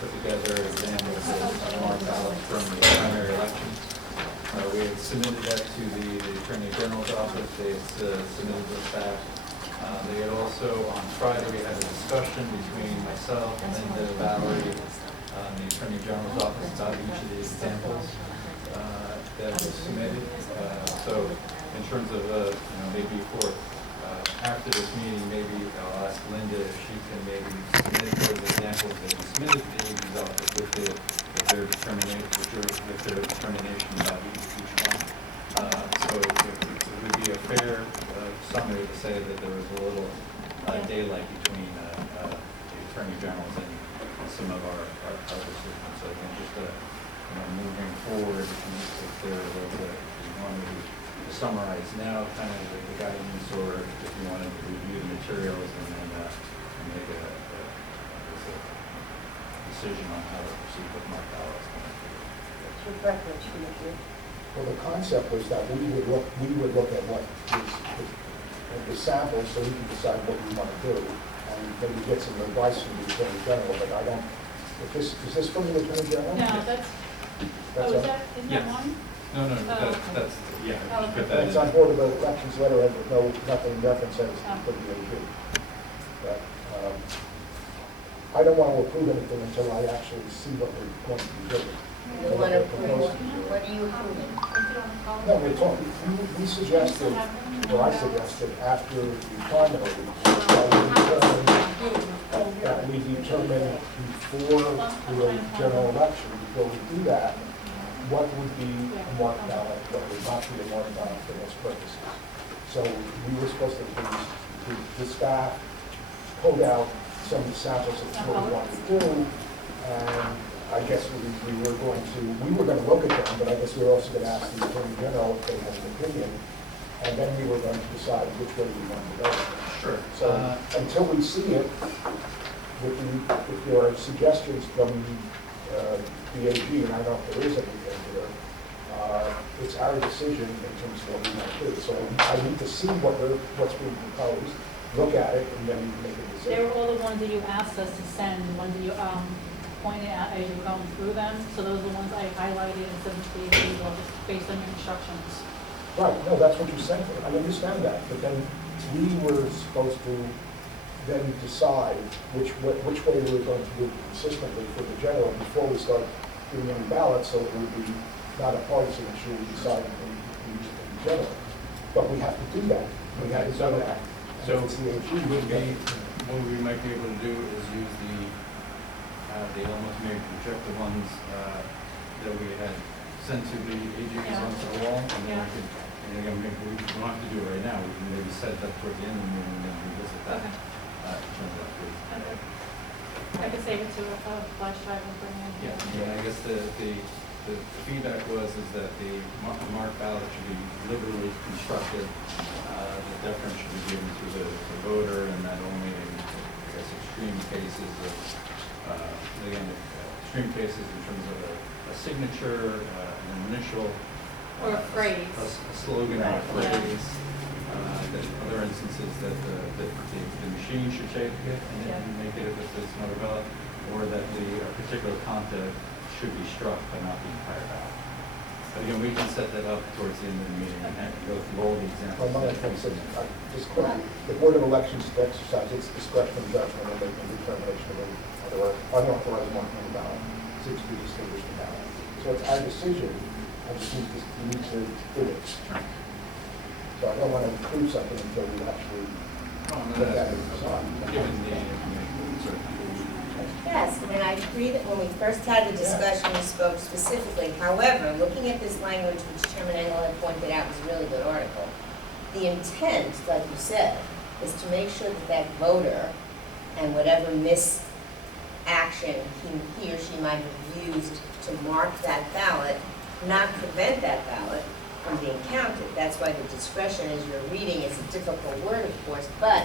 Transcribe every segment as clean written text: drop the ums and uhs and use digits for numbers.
put together examples of marked ballots from the primary elections. We had submitted that to the Attorney General's office. They had submitted this back. They had also, on Friday, we had a discussion between myself, Linda, Valerie, and the Attorney General's office about each of the examples that was submitted. So in terms of, maybe for after this meeting, maybe I'll ask Linda if she can maybe submit those examples that we submitted to the AG's office with their determination about each one. So it would be a fair summary to say that there was a little daylight between the Attorney General's and some of our other decisions. So again, just moving forward, if there was you wanted to summarize now kind of the guidance, or if you wanted to review the materials and then make a decision on how to proceed with marked ballots. What's your preference, Commissioner? Well, the concept was that we would look at what is the samples so we can decide what we want to do, and maybe get some advice from the Attorney General. But I don't. Is this from the Attorney General? No, that's. That's Isn't Yes. that one? No, okay. that's yeah. Oh, just put okay. that It's in. on Board of Elections letterhead, but nothing references for the AG. But I don't want to approve anything until I actually see what we're going to be doing. You want to approve, what are you approving? No, we're talking, we suggested, or I suggested, after the primary, that we determine before the general election, before we do that, what would be a marked ballot, what would not be a marked ballot for those purposes. So we were supposed to, the staff pulled out some of the samples of what we wanted to do, and I guess we were going to look at them, but I guess we were also going to ask the Attorney General if they had an opinion, and then we were going to decide which way we wanted to go. Sure. So until we see it, with your suggestions from the AG, and I don't know if there is anything here, it's our decision in terms of what we want to do. So I need to see what's being proposed, look at it, and then make a decision. They were all the ones that you asked us to send, the ones that you pointed out as you were going through them. So those are the ones I highlighted and sent to the AG based on your instructions. Right, no, that's what you said. I understand that, but then we were supposed to then decide which way we were going to do consistently for the general before we start doing any ballots, so it would be not a partisan issue, we decide in general. But we have to do that. We have to do that. So it's the AG. what we might be able to do is use the almost maybe reject the ones that we had sent to the AGs once in a while, and then we could, and again, maybe we don't have to do it right now. We can maybe set that toward the end of the meeting and then revisit that. Okay. Okay. I could save it to a flash drive and bring it in. Yeah, I guess the feedback was that the marked ballot should be liberally constructed. The deference should be given to the voter, and not only in, I guess, extreme cases of, extreme cases in terms of a signature, an initial, Or a phrase. a slogan or a phrase. That other instances that the machine should take it and make it if it's another ballot, or that the particular content should be struck but not the entire ballot. But again, we can set that up towards the end of the meeting and go through all the examples. Well, my thing says, just quickly, the Board of Elections to exercise its discretion and judgment and make a determination of whether unauthorized marking on the ballot seeks to be distinguished from ballot. So it's our decision, I just need to do it. So I don't want to include something until we actually look at it and decide. Given the information, certainly. Yes, and I agree that when we first had the discussion, we spoke specifically. However, looking at this language, which Chairman Engel had pointed out was a really good article, the intent, like you said, is to make sure that that voter and whatever misaction he or she might have used to mark that ballot, not prevent that ballot from being counted. That's why the discretion, as you're reading, is a difficult word, of course, but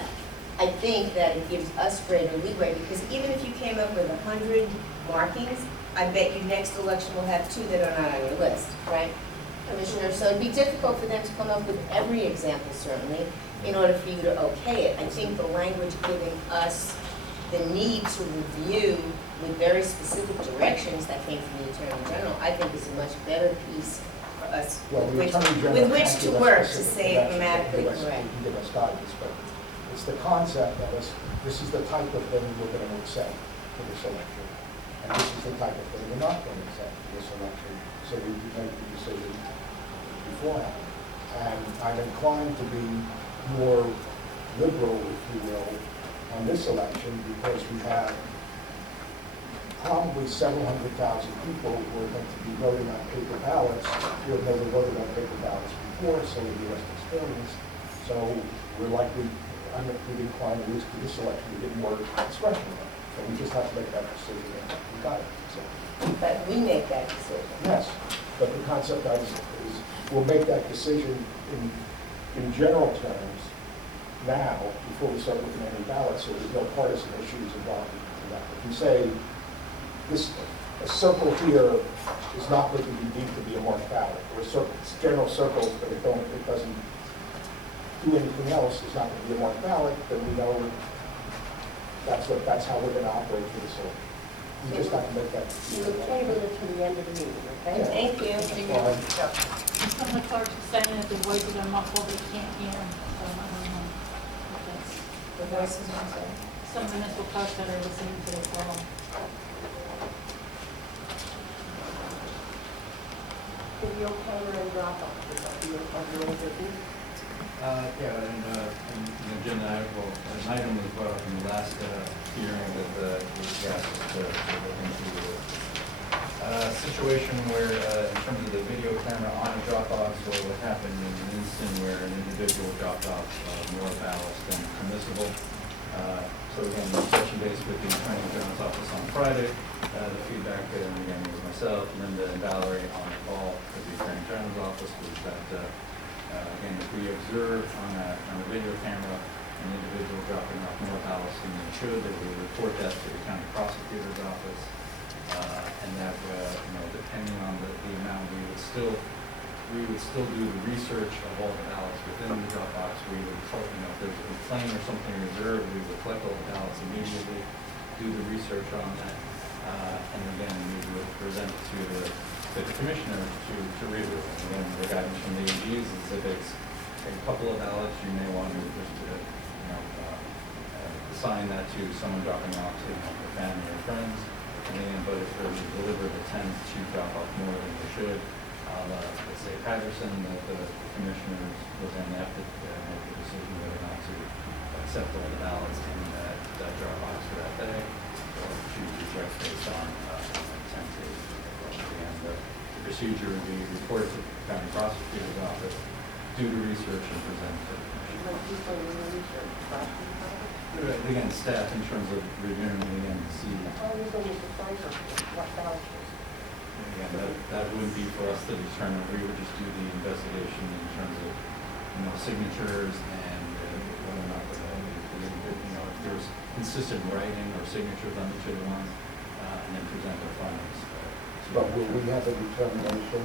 I think that it gives us greater leeway, because even if you came up with 100 markings, I bet you next election will have 2 that are not on your list, right, Commissioner? So it'd be difficult for them to come up with every example, certainly, in order for you to okay it. I think the language giving us the need to review with very specific directions that came from the Attorney General, I think is a much better piece for us Well, the Attorney General with which can't to give us work to specific say it directions, grammatically but he correct. can give us guidance, but it's the concept that this is the type of thing we're going to accept for this election, and this is the type of thing we're not going to accept for this election, so we can make the decision beforehand. And I'm inclined to be more liberal, if you will, on this election, because we have probably several 100,000 people who are going to be voting on paper ballots, who have never voted on paper ballots before, so they'll be less experienced. So we're likely, I'm inclined, at least for this election, to get more expression. So we just have to make that decision, and we got it. So, But we make that decision. yes, but the concept is we'll make that decision in general terms now, before we start looking at any ballots, so there's no partisan issues involved in that. If you say, a circle here is not going to be deemed to be a marked ballot, or it's general circles, but it doesn't do anything else, it's not going to be a marked ballot, then we know that's how we're going to operate for this election. We just have to make that. You will table it to the end of the meeting, okay? Yeah. Thank you. Some of the clerks are saying that the voices are muffled, they can't hear, so I don't know. if that's- The voices are saying. Some municipal clerks that are listening to this call. Video camera and drop off, is that the available business? Yeah, and the agenda, an item was brought up in the last hearing that was asked us to look into a situation where, in terms of the video camera on a Dropbox, what happened in an instant where an individual dropped off more ballots than permissible. So again, we touched base with the Attorney General's office on Friday. The feedback, and again, was myself, Linda, and Valerie on the call with the Attorney General's office was that again, if we observe on a video camera an individual dropping off more ballots than they should, that we report that to the county prosecutor's office, and that depending on the amount, we would still do the research of all the ballots within the Dropbox. We would, if there's a complaint or something reserved, we would collect all the ballots immediately, do the research on that, and again, we would present to the commissioner to review. Again, the guidance from the AGs is if it's a couple of ballots, you may want to just assign that to someone dropping off to their family or friends. But if there's a deliberate attempt to drop off more than they should, let's say Patterson, that the commissioners will then have to make the decision whether or not to accept all the ballots in that Dropbox for that day, or choose to reject based on intent to. And the procedure would be reported to the county prosecutor's office, do the research, and present to the commissioner. Like you say, you know, research, Again, staff in terms of reviewing it again to see. how are you going to decipher what ballots is? Again, that wouldn't be for us to determine. We would just do the investigation in terms of, signatures and whether or not if there's consistent writing or signatures on each of the ones, and then present our findings. But will we have a determination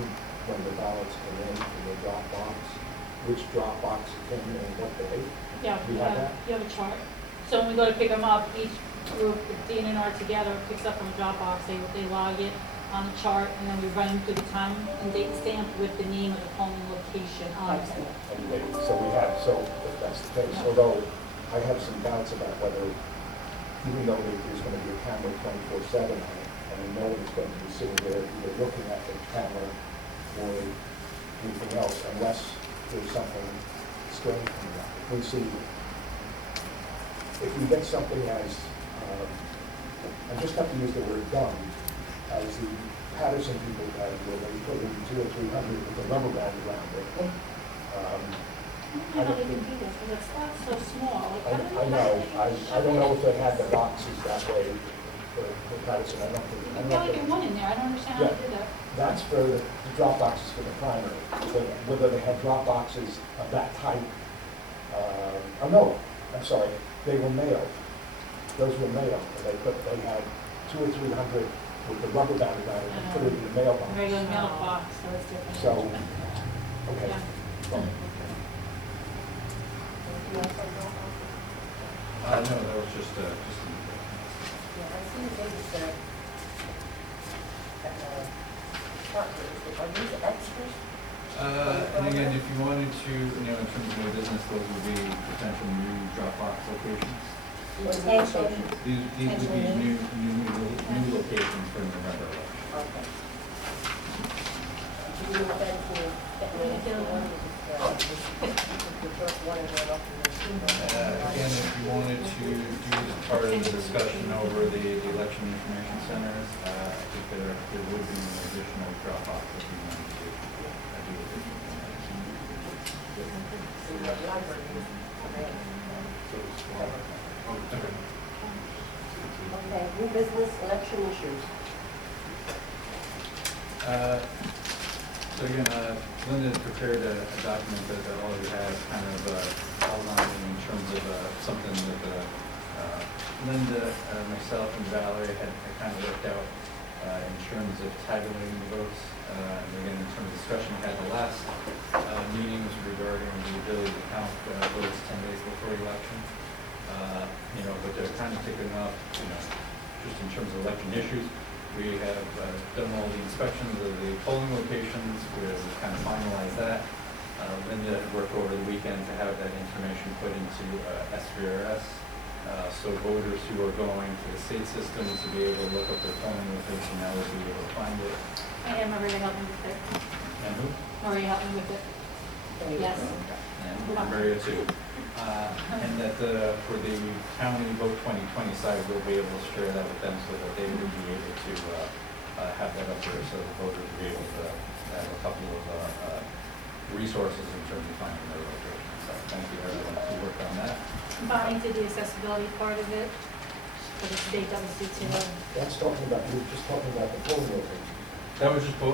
when the ballots come in the Dropbox, which Dropbox it came in and what day? Yeah, You have that? you have a chart. So when we go to pick them up, each group, the DNR together, picks up from a Dropbox, they log it on the chart, and then we run them through the time and date stamp with the name of the polling location on it. Okay, so if that's the case, although I have some doubts about whether, even though there's going to be a camera 24/7 on it, and no one's going to be sitting there either looking at the camera or anything else, unless there's something strange coming up. If we get something as, I just have to use the word dumb, as the Patterson people had, where they put in 200 or 300 with a rubber band around it. I don't know how they can do this, because it's not so small. Like, I know, I don't know if they had the boxes that way for Patterson, I don't think. I don't There's know gotta if be they- one in there, I don't understand how Yeah. to do that. That's for the drop boxes for the primary. But whether they had drop boxes of that type, oh no, I'm sorry, they were mailed. Those were mailed, and they had 200 or 300 with the rubber band around it and put it in the mailbox. Regular mailbox, so it's different. So, okay. Yeah. Well, You also drop off? No, that was just Yeah, I see the babysitter And again, if you wanted to, in terms of new business, those would be potential new Dropbox locations. Potentially. These would be new locations for November election. Okay. Do you want that to, that we have to one, the first one and then up to the two? Again, if you wanted to do as part of the discussion over the election information centers, I think there would be an additional Dropbox if you wanted to do additional The library is available. Okay. Okay, new business, election issues. So again, Linda prepared a document that all you have kind of outlining in terms of something that Linda, myself, and Valerie had kind of worked out in terms of tabulating the votes. And again, in terms of discussion we had the last meetings regarding the ability to count votes 10 days before the election. But they're kind of picking up, just in terms of election issues. We have done all the inspections of the polling locations, we've kind of finalized that. Linda had worked over the weekend to have that information put into SVRS, so voters who are going to the state systems to be able to look up their polling location now will be able to find it. I am Maria help me with it. And who? Maria help me with it. Yes. And Maria too. And that for the county vote 2020 side, we'll be able to share that with them so that they will be able to have that up there, so the voters will be able to have a couple of resources in terms of finding their location. So thank you everyone who worked on that. Bonnie did the accessibility part of it for the state WC2. That's talking about, you were just talking about the polling location. That was just the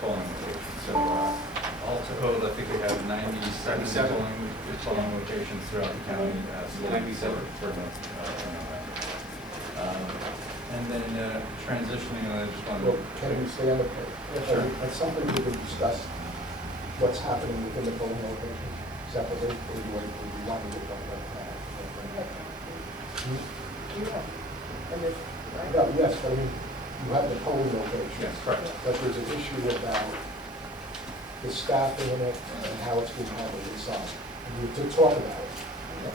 polling location. So all told, I think we have 97 polling locations throughout the county. So 97 for November. And then transitioning, I just wanted Well, to. can we stay on the, Sure. at some point we can discuss what's happening within the polling location separately, or do you want me to talk about that? You have, and this, right? No, yes, but I mean, you have the polling location. Yes, correct. But there's an issue about the staffing in it and how it's being handled inside. And we to talk about it.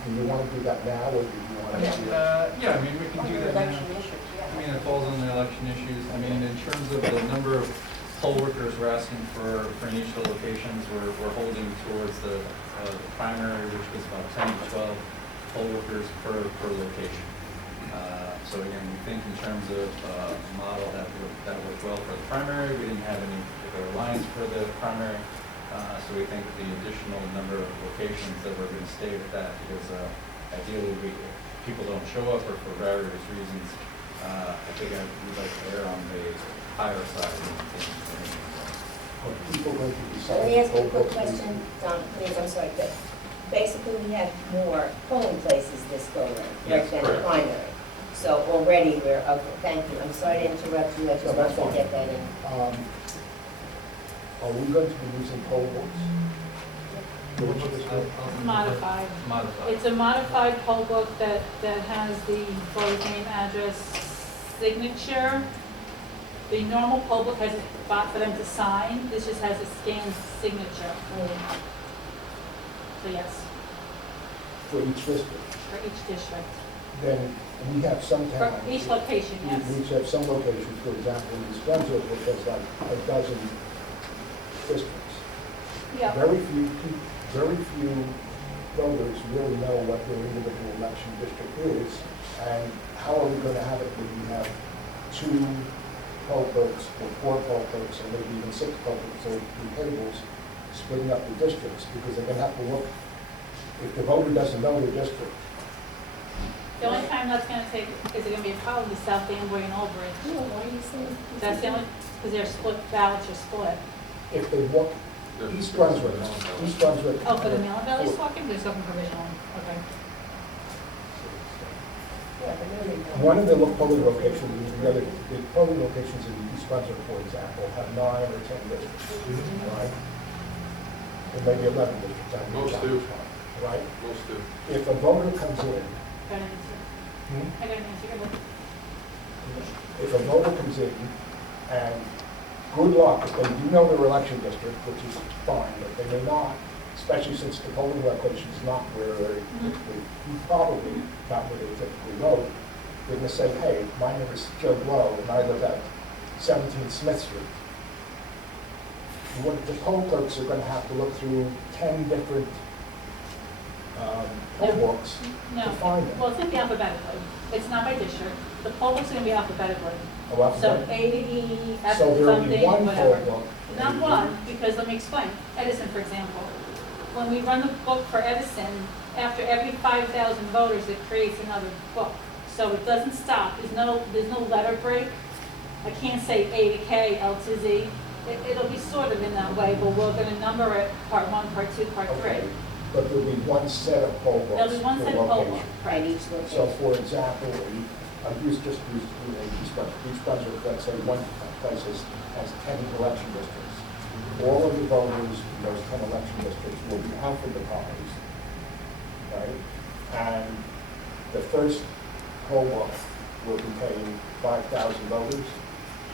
Do you want to do that now, or do you want to do it? Yeah, I mean, we can do Under that election now. issues, I yeah. mean, it falls on the election issues. I mean, in terms of the number of poll workers we're asking for in each of the locations, we're holding towards the primary, which was about 10 to 12 poll workers per location. So again, we think in terms of model that worked well for the primary. We didn't have any particular lines for the primary. So we think the additional number of locations that we're going to stay with that, because ideally people don't show up or for various reasons. I think we'd like to err on the higher side of things. Are people going to be Let me ask you a poll quick books? question, Don, please, I'm sorry, but basically we have more polling places this go around, right, Yes, than the correct. primary. So already we're, okay, thank you, I'm sorry to interrupt you, I just No, that's wanted to fine. get that in. Are we going to be using poll books? Modified. Modified. It's a modified poll book that has the voter's name, address, signature. The normal poll book has a spot for them to sign. This just has a scanned signature. So yes, For each district? for each district. Then we have some For towns. each location, yes. We have some locations, for example, in East Brunswick, which has like a dozen districts. Yeah. Very few voters really know what their individual election district is, and how are we going to have it when we have 2 poll books, or 4 poll books, or maybe even 6 poll books, or 3 tables, splitting up the districts, because they're going to have to look, if the voter doesn't know their district. The only time that's gonna take, is it gonna be a problem, is South Danbury and Old Bridge. Why are you saying? That's the only, because they're split, ballots are split. If they look, East Brunswick. Oh, for the Mill Valley swapping, they're swapping provisional, okay. Yeah, but then they- one of the polling locations, the polling locations in East Brunswick, for example, have 9 or 10 districts, right? Or maybe 11 districts. I don't know Most do. which one, right? Most do. If a voter comes in, Got an answer. I got an answer, good one. if a voter comes in and good luck, if they do know their election district, which is fine, but they may not, especially since the polling location is not where probably not where they typically vote. They're gonna say, hey, my name is Joe Blow, and I live at 17 Smith Street. What the poll clerks are gonna have to look through 10 different poll books No. to find them. Well, it's gonna be alphabetically. It's not by district. The poll book's gonna be alphabetically. Oh, So alphabetically. A to E, F So to there will be something, one poll whatever. book. Not one, because let me explain. Edison, for example. When we run the book for Edison, after every 5,000 voters, it creates another book. So it doesn't stop. There's no letter break. I can't say A to K, L to Z. It'll be sort of in that way, but we're gonna number it part 1, part 2, part 3. Okay, but there'll be one set of poll books. There'll be one for set of poll location. book. Right, each So location. for example, East Brunswick, let's say one place has 10 election districts. All of the voters in those 10 election districts will be alphabetized, right? And the first poll book will contain 5,000 voters,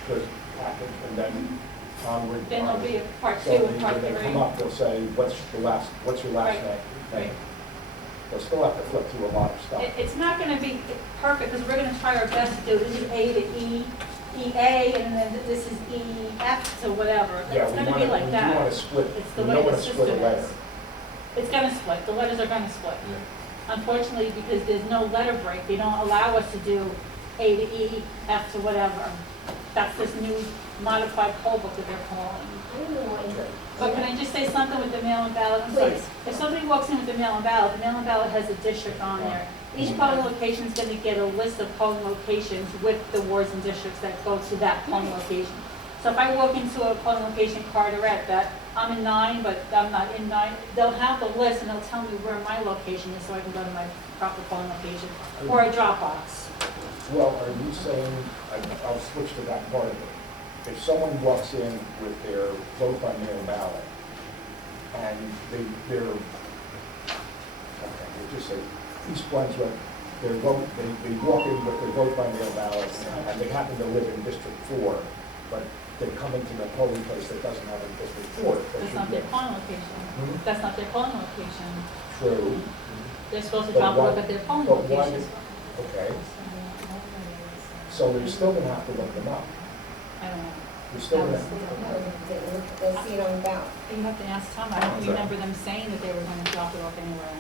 first package, and then onward. Then there'll be a part 2 So and part when 3. they come up, they'll say, what's your last Right, name? right. They'll still have to flip through a lot of stuff. It's not gonna be perfect, because we're gonna try our best to do, this is A to E, EA, and then this is EF to whatever. Yeah, It's we gonna wanna- be like We do that. want to split, It's the we way don't the want to split a system letter. is. It's gonna split, the letters are gonna split. Unfortunately, because there's no letter break, they don't allow us to do A to E, F to whatever. That's this new modified poll book that they're calling. I don't know why. But can I just say something with the mail-in ballot? I'm sorry. Please. If somebody walks in with the mail-in ballot, the mail-in ballot has a district on there. Each polling location is going to get a list of polling locations with the wards and districts that go to that polling location. So if I walk into a polling location, Carteret, that I'm in 9, but I'm not in 9, they'll have the list and they'll tell me where my location is so I can go to my proper polling location. Or a drop box. Well, are you saying, I'll switch to that part of it. If someone walks in with their vote by mail ballot, and they're, okay, we'll just say East Brunswick, they walk in with their vote by mail ballot, and they happen to live in District 4, but they come into the polling place that doesn't have a District 4. that That's should not be- their polling location. Hmm? That's not their polling location. True, They're supposed to But drop a why- look at their polling but why locations. okay, so they're still gonna have to look them up. I don't know. They're still gonna, They'll see it on the ballot. You have to ask Tom. I don't Exactly. remember them saying that they were going to drop it off anywhere.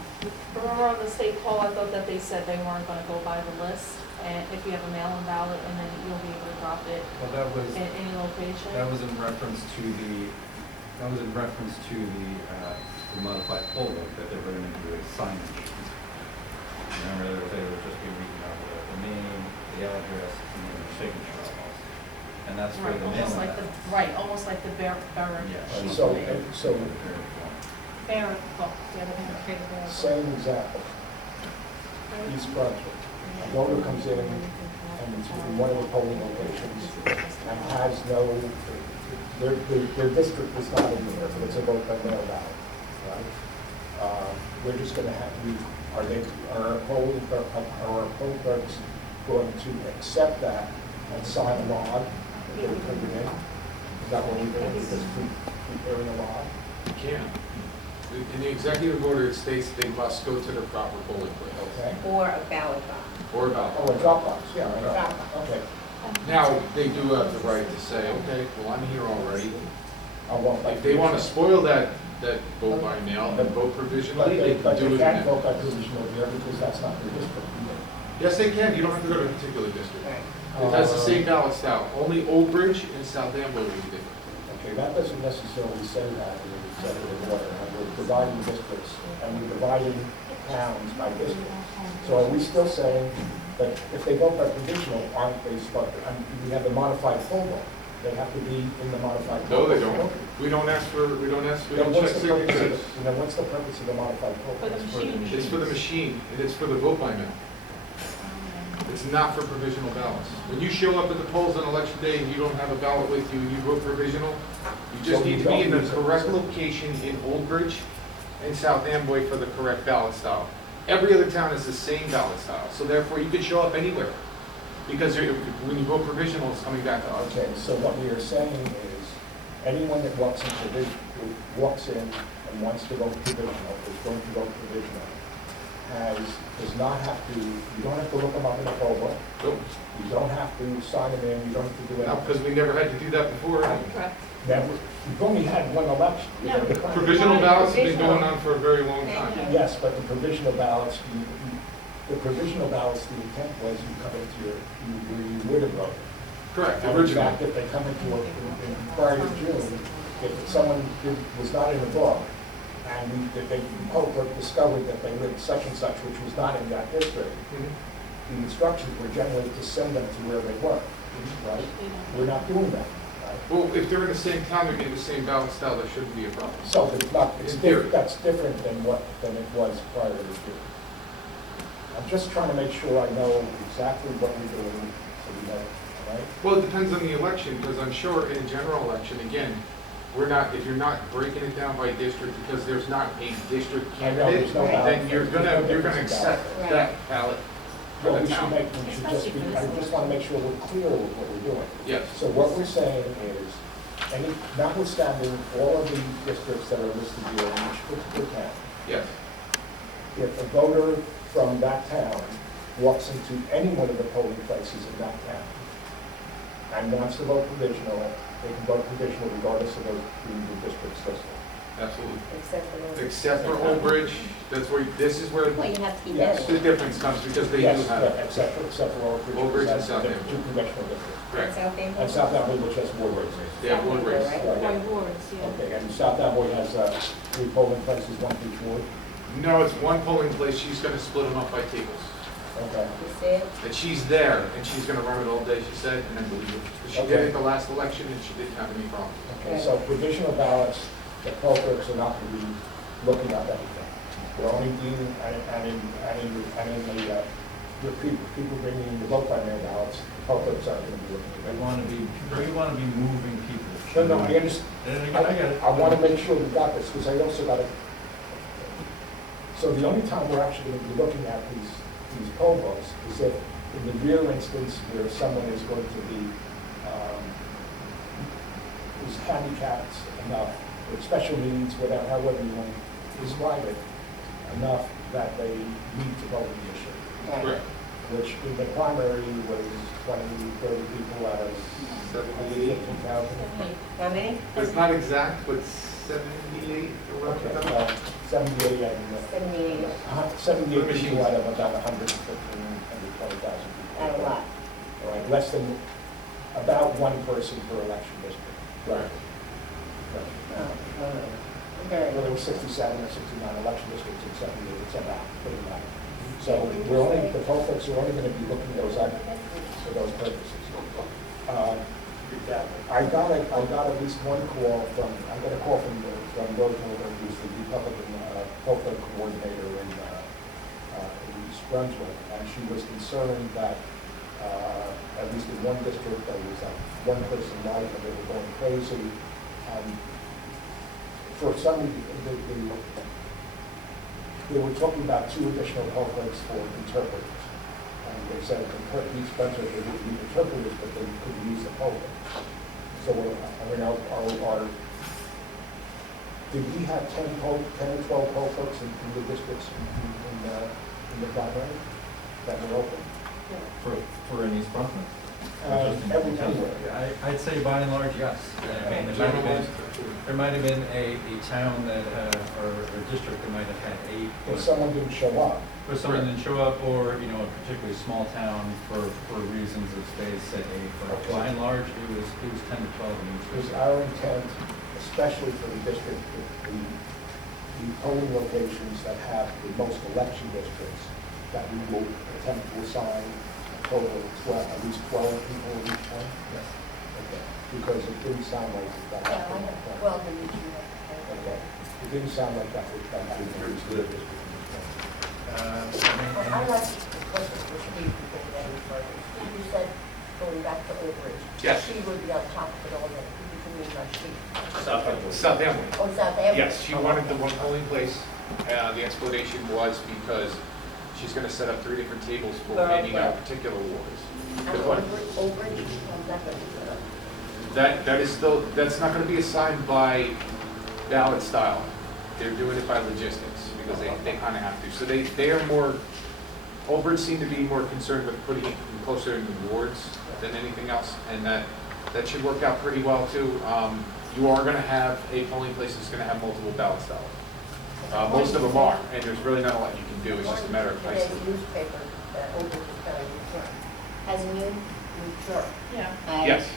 Remember on the state poll, I thought that they said they weren't gonna go by the list, and if you have a mail-in ballot, and then you'll be able to drop it Well, that was, in any location. that was in reference to the modified poll book that they were gonna do a signage. Remember, they were just be reading out the name, the address, and then the signature almost. And that's for Right, the almost mailing. like the, right, almost like the borough Yeah. sheet. so Bear book, the other thing, okay, the bear book. same example, East Brunswick. A voter comes in and it's in one of the polling locations and has no, their district is not in there, but it's a vote by mail ballot, right? We're just gonna have, are our poll clerks going to accept that and sign a log that they put it in? Is that what we're doing, just preparing a log? You can. In the executive order, it states they must go to the proper polling place. Okay. Or a ballot box. Or about. Oh, a Dropbox, yeah, I know. Dropbox. Okay. Now, they do have the right to say, okay, well, I'm here already. I won't like. If they want to spoil that vote by mail and vote But provisionally, they they can do it. can't in vote that. by provisional here because that's not their district either. Yes, they can. You don't have to go to a particular district. Right. It has the same ballot style. Only Old Bridge and South Amboy will be different. Okay, that doesn't necessarily say that in the executive order, and we're dividing districts, and we're dividing towns by district. So are we still saying that if they vote by provisional, aren't they stuck, we have the modified poll book, they have to be in the modified poll No, they book? don't. We don't ask for, we don't Then what's check the purpose of, signatures. then what's the purpose of the modified poll For book? the machine. It's for the machine, and it's for the vote by mail. It's not for provisional ballots. When you show up at the polls on election day and you don't have a ballot with you and you vote provisional, you just So need you to be in don't the use it. correct location in Old Bridge and South Amboy for the correct ballot style. Every other town is the same ballot style, so therefore you could show up anywhere. Because when you vote provisional, it's coming back to us. Okay, so what we are saying is, anyone that walks in and wants to vote provisional, is going to vote provisional, does not have to, you don't have to look them up in the poll book, Nope. you don't have to sign them in, you don't have to do No, anything. because we never had to do that before. Correct. Never, you've only had one election. You've No. never tried. Provisional ballots have been going on for a very long time. Yes, but the provisional ballots, the provisional ballots, the intent was you come into where you would have voted. Correct, And in original. fact, if they come into prior to June, if someone was not in the book, and they discovered that they lived such and such, which was not in that district, Mhm. the instructions were generally to send them to where they were, right? We're not doing that, right? Well, if they're in the same town, they're getting the same ballot style, there shouldn't be a problem. So it's not, In theory. that's different than it was prior to June. I'm just trying to make sure I know exactly what we're doing, so we know, all right? Well, it depends on the election, because I'm sure in a general election, again, we're not, if you're not breaking it down by district, because there's not a district I know, candidate, there's no ballot. then you're gonna There's no accept Right. that ballot for Well, the we should town. we should just be, I just want to make sure we're clear with what we're doing. Yes. So what we're saying is, notwithstanding all of the districts that are listed here in each particular town, Yes. if a voter from that town walks into any one of the polling places in that town and wants to vote provisional, they can vote provisional regardless of those being the districts listed. Absolutely. Except for those. Except for Old Bridge, that's where, this is where Well, you have to keep Yes. that the in. difference comes, because they do Yes, have yeah, it. except for Old Bridge. Old Bridge and because that's Southampton. the two conventional districts. Correct. South Hampton? And Southampton, which has more races. They have one race. Right. By wards, yeah. Okay, and South Amboy has 3 polling places, 1 for each ward? No, it's one polling place, she's gonna split them up by tables. Okay. You see it? And she's there, and she's gonna run it all day, she said, and then leave it. She did it the last election, and she didn't have any problems. Okay, so provisional ballots, the poll clerks are not going to be looking up anything. We're only dealing, the people bringing in the vote by mail ballots, the poll clerks aren't going to be looking We at want to be moving people. that. No, I understand. I get it. I want to make sure we got this, because I also got to, so the only time we're actually going to be looking at these poll books is if, in the rare instance where someone is going to be, who's handicapped enough, with special needs, whatever, however you want to describe it, enough that they need to vote in the issue, Correct. which in the primary was 20, 30 people out of 15,000. How many? It's not exact, but 78 around Okay, that. well, 78 and, 78, 78 people out of about 120,000 people. not a lot. All right, less than, about 1 person per election district. Right. Very. Well, there were 67 or 69 election districts in 78, it's about, pretty much. So we're only, the poll clerks are only going to be looking at those items for those purposes. I got at least one call from, I got a call from Rose Mulder, who's the Republican poll clerk coordinator in East Brunswick, and she was concerned that, at least in one district, there was one person live and they were going crazy. For some, they were talking about 2 additional poll clerks for interpreters. And they said East Brunswick, they would need interpreters, but they couldn't use the poll clerk. So, did we have 10 or 12 poll clerks in the districts in the primary that were open? For in East Brunswick? Everywhere. I'd say by and large, yes. I mean, there might have been a town that, or a district that might have had 8. If someone didn't show up, Or someone didn't show up, or, a particularly small town for reasons of space, say 8. But Okay. by and large, it was 10 to 12 in each it was district. our intent, especially for the district, the polling locations that have the most election districts, that we will attempt to assign a total of 12, at least 12 people in each one. Yes. Okay, because it didn't sound like that. Yeah, I have 12 in each unit. Okay, it didn't sound like that was very good. Well, I like the question for Steve before we get any further. Steve, you said, going back to Old Bridge. Yes. She would be on top of it all day. You can read my sheet. Southampton. Oh, South Hampton? Yes, she wanted the one polling place. The explanation was because she's gonna set up 3 different tables for handing out particular wards. And Old Bridge, how's that going to be set up? that is still, that's not gonna be assigned by ballot style. They're doing it by logistics, because they kinda have to. So they are more, Oldbridge seem to be more concerned with putting it closer in the wards than anything else, and that should work out pretty well too. You are gonna have a polling place that's gonna have multiple ballot styles. Most of them are, and there's really not a lot you can do, it's just a matter of Today's placing. newspaper, Oldbridge is telling you, has a new chart. Yeah. Yes.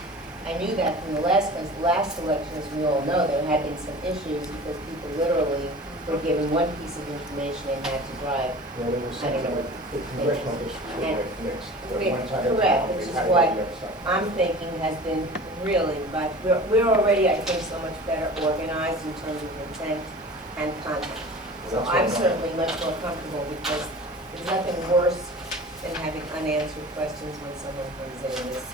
I knew that from the last election, as we all know, there had been some issues because people literally were given one piece of information and had to drive. Well, there was I don't something know. like the congressional districts were mixed. One side of the Correct, town, which they is had what the other side. I'm thinking has been really, but we're already, I think, so much better organized in terms of intent and content. So Well, that's I'm what certainly much more comfortable because there's nothing worse than having unanswered questions when someone comes in and is,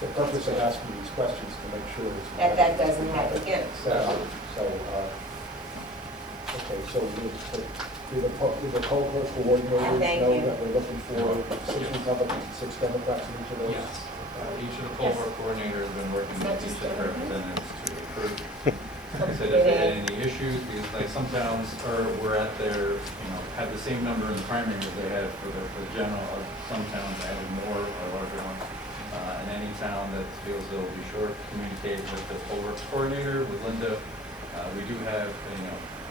The purpose of asking these questions to make sure it's. that doesn't happen again. Okay, so do the poll clerk coordinators Thank know you. that we're looking for 6 Republicans, 6 Democrats in each of those? Yes. Each of the poll work coordinators have been working with each of the representatives to approve. Like I said, if they had any issues, because like some towns were at their, had the same number in the primary as they had for the general, or some towns added more or larger ones. And any town that feels they'll be short, communicate with the poll work coordinator, with Linda. We do have,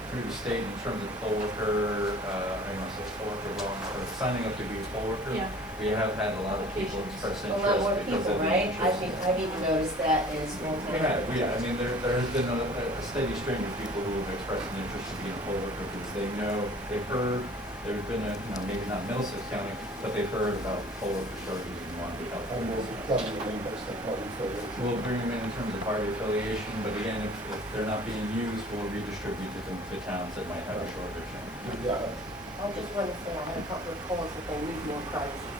through the state in terms of poll worker, poll worker wrong, or signing up to be a poll worker. Yeah. We have had a lot of people express A lot more interest because people, of the right? interest. I've even noticed that in small We towns. have, I mean, there has been a steady stream of people who have expressed an interest in being a poll worker because they know, they've heard, there's been maybe not Middlesex County, but they've heard about poll worker shortages and want to be helpful. And we'll plug them in as the party affiliation. We'll bring them in terms of party affiliation, but again, if they're not being used, we'll redistribute them to towns that might have a shortage. I just want to say, I had a couple of calls that they need more privacy.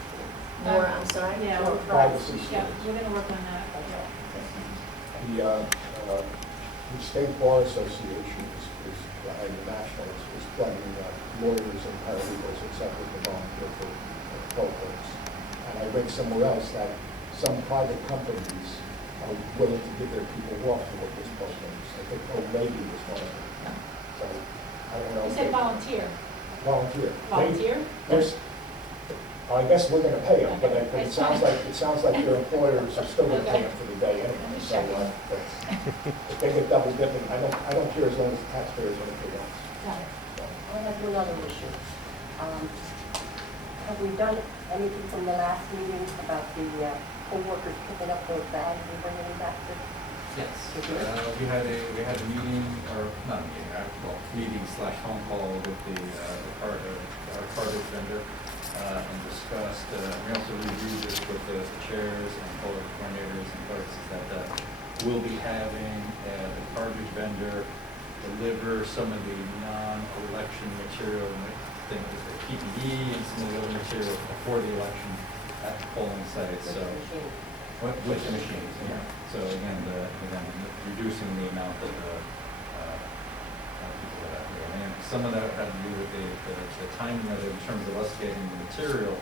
More, I'm sorry? Yeah, More we're, Privacy. yeah, we're gonna work on that. The State Bar Association and the National is plugging lawyers and paralegals, except with the volunteer for poll clerks. And I read somewhere else that some private companies are willing to give their people off to work as poll clerks. I think Old Navy was one of them. So, I don't know. You said volunteer. Volunteer. Volunteer? There's, I guess we're gonna pay them, but it sounds like their employers are still gonna pay them for the day anyway. So, if they get double dipping, I don't care as long as the taxpayers are gonna pay them. Got it. I have another issue. Have we done anything from the last meeting about the poll workers picking up those bags and bringing them back to? Yes, we had a meeting, or not a meeting, meeting/phone call with our Cartage vendor, and discussed, we also reviewed this with the chairs and poll coordinators and clerks, is that we'll be having the Cartage vendor deliver some of the non-election material, things like the PPE and some of the other material before the election at the polling sites, so. With the machines, yeah. So again, reducing the amount of people that are there. And some of that had to do with the timing of it in terms of us getting the material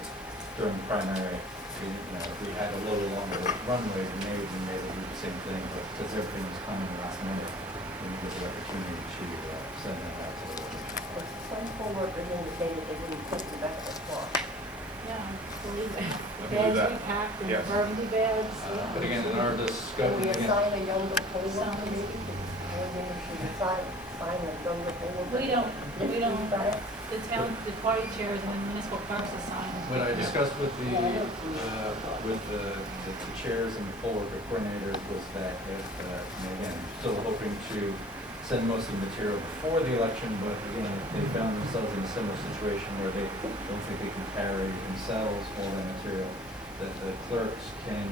during the primary. If we had a little longer runway, we may have been able to do the same thing, but because everything was coming last minute, we needed the opportunity to send that out to the workers. Some poll workers indicated they wouldn't put them back in the car. Yeah, believe it. Let me do Bags that. repacked and Yeah. burgundy bags. But again, in our Can discussion, we again, assign a younger poll worker Sounds- maybe? Or maybe we should assign a younger poll worker? We don't, Right? the town, the party chairs and the municipal clerks assign. what I discussed with the chairs and the poll worker coordinators was that if, and again, still hoping to send most of the material before the election, but again, if they found themselves in a similar situation where they don't think they can carry themselves all that material, that the clerks can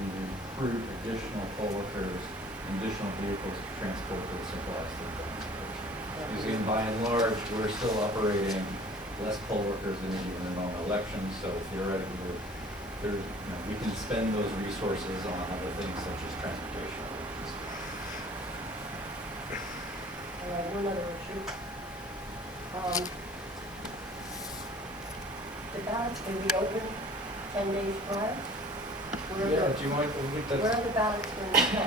recruit additional poll workers, additional vehicles to transport to the centralized station. Because again, by and large, we're still operating less poll workers than we do in a normal election, so theoretically, we can spend those resources on other things such as transportation. One other issue. The ballots can be opened 10 days prior. Where are Yeah, do you want, Where are the ballots going to go?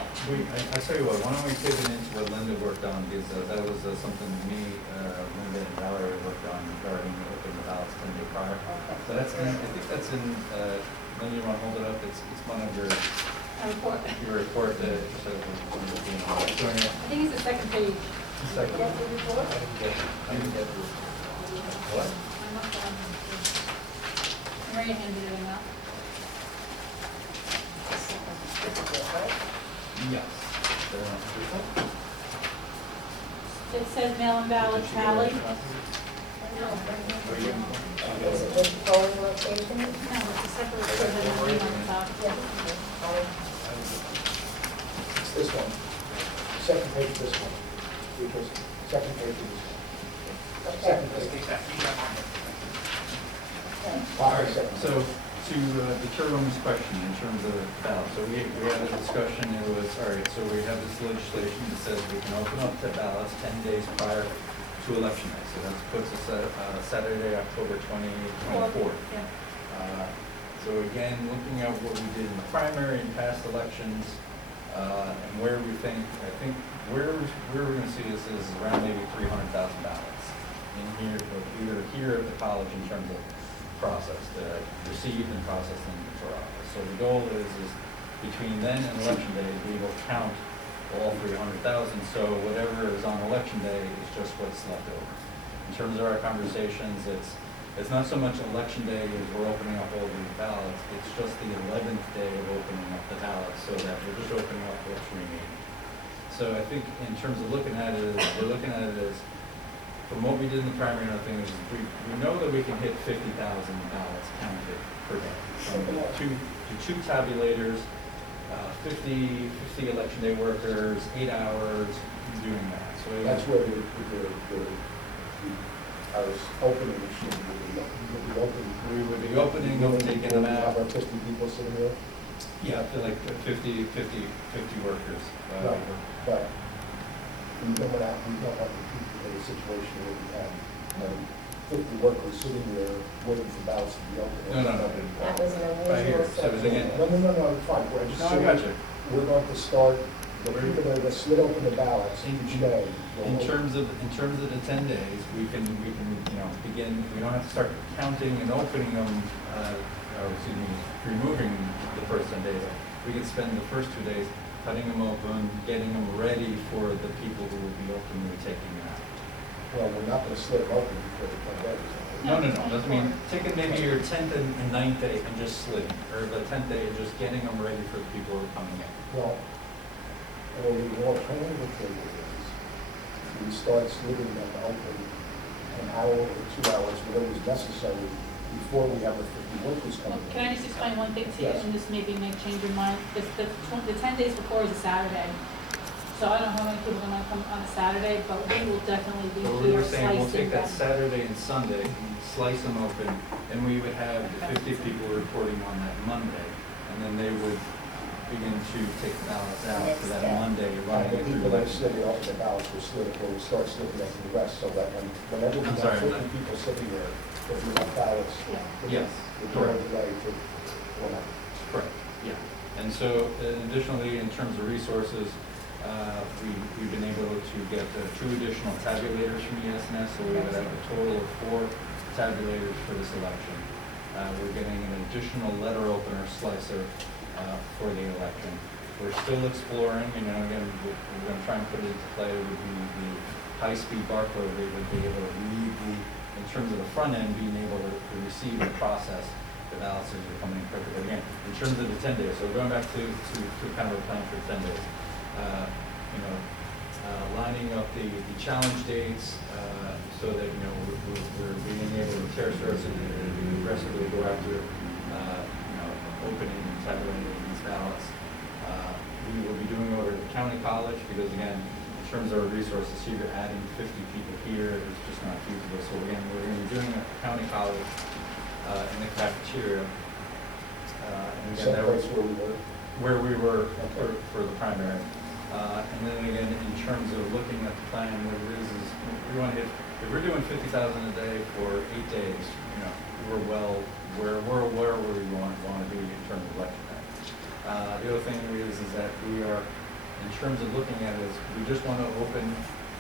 I tell you what, why don't we pivot into what Linda worked on, because that was something me, Linda and Valerie worked on regarding opening the ballots 10 days prior. Okay. So that's in, I think that's in, Linda, you want to hold it up? It's one of your report. report that, so, doing it. I think it's the second page. Second. Yes, the report? I didn't get the, what? I must have it. Maria handed it out. Yes. It says mail-in ballot tally. Were you? Is it with polling location? No, it's a separate, it says it on the top. It's this one. Second page of this one. Because second page of this one. Second page. All right, so to the chairwoman's question in terms of ballots, so we had a discussion, it was, all right, so we have this legislation that says we can open up the ballots 10 days prior to election day. So that puts us at Saturday, October 24th. Yeah. So again, looking at what we did in the primary and past elections, and where we think, I think where we're gonna see this is around maybe 300,000 ballots in here, either here at the college in terms of process, received and processed for office. So the goal is between then and election day, we will count all 300,000. So whatever is on election day is just what's left over. In terms of our conversations, it's not so much election day as we're opening up all these ballots. It's just the 11th day of opening up the ballots, so that we're just opening up what's remaining. So I think in terms of looking at it, we're looking at it as, from what we did in the primary and other things, we know that we can hit 50,000 ballots counted per day. From two tabulators, 50 election day workers, 8 hours doing that. So That's where our opening machine will be open. we would be opening them, taking them out. Have our 50 people sitting there. Yeah, up to like 50 workers. Right. But we don't want to keep in a situation where we have 50 workers sitting there waiting for ballots to be opened. No. That was an Right here, unusual so it's again, situation. No, it's fine. We're just no, I saying got you. we're going to start, the people that slid open the ballots each day. In terms of the 10 days, we can, begin, we don't have to start counting and opening them, removing the first 10 days. We can spend the first 2 days cutting them open, getting them ready for the people who will be ultimately taking them out. Well, we're not going to slit them open before the 10 days. No, doesn't mean, taking maybe your 10th and 9th day and just slitting, or the 10th day and just getting them ready for the people who are coming in. Well, the alternative thing is, we start slitting them open an hour or 2 hours, whatever is necessary, before we have the 50 workers Well, coming in. can I just explain one thing to you, Yes. and just maybe change your mind? The 10 days before is a Saturday, so I don't know how many people are gonna come on a Saturday, but we will definitely be So we here were saying, we'll slicing take that them. Saturday and Sunday, slice them open, and we would have the 50 people reporting on that Monday, and then they would begin to take the ballots out for that Monday, And running the it through people that are election. slitting off the ballots will start slitting up the rest, so that whenever we I'm have sorry, 50 Matt. people sitting there, if we have ballots, Yes, the door correct. is ready to, whatever. Correct, yeah. And so additionally, in terms of resources, we've been able to get 2 additional tabulators from ESNS, so we would have a total of 4 tabulators for this election. We're getting an additional letter opener slicer for the election. We're still exploring, again, we're going to try and put it into play with the high-speed barcode. We would be able to read in terms of the front end, being able to receive and process the ballots as they're coming in quicker. But again, in terms of the 10 days, so going back to kind of a plan for 10 days, lining up the challenge dates so that, we're being able to tear stars and aggressively go after, opening and tabulating these ballots. We will be doing over at the county college because, again, in terms of our resources here, adding 50 people here is just not feasible. So again, we're going to be doing it at the county college in the cafeteria. And again, that was Where we were. for the primary. And then again, in terms of looking at the plan, what it is we want to hit, if we're doing 50,000 a day for 8 days, we're where we want to be in terms of election day. The other thing is that we are, in terms of looking at it, is we just want to open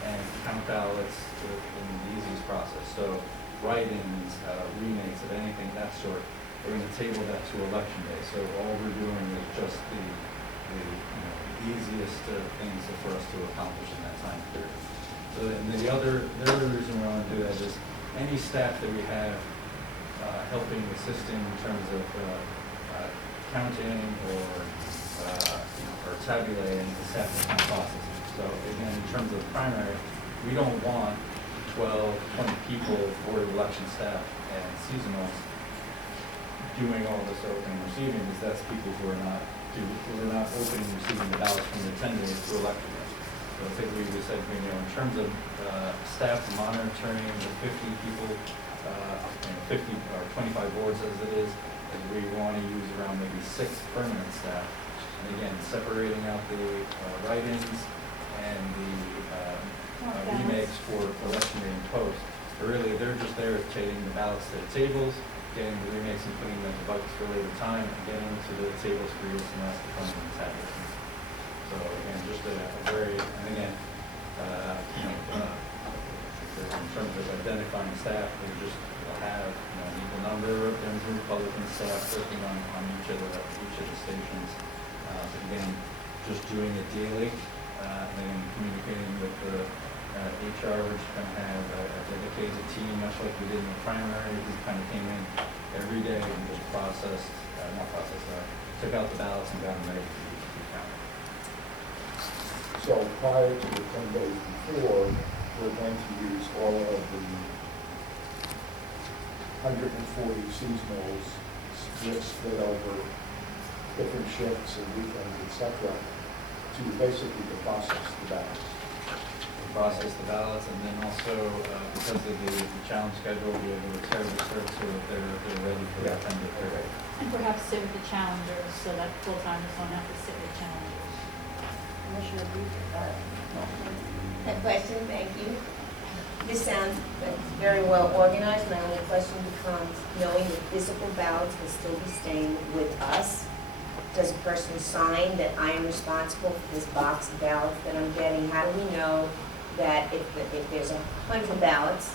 and count ballots in the easiest process. So write-ins, remakes of anything, that sort, we're going to table that to election day. So all we're doing is just the easiest things for us to accomplish in that time period. So and the other reason we want to do that is any staff that we have helping, assisting in terms of counting or tabulating the staff account processing. So again, in terms of primary, we don't want 12, 20 people, board of election staff and seasonals doing all this opening and receiving, because that's people who are not opening and receiving the ballots from the 10 days to election day. So I think we said, in terms of staff monitoring the 50 people, 50 or 25 boards as it is, we want to use around maybe 6 permanent staff. And again, separating out the write-ins and the remakes for election day and post. But really, they're just there taking the ballots to the tables, getting the remakes and putting them in the buckets for later time, and getting them to the tables for use and that's the fun and tablets. So again, just a very, and again, in terms of identifying staff, we just have an equal number of Democratic and Republican staff working on each of the stations. So again, just doing it daily, and then communicating with the HR, which kind of have a dedicated team, much like we did in the primary, who kind of came in every day and just took out the ballots and got them ready to be counted. So prior to the 10 days before, we're going to use all of the 140 seasonals split over different shifts and weekends, et cetera, to basically to process the ballots. Process the ballots, and then also, because of the challenge schedule, we have a terrible search so that they're ready for that time period. And perhaps sit with the challengers, so that full-timers don't have to sit with challengers. Commissioner Booth, That question, thank you. This sounds very well organized. My only question becomes, knowing that physical ballots will still be staying with us, does a person sign that I am responsible for this box of ballots that I'm getting? How do we know that if there's 100 ballots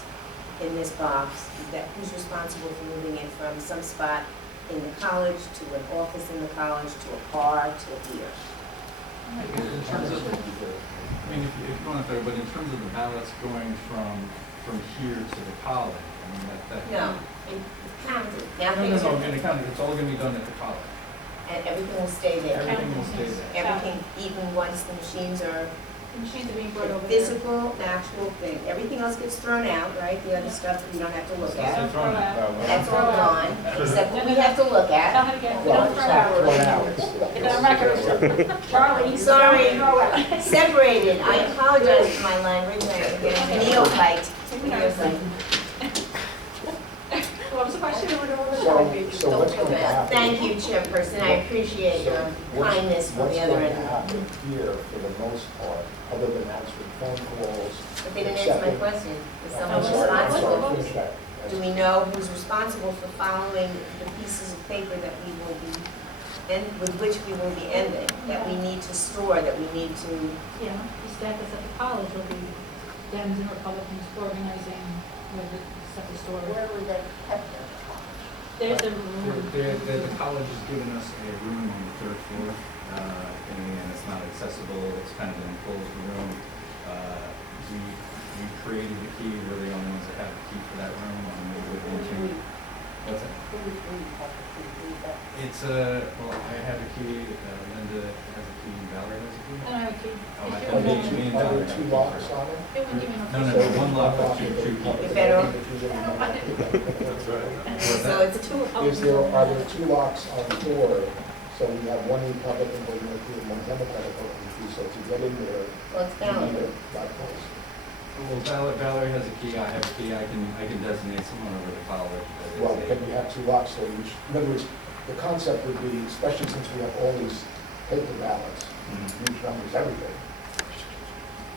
in this box, that who's responsible for moving it from some spot in the college to an office in the college to a car to here? In terms of, I mean, if you want to, but in terms of the ballots going from here to the college, I mean, that. No, in counted. Now No, things are, in the county, it's all going to be done at the college. and everything will stay there. Everything will stay there. Everything, even once the machines are The machines are being brought the over there. physical, actual thing. Everything else gets thrown out, right? The other stuff we don't have to look That's at. thrown out. That's all gone, except what we have to look Tell at. her again, Well, don't it's throw not thrown out. out, it's still- Get on record. Charlie, Sorry. don't throw out. Separated. I apologize for my language. I'm getting neophyte. Neophyte. What was the question? So what's going to happen? Thank you, Chairperson. I appreciate your kindness from the other What's going to end. happen here, for the most part, other than answering phone calls? But they didn't answer my accepting- question. Is I'm someone sorry, responsible? finish that. Do we know who's responsible for following the pieces of paper that we will be, and with which we will be ending, that we need to store, that we need to, Yeah, the staff that's at the college will be Dems and Republicans organizing where the stuff is stored. where were they kept them? There's a room. The college has given us a room on the 3rd floor, and it's not accessible, it's kind of an enclosed room. We created the key, we're the only ones that have the key for that room, and we would into, what's that? Who was we have to do that? It's well, I have a key, Linda has a key, Valerie has a key. I don't know, key. Oh, I If you thought wouldn't- me and Are Valerie there have 2 a key. locks on it? They wouldn't give me No, one lock, but two keys. You better- That's right. so it's two. Are there 2 locks on the door? So we have one Republican voting key and one Democratic voting key, so to get in there, Well, it's you valid. need a lock post. Well, Valerie has a key, I have a key, I can designate someone over the college. that is Well, a- then you have 2 locks, so each, in other words, the concept would be, especially since we have all these paper ballots, Mhm. huge numbers, everything,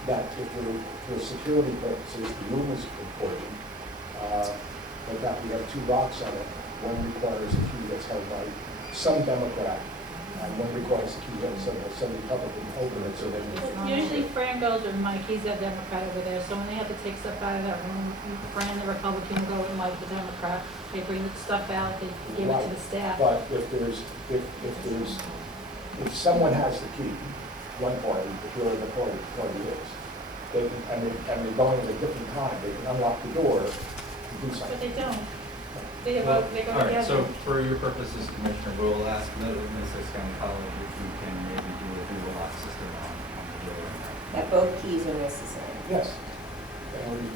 that if we're, for security purposes, the room is important, but that we have 2 locks on it. One requires a key that's held by some Democrat, And one requires the key, and so the Republican open it, so they can. Usually Fran goes with Mike, he's a Democrat over there, so when they have to take stuff out of that room, Fran, the Republican, will go with Mike, the Democrat. They bring the stuff out, they give it to the staff. But if someone has the key, one party, if you're the party is, they can, and they're going at a different time, they can unlock the door and do But something. they don't. They go All together. right, so for your purposes, Commissioner, we'll ask Middlesex County College if we can maybe do a dual lock system on the door. That both keys are necessary. Yes.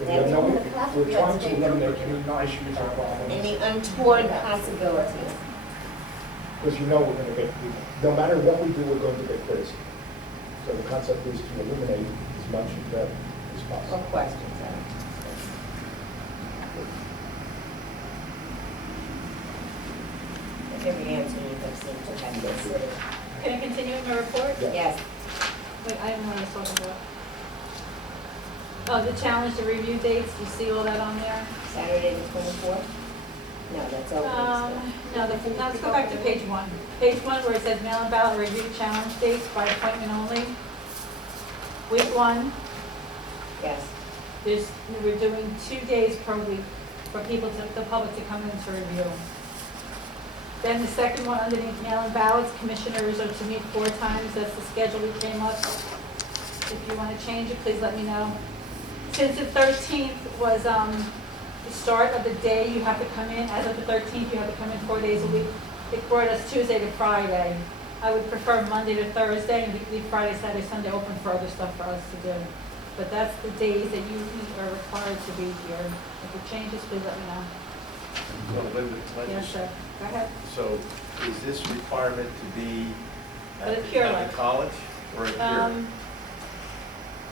Yeah, No, in the past, we're we had trying to state eliminate trooper. any non-issues or problems. Any untoward possibilities. Because you know we're gonna get, no matter what we do, we're going to get criticism. So the concept is to eliminate as much of that as Or possible. questions, every answer you have seemed to have considered. Can I continue with my report? Yeah. Yes, Wait, I didn't know what I was talking about. Oh, the challenge, the review dates, you see all that on there? Saturday the 24th? No, that's open. No, now let's go back to page one. Page one where it says mail-in ballot review challenge dates by appointment only. Week one, Yes, we're doing 2 days per week for people the public to come in to review. Then the second one underneath mail-in ballots, commissioners are to meet 4 times, that's the schedule we came up. If you want to change it, please let me know. Since the 13th was the start of the day you have to come in, as of the 13th, you have to come in 4 days a week. It brought us Tuesday to Friday. I would prefer Monday to Thursday, and leave Friday, Saturday, Sunday open for other stuff for us to do. But that's the days that you are required to be here. If it changes, please let me know. So, Linda, Yes, sir. Go ahead. so is this requirement to be But at it's the here, county like- college or at here?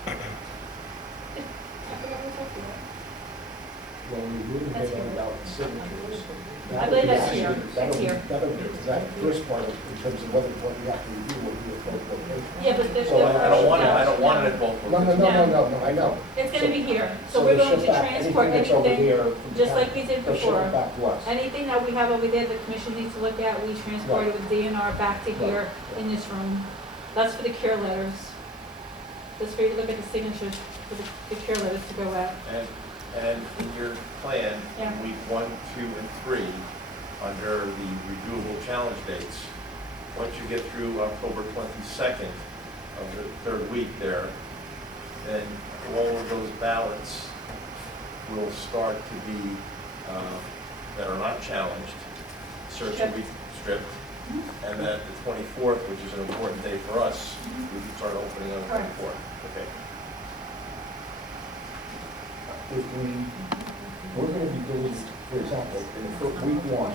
I forgot what we talked about. Well, we really That's hit here. about signatures. I believe that's here. That's here. That first part, in terms of what we have to review, will be at both locations. Yeah, but there's So I don't want it, I don't want it no. at both No, locations. I know. It's gonna be here, so So we're they'll going to ship back transport anything that's over anything, here from just town. like we did They'll ship before. it back to us. Anything that we have over there, the commission needs to look at, we transport it with DNR back to here in this room. That's for the cure letters. That's for you to look at the signatures for the cure letters to go out. And in your plan, Yeah. in week 1, 2, and 3, under the reviewable challenge dates, once you get through October 22nd of the third week there, then all of those ballots will start to be, that are not challenged, search will be stripped. And then the 24th, which is an important day for us, we can start opening on the Correct. 24th. Okay. If we're gonna be doing, for example, in the week 1,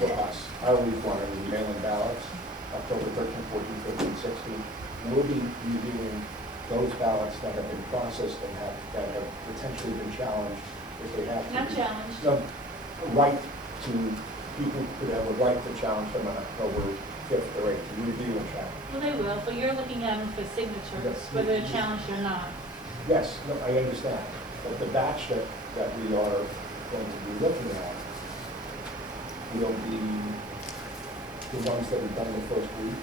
for us, our week 1 are the mail-in ballots, October 13th, 14th, 15th, 16th. We'll be reviewing those ballots that have been processed and that have potentially been challenged, if they have to. Not be. challenged. No, right to, people could have a right to challenge them on October 5th or 8th, to review and challenge. Well, they will, but you're looking at them for signatures, Yes. whether they're challenged or not. Yes, no, I understand, but the batch that we are going to be looking at will be the ones that we've done the first week.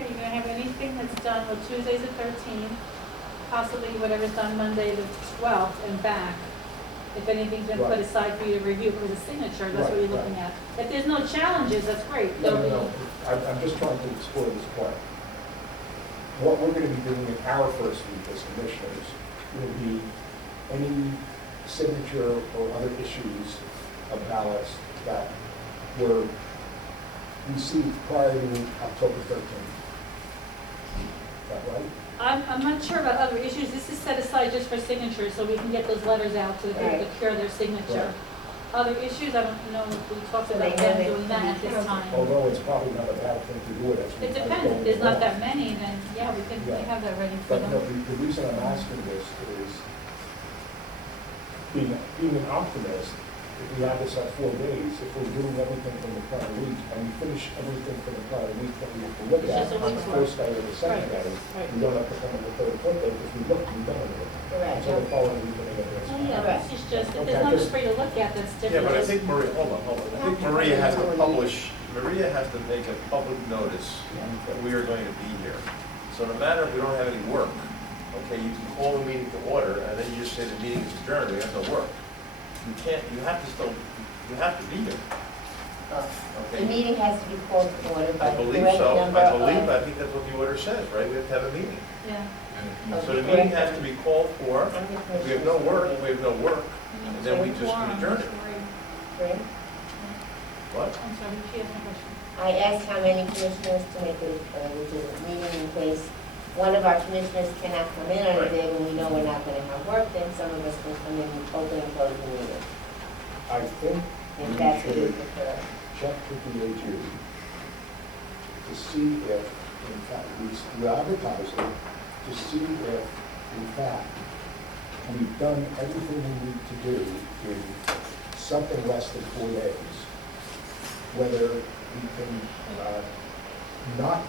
Are you gonna have anything that's done with Tuesdays the 13th, possibly whatever's done Monday the 12th and back? If anything's been put Right. aside for you to review because of signature, that's what Right, you're looking at. If there's no challenges, that's great. No, I'm just trying to explore this point. What we're gonna be doing in our first week as commissioners will be any signature or other issues of ballots that were received prior to October 13th. Is that right? I'm not sure about other issues. This is set aside just for signatures, so we can get those letters out to the people to Right. cure their signature. Other issues, I don't know if we talked So about they know them they doing that at this can be time. Although it's probably not a bad thing to do it as we. It depends. If there's not that many, then yeah, we can Yeah. have that ready for But no, them. the reason I'm asking this is, being an optimist, if we have this at 4 days, if we're doing everything from the prior week, and we finish everything from the prior week that we have to look It's at just a on the week's first day or the second Right, day, right. we don't have to come on the third or fourth day, because we look, we've done it. Correct. Until the following week, when they get this. Oh, yeah, Correct. this is just, if Okay, there's nothing just- for you to look at that's different. Yeah, but I just- think Maria, hold on. I think Maria has to publish, Maria has to make a public notice that we are going to be here. So no matter if we don't have any work, okay, you can call the meeting to order, and then you just say the meeting is adjourned, we have no work. You can't, you have to still, you have to be here, The okay? meeting has to be called to order by I the believe correct so, number I of. believe, I think that's what the order says, right? We have to have a meeting. Yeah. So the meeting has to be called for, if we have no work, we have no work, and then we just Quorum, adjourn it. Right. What? I'm sorry, she has no question. I asked how many commissioners to make a meeting in case one of our commissioners cannot come in on a day when we know we're not gonna have work, then some of us can come in and open and close the meeting. I think If we that's what you should prefer. check with the AG to see if, in fact, we advertise it, to see if, in fact, we've done everything we need to do in something less than 4 days. Whether we can not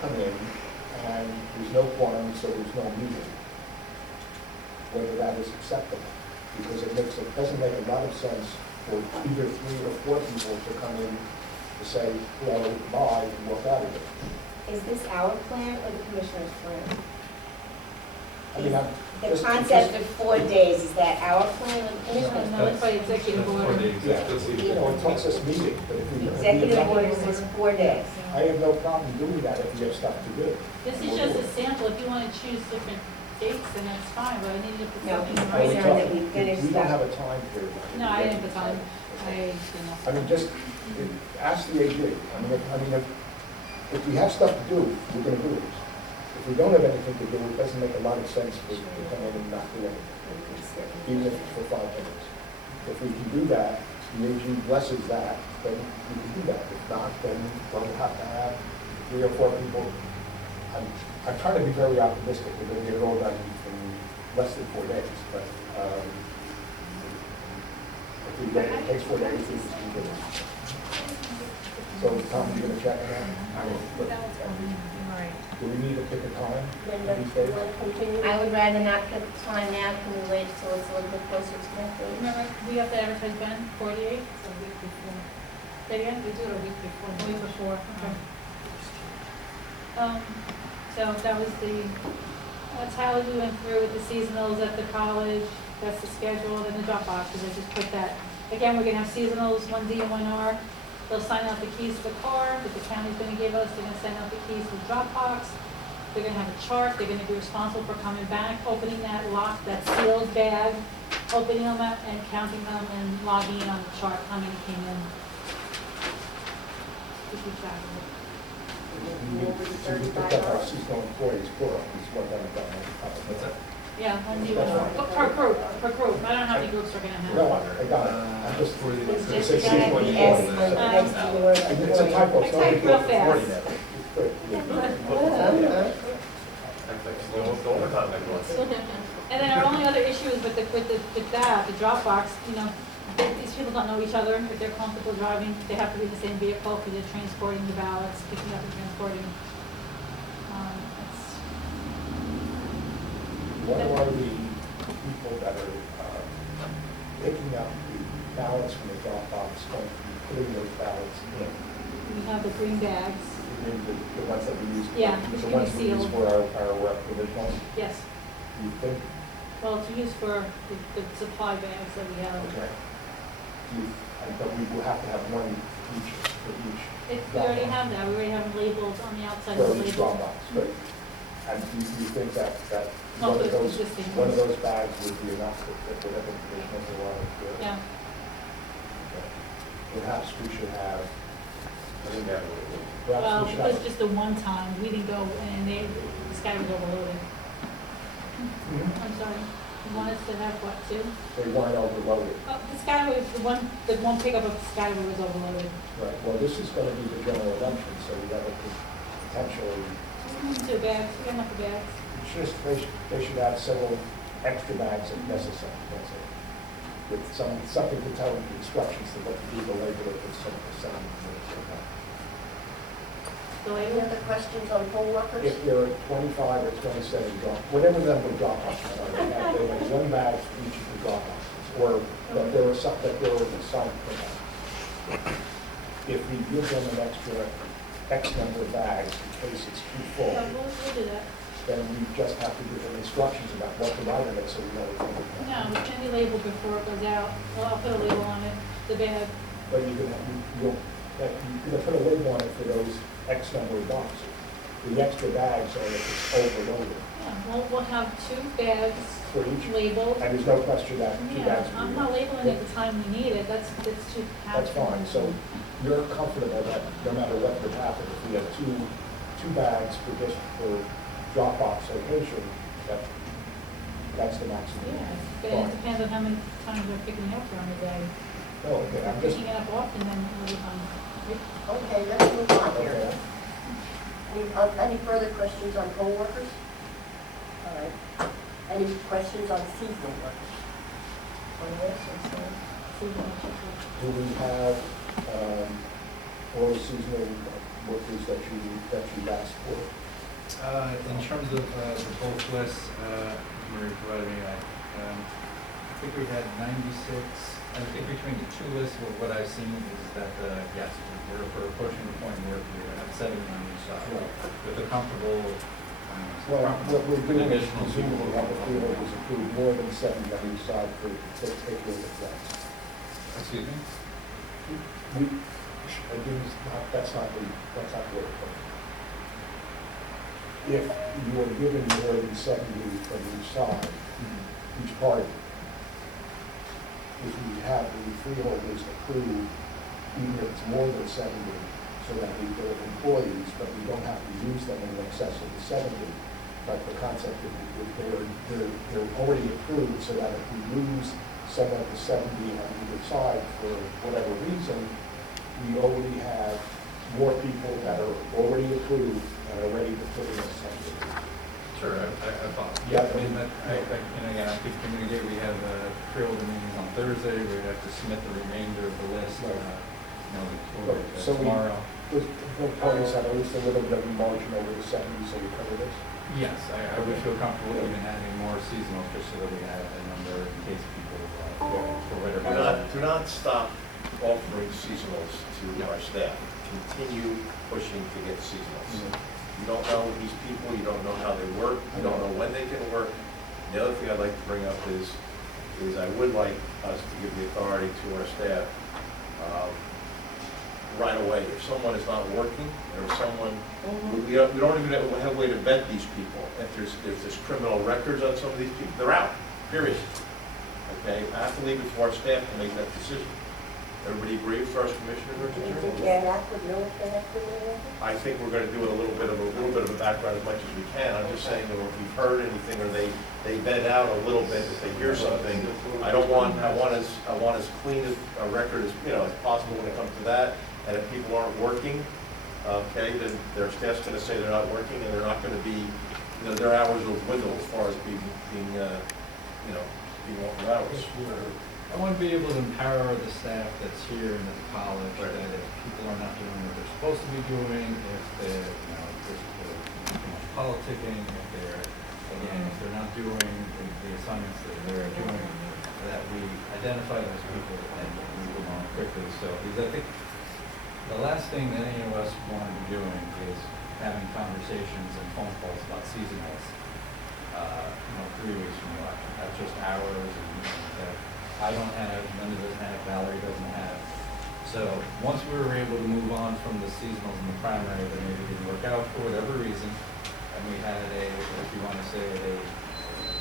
come in and there's no quorum, so there's no meeting. Whether that is acceptable, because it doesn't make a lot of sense for either 3 or 4 people to come in to say, hello, bye, and walk out of it. Is this our plan or the commissioner's plan? I mean, I'm The just- concept of 4 days, is that our plan or the commissioner's? No, that's by executive That's order. 4 days. Yeah, That's the- you know, it talks us meeting, but if we. Executive order says 4 days. I have no problem doing that if we have stuff to do. This is just a sample, if you want to choose different dates, then that's fine, but I need to put No, something in I'm Well, we writing. concerned talk- that we finish We don't stuff. have a time period. No, I didn't have time, you know. I mean, just ask the AG. If we have stuff to do, we're gonna do it. If we don't have anything to do, it doesn't make a lot of sense to come in and not do anything, even if it's for 5 minutes. If we can do that, the AG blesses that, then we can do that. If not, then we'll have to have 3 or 4 people. I'm trying to be very optimistic, we're gonna get it all done in less than 4 days, but, if we get, it takes 4 days, we can do it. So, Tom, you gonna check on that? Do we need to pick a time? Linda, these do you days? want to continue? I would rather not put time now, can we wait till it's a little bit closer to that date? Remember, we have to advertise Ben, 48, so a week before. Say it again? We do it a week before. A week before, okay. So that was that's how we went through with the seasonals at the college, that's the schedule, and the drop boxes, I just put that. Again, we're gonna have seasonals, 1D and 1R. They'll sign out the keys to the car that the county's gonna give us, they're gonna send out the keys to the drop box. They're gonna have a chart, they're gonna be responsible for coming back, opening that lock, that sealed bag, opening them up and counting them and logging in on the chart, how many came in. To keep track of it. So we picked up our seasonal employees, plural, is what that got. What's that? Yeah, 1D, 1R, per group, I don't know how many groups we're gonna have. No, I got it, I'm just. For the- It's for just the gonna be 6:20 S on on the- the next to the word It's a typo, I it's not a typed big real deal. fast. It's good. It's almost overtime next month. And then our only other issue is with the Dropbox, you know, these people don't know each other. If they're comfortable driving, they have to be in the same vehicle because they're transporting the ballots, picking up and transporting. It's- What are the people that are picking up the ballots from the Dropbox, going to be putting those ballots in? We have the green bags, You mean the ones that we use? Yeah, which The can be ones we use sealed. for our provisionals? yes. Do you think, Well, it's used for the supply bags that we have. okay. But we will have to have one each, for each. We already have that, we already have them labeled on the outside of For the each label. Dropbox, right? And do you think that Not one of for those, existing one of ones. those bags would be enough that whatever provisionals they want to do? Yeah, Okay. Perhaps we should have, I think that would- perhaps well, we should it was have. just the one time, we didn't go, and this guy was overloaded. Mhm. I'm sorry, you want us to have what, two? They weren't overloaded. Oh, this guy was, the one pickup of this guy was overloaded. Right, well, this is gonna be the general election, so we gotta potentially, Two bags, we got enough bags. they should have several extra bags if necessary, that's it. with something to tell them the instructions to what to do, the label with some percent. So Any other questions on poll workers? If there are 25 or 27 whatever the number of drop-offs are, they have one bag for each of the drop-offs, or that there are some, that there is a sign for that. If we give them an extra X number of bags in case it's too full, we'll do that. then we just have to give them instructions about what to write on it, so we know what to do. No, it can be labeled before it goes out. Well, I'll put a label on it, the bag. But you're gonna put a label on it for those X number of boxes. The extra bags are if it's overloaded. Yeah, we'll have 2 bags For each, labeled. and there's no question that 2 Yeah, bags. I'm not labeling it the time we need it, that's too. That's fine, so you're comfortable that no matter what would happen, if we have two bags for drop-off location, that's the maximum. Yeah, but it Fine. depends on how many times they're picking it up during the day. No, okay, If I'm they're just, picking it up often, then it'll be fine. Okay, let's move on here. okay. Any further questions on poll workers? All right. Any questions on seasonal workers? Do we have, all seasonal workers that you asked for? In terms of the bulk list, Marie provided me, I think we had 96. I think between the 2 lists, what I've seen is that, yes, we're approaching the point where we're at 70 on each side. Right. With a comfortable, Well, what we're doing is additional presumably have a field is approved more than 70 on each side for, take away the flex. Excuse me? That's not the way it works. If you are given more than 70 from each side, each party, if we have the freeholders approved, even if it's more than 70, so that we bill employees, but we don't have to use them in excess of the 70. But the concept is that they're already approved, so that if we lose some of the 70 on either side for whatever reason, we already have more people that are already approved and are ready to put in a 70. Sure, I follow. Yeah. I mean, and again, I could communicate, we have freeholder meetings on Thursday, we have to submit the remainder of the list, So we- tomorrow. Both parties have at least a little bit of margin over the 70, so we cover this. Yes, I would feel comfortable even having more seasonal, just so that we have a number in case people, for whatever. Do not stop offering seasonals to Yeah. our staff. Continue pushing to get seasonals. Mhm. You don't know these people, you don't know how they work, you don't know when they can work. The other thing I'd like to bring up is I would like us to give the authority to our staff right away. If someone is not working, or someone, we don't even have a way to vet these people. If there's criminal records on some of these people, they're out, period. Okay, I have to leave it to our staff to make that decision. Everybody agree as far as commissioners are Do you think concerned? Dan Ackwood knows they have to do it? I think we're gonna do it a little bit of a background as much as we can. I'm just saying that if we've heard anything or they vet out a little bit, if they hear something, I want as clean a record as possible when it comes to that. And if people aren't working, okay, then their staff's gonna say they're not working and they're not gonna be, their hours will dwindle as far as being off hours. I want to be able to empower the staff that's here and at the college, Right. that if people are not doing what they're supposed to be doing, if they're, there's too much politicking, if they're not doing the assignments that they're doing, that we identify those people and we move on quickly. So, because I think the last thing that any of us want to be doing is having conversations and phone calls about seasonals, 3 weeks from the election. That's just hours and meetings that I don't have, Linda doesn't have, Valerie doesn't have. So once we were able to move on from the seasonals and the primary that maybe didn't work out for whatever reason, and we had if you want to say a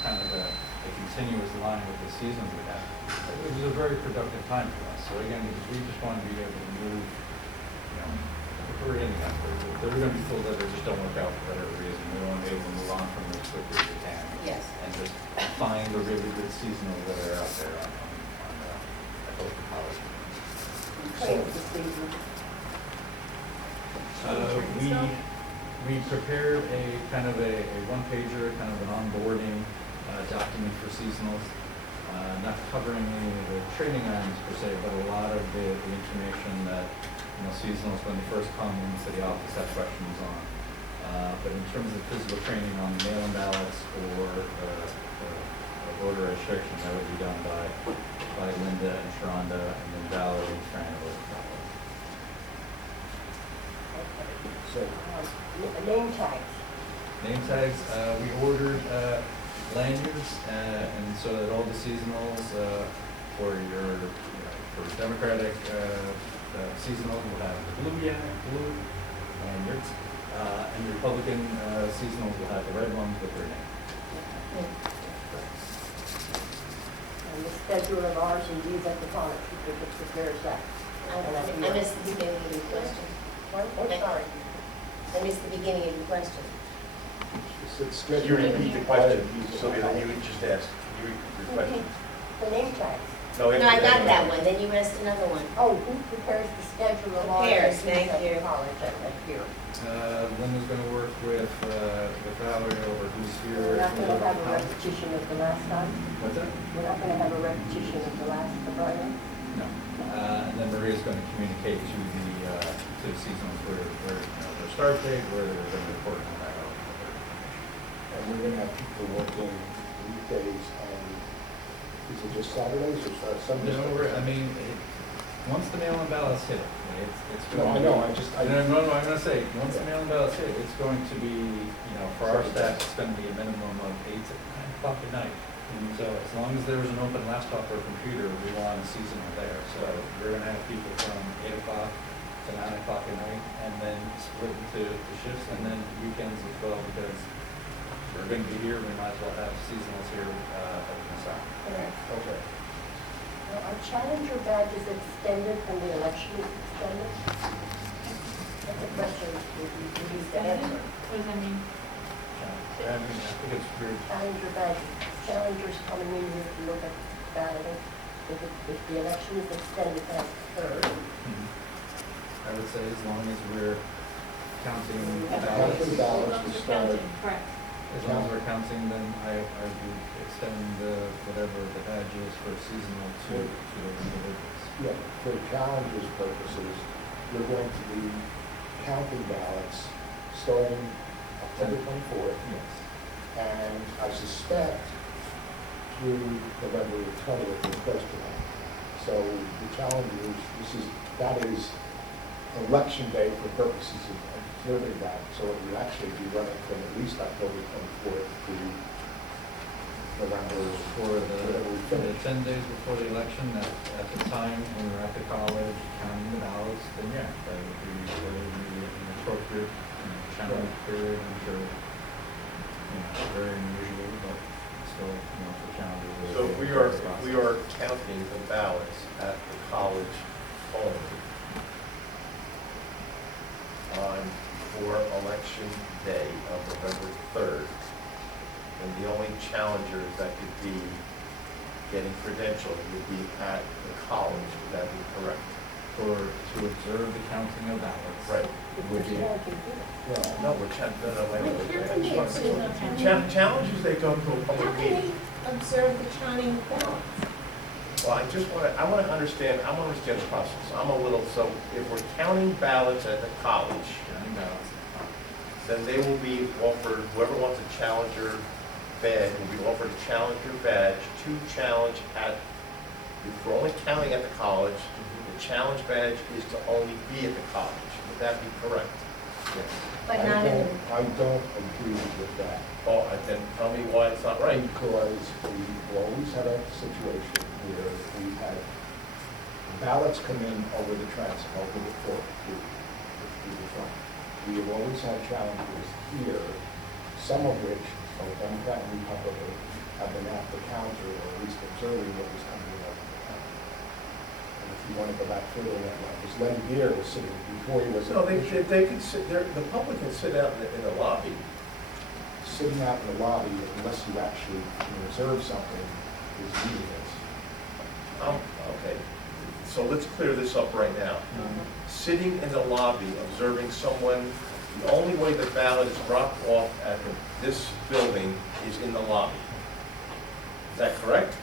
kind of a continuous line with the seasons we had, it was a very productive time for us. So again, we just want to be able to move, if we're in the country, there are going to be people that just don't work out for whatever reason. We want to be able to move on from them as quickly as we can. Yes. And just find the really good seasonals that are out there at both the college. Claims the season. We prepared a kind of a one-pager, kind of an onboarding document for seasonals. not covering any of the training items per se, but a lot of the information that, you know, seasonals, when they first come into the office, have questions on. But in terms of physical training on mail-in ballots or voter registration, that would be done by Linda and Sharonda, and then Valerie and Fran would follow. So, Name tags. Name tags, we ordered lanyards, and so that all the seasonals for your, for Democratic seasonal will have the blue lanyards, and Republican seasonals will have the red ones with their name. And the schedule of ours and these at the college, because it prepares that. I missed the beginning of your question. Oh, sorry. I missed the beginning of your question. it's Can you repeat the question, Sylvia, that you just asked? Can you repeat your question? The name tags. No, I got that one, then you asked another one. Oh, who prepares the schedule of ours Prepares, and these thank at you. the college at here? Linda's gonna work with Valerie over who's here. We're not gonna have a repetition of the last time? What's that? We're not gonna have a repetition of the last Friday? No. And then Maria's gonna communicate to the seasonals where, you know, their start date, where they're gonna report on that. And we're gonna have people working weekdays and, is it just Saturdays or Sundays? No, I mean, once the mail-in ballots hit, it's No, going. I know, I just, No, I'm gonna say, once the mail-in ballots hit, it's going to be, you know, for our staff, it's gonna be a minimum of 8 to 9 o'clock at night. So as long as there's an open laptop or computer, we want a seasonal there. So we're gonna have people from 8 o'clock to 9 o'clock at night, and then split into shifts, and then weekends as well, because we're gonna be here, we might as well have seasonals here, helping us out. Correct. okay. Now, our challenger badge is extended and the election is extended? That's a question we need to answer. What does that mean? I mean, I think it's weird. Challenger badge, challengers coming in here to look at balloting. If the election is extended past the 3rd, I would say as long as we're counting Counting ballots, ballots to start. Correct. as long as we're counting, then I would extend whatever the badge is for seasonal to those individuals. Yeah, for challengers purposes, we're going to be counting ballots starting October 24th. Yes. And I suspect through November 20th or close to that. So the challengers, that is election day for purposes of observing that. So it will actually be running from at least October 24th to November, For whatever we the finish. 10 days before the election, at the time when we're at the college counting the ballots, then yeah, that would be an appropriate, challenge period. I'm sure, very unusual, but still, for challenges. So we are counting the ballots at the college only for election day of November 3rd. And the only challengers that could be getting credentialed would be at the college. Would that be correct? To observe the counting of ballots. Right. Would be, Yeah. No, wait, Counting. Challenges, they go to a How public can meeting. they observe the counting of ballots? Well, I want to understand the process. I'm a little, so if we're counting ballots at the college, counting ballots. then they will be offered, whoever wants a challenger badge will be offered a challenger badge to challenge at, if we're only counting at the college, the challenge badge is to only be at the college. Would that be correct? Yes. But not in, I don't agree with that. Oh, then tell me why it's not right. Because we've always had a situation where we had ballots come in over the tracks, over the court, to the front. We have always had challenges here, some of which, both Democrat and Republican, have been at the counter, or at least observing what was happening over the counter. And if you want to go back further than that, because Len Beer was sitting before he was. No, they could sit there, the public can sit out in the lobby. Sitting out in the lobby, unless you actually reserve something, is meaningless. Okay, so let's clear this up right now. Sitting in the lobby, observing someone, the only way the ballot is dropped off at this building is in the lobby. Is that correct?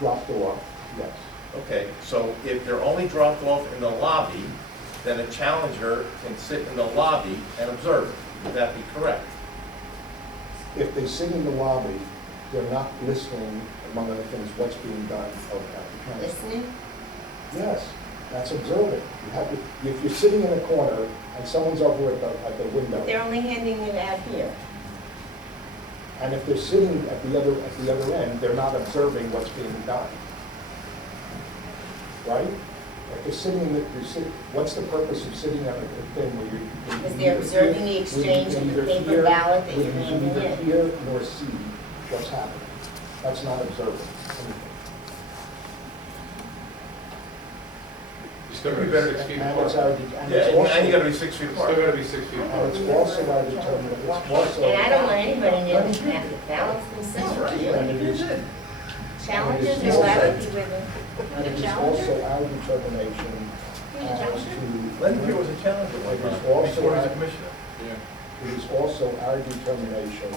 Dropped off, yes. Okay, so if they're only dropped off in the lobby, then a challenger can sit in the lobby and observe it. Would that be correct? If they sit in the lobby, they're not listening, among other things, what's being done at the county. Listening? Yes, that's observing. You have to, if you're sitting in a corner and someone's over at the window, They're only handing it out here. and if they're sitting at the other end, they're not observing what's being done. Right? If they're sitting in the, what's the purpose of sitting on a thing where you? Because they're observing the exchange of the paper ballot that you're handing neither in. hear nor see what's happening. That's not observing anything. You still gotta be 6 feet And apart. it's Still our, and it's also, And you gotta be 6 feet apart. gotta be 6 feet apart. and it's also our determination, it's also. And I don't want anybody near the ballots themselves. And it is, Challengers are allowed to be with them. and it is also our determination as to. Let him hear what the challenger was. It is also Before he's a our- commissioner. Yeah. It is also our determination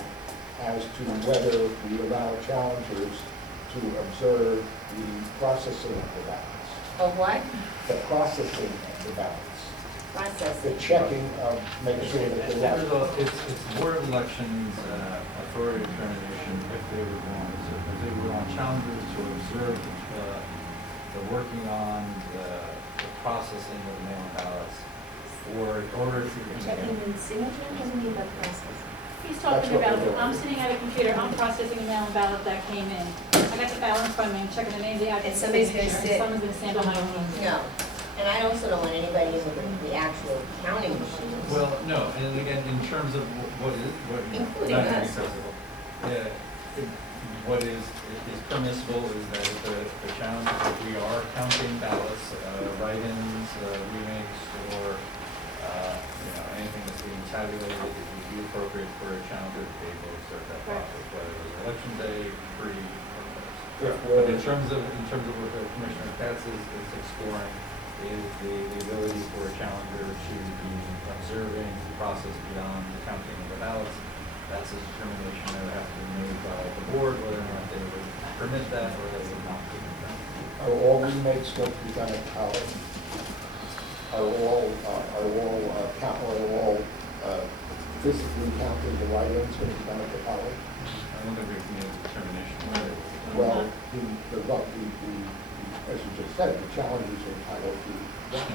as to whether we allow challengers to observe the processing of the ballots. Of what? The processing of the ballots. The Processing. checking of, making sure that they're There's right. it's board of elections authority determination if they would want, so if they would want challengers to observe the working on the processing of the mail ballots, or in order to. Checking the signature doesn't mean the process. He's That's talking what about, we're doing. I'm sitting at a computer, I'm processing a mail ballot that came in. I got the ballot in front of me, I'm checking the name, the address. And somebody's gonna signature, sit- and someone's gonna stand behind me. No. And I also don't want anybody in with the actual counting machines. Well, no, and again, in terms of what is, what. Including not us. acceptable. Yeah, what is permissible is that if the challenge, if we are counting ballots, write-ins, remakes, or, anything that's being tabulated, it would be appropriate for a challenger to be able to observe that process, whether it was election day, pre, or post. If But we're- in terms of what Commissioner Katz is exploring, is the ability for a challenger to be observing the process beyond the counting of the ballots. That's a determination that would have to be made by the board, whether or not they would permit that or they would not permit that. Are all remakes going to be done at college? Are all physically counting the write-ins going to be done at the college? I don't think we've made a determination whether. Well, as you just said, the challengers are entitled to that.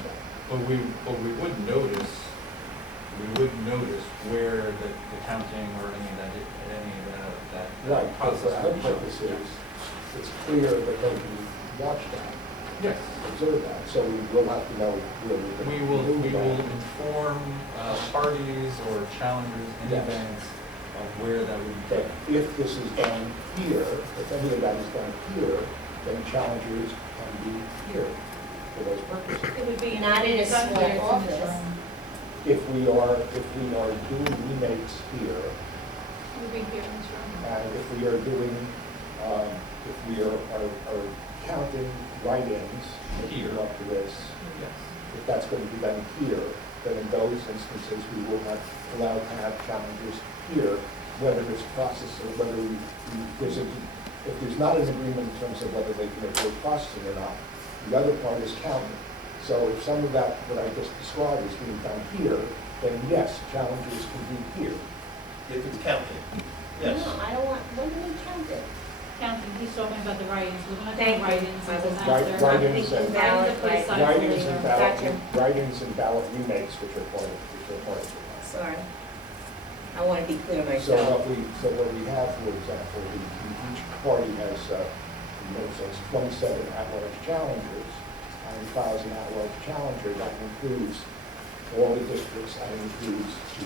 But we would notice where the counting or any of that Right, but process for our would show. purposes, it's clear that they can watch that, Yes. observe that, so we will have to know where we're going We to will move that. inform parties or challengers in Yes. advance of where that would be But taken. if this is done here, if any of that is done here, then challengers can be here for those purposes. It would be. Not in a it's done small here, it's in this office. room. If we are doing remakes here, It would be here in this room. and if we are doing, if we are counting write-ins, Here. up to this, Yes. if that's going to be done here, then in those instances, we will have allowed to have challengers here, whether it's process or whether if there's not an agreement in terms of whether they can avoid processing or not, the other part is counting. So if some of that, what I just described is being done here, then yes, challengers can be here. If it's counting, yes. No, I don't want, when do we count it? Counting, he's talking about the write-ins, we're not Thank doing you. write-ins until Right, after. write-ins and- Ballot, Write-ins are right. precisely- Write-ins and ballot, Gotcha. write-ins and ballot remakes, which are part of it. Sorry. I want to be clear So myself. what we have, for example, each party has, Middlesex 27 at-large challengers, and files an at-large challenger, that includes all the districts, and includes to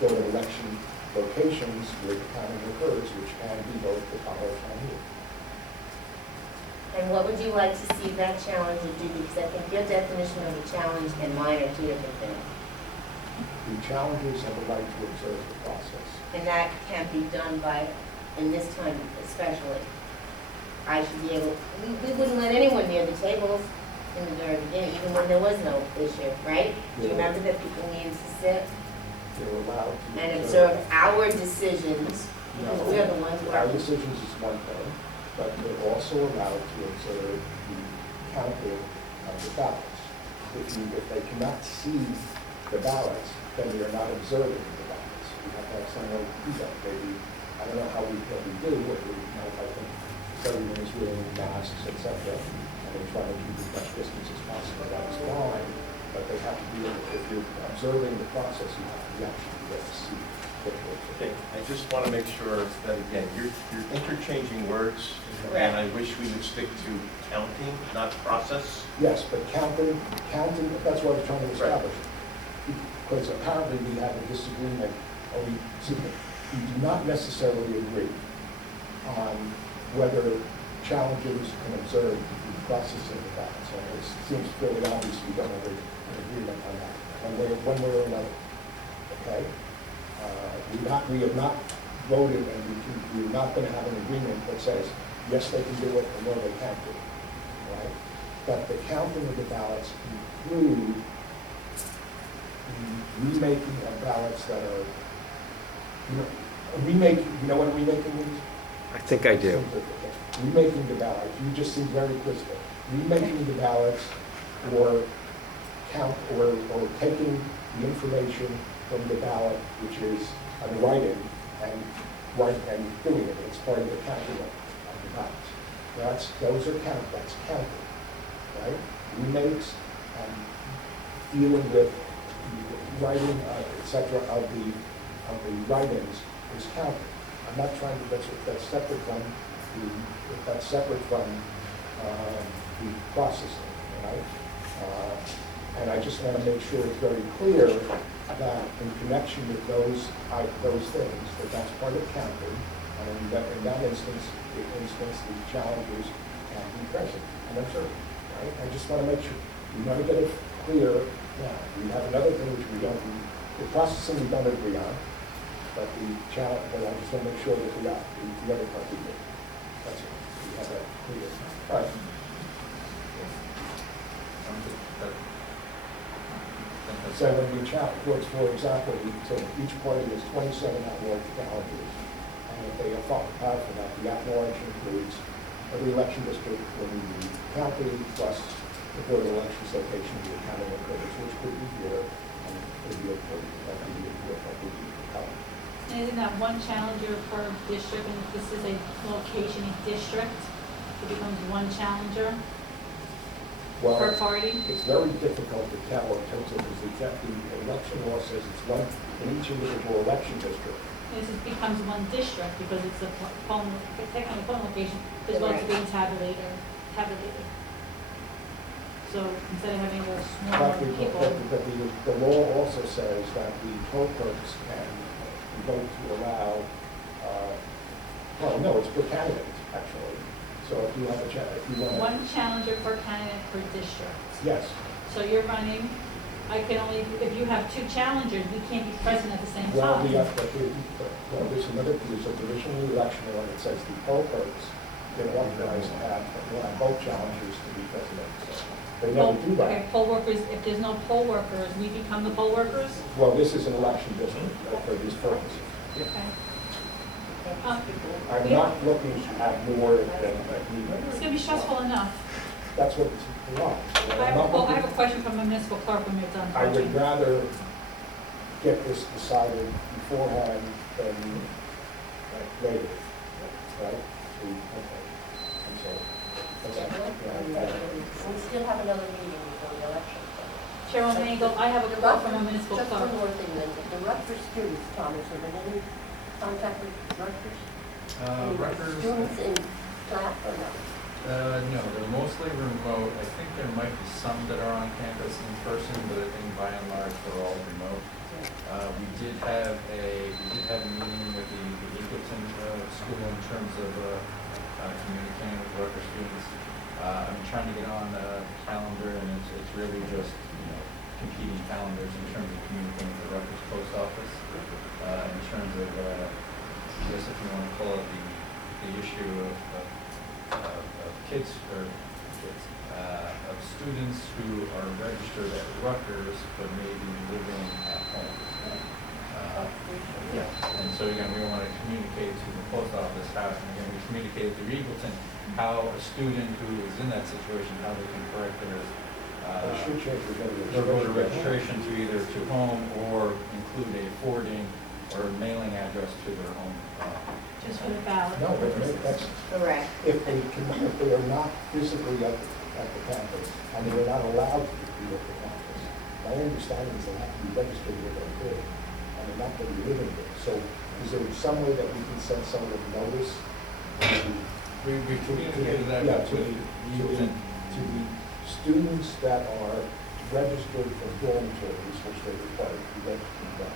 go to election locations where the counting occurs, which can be both the college and here. And what would you like to see that challenger do? Because I think your definition of a challenge and mine are two different things. The challengers have the right to observe the process. And that can't be done by, in this time especially. I should be able, we wouldn't let anyone near the tables in the very beginning, even when there was no issue, right? Do you remember that people needed to sit They're allowed to and observe our decisions? Because we're the ones who Our are. decisions is one thing, but they're also allowed to observe the counting of the ballots. If they cannot see the ballots, then they are not observing the ballots. We have to have some way to do that. Maybe, I don't know how we do, or we might, I think, everyone is wearing masks, et cetera, and they're trying to keep as much distance as possible. That's fine, but they have to be, if you're observing the process, you have to actually be able to see what you're observing. Okay, I just want to make sure that, again, you're interchanging words, and I wish we would stick to counting, not process. Yes, but counting, that's what I was trying to establish. Because apparently we have a disagreement, or we do not necessarily agree on whether challengers can observe the processing of ballots. And it seems fairly obvious we don't have an agreement on that, one way or another. Okay? We have not voted, and we're not going to have an agreement that says, yes, they can do it, or no, they can't do it. Right? But the counting of the ballots include the remaking of ballots that are, you know what a remaking means? I think I do. Remaking the ballots, you just seem very crystal. Remaking the ballots or count, or taking the information from the ballot, which is a write-in, and doing it. It's part of the counting of the ballots. That's counting, right? Remakes and dealing with writing, et cetera, of the write-ins is counting. I'm not trying to, that's separate from the processing, right? And I just want to make sure it's very clear that in connection with those things, that's part of counting, and in that instance, the challengers can be present and observe, right? I just want to make sure, we want to get it clear now. We have another thing which we don't, the processing we don't agree on, but the challenge, but I just want to make sure that we got the other part we did. That's it. We have that clear. All right. So when we challenge, for example, so each party has 27 at-large challengers, and if they are powerful enough, the at-large includes every election district in the county plus the Board of Elections location, the accounting workers, which could be here, and could be a county. And isn't that one challenger per district, and if this is a location, a district, it becomes one challenger Well, per party? it's very difficult to tell in terms of, because the election law says it's one in each individual election district. This becomes one district because it's a technical polling location, as well as being tabulated. So instead of having a small But people. the law also says that the poll clerks can vote to allow, well, no, it's per candidate, actually. So if you have if you want to. One challenger per candidate per district. Yes. So you're running, if you have two challengers, we can't be present at the same Well, time. there's a provisional election law that says the poll clerks can authorize to have both challengers to be president. So they never do that. Okay, poll workers, if there's no poll workers, we become the poll workers? Well, this is an election district for these purposes. Okay. I'm not looking at more than. It's gonna be stressful enough. That's what it's like. I have a question from the municipal clerk when you're done. I would rather get this decided beforehand than later, right? Okay. I'm sorry. We still have another meeting before the election. Chairman Mango, I have a call from a municipal Just clerk. one more thing then, the Rutgers students, Thomas, have there been any contact with Rutgers? Any Rutgers, students in class or no? no, they're mostly remote. I think there might be some that are on campus in person, but I think by and large they're all remote. We did have a meeting with the Eagleton school in terms of communicating with Rutgers students. I'm trying to get on the calendar, and it's really just competing calendars in terms of communicating with the Rutgers post office. In terms of, I guess if you want to call it the issue of kids or of students who are registered at Rutgers but maybe living at home. And so again, we want to communicated to the post office how, and again, we communicated to Eagleton how a student who is in that situation, how they can correct their, They should change their voter registration to either to home or include a forwarding or mailing address to their home. Just for the ballot. No, but that's, Correct. if they are not physically at the campus, and they are not allowed to be at the campus, my understanding is they have to be registered where they live, and they're not going to be living there. So is there some way that we can send some of the notice We communicated that yeah, with Eagleton. to the students that are registered for dormitories, which they require to be registered for?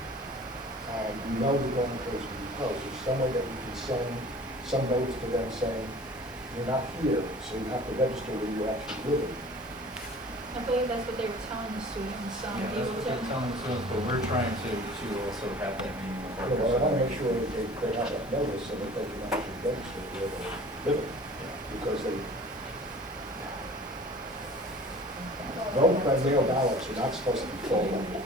And we know the dormitories will be closed. There's some way that we can send some notice to them saying, you're not here, so you have to register where you're actually living. I believe that's what they were telling the students, Yeah, that's what they're telling us, but we're trying to also have that meeting with our. Well, I want to make sure that they have that notice so that they can actually register where they're living. Because they, vote by mail ballots are not supposed to be filled out.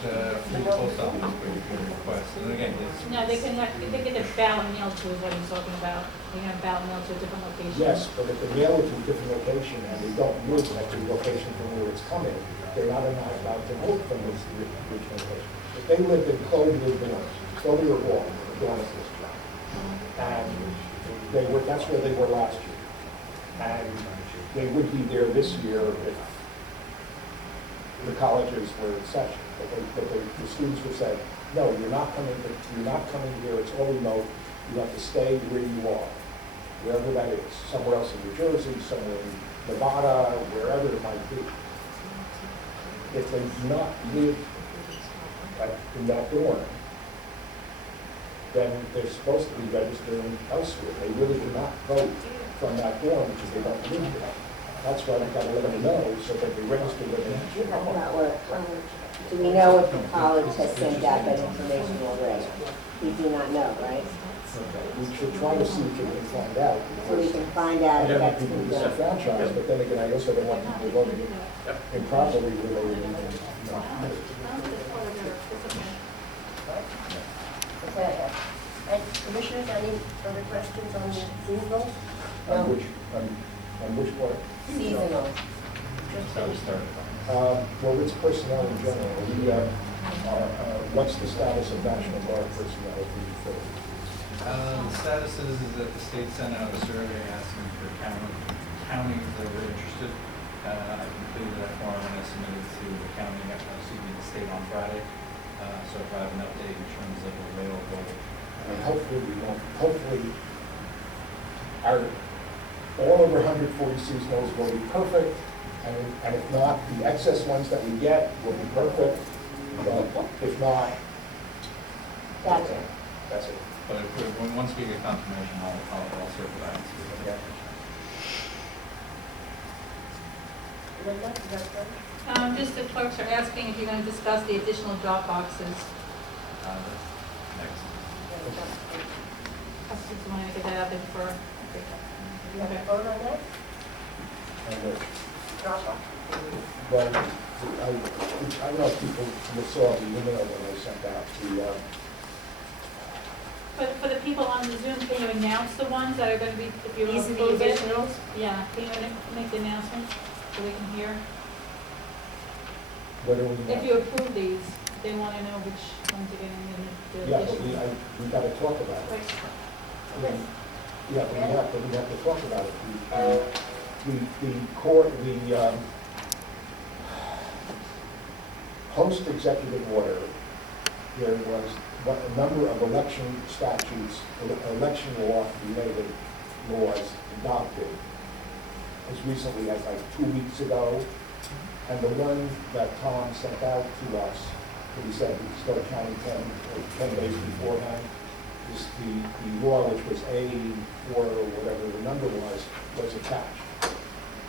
The post office would request, and again, it's. No, they can get their ballot mailed to is what he's talking about. They can have ballot mailed to a different location. Yes, but if they mail it to a different location and they don't live at the location from where it's coming, they're not allowed to vote from this original location. If they lived in Clover, Clover Hall, Dorset District, and they were, that's where they were last year. And they would be there this year if the colleges were in session. But the students would say, no, you're not coming here, it's all remote, you have to stay where you are, wherever that is, somewhere else in New Jersey, somewhere in Nevada, wherever it might be. If they do not live in that dorm, then they're supposed to be registering elsewhere. They really cannot vote from that dorm because they don't live there. That's why we've got to let them know so that they register where they actually are. Do we know if the college has sent out that information already? We do not know, right? We should try to see if we can find out. So we can find out if I don't want that's people been to done. disenfranchise, but then again, I also don't want people voting improperly where they live. Okay. And commissioners, any further questions on the seasonal? On which part? Seasonal. That's how we started. Well, it's personnel in general. What's the status of National Guard personnel for the The status is that the state sent out a survey asking for counties that were interested. I completed that form and I submitted to the county, the state on Friday. So if I have an update in terms of available. And hopefully all over 140 seasonals will be perfect. And if not, the excess ones that we get will be perfect. But if not, Gotcha. that's it. But once we get confirmation, I'll circle back to you. Okay. Linda, is that good? Just the clerks are asking if you're going to discuss the additional drop boxes. Next. I just wanted to get that out there for. Do you have a vote on that? And, Drop off? well, I don't know if people saw the email that I sent out to, For the people on the Zoom, can you announce the ones that are going to be, if you These are the approve it? additionals? Yeah, can you make the announcement so they can hear? what do we If want? you approve these, they want to know which ones are getting the Yeah, but additional. we got to talk about it. Okay. Yeah, but we have to talk about it. The post executive order, there was a number of election statutes, election law related laws adopted as recently as like 2 weeks ago. And the one that Tom sent out to us, that he said we start counting 10 days beforehand, is the law, which was A4 or whatever the number was attached.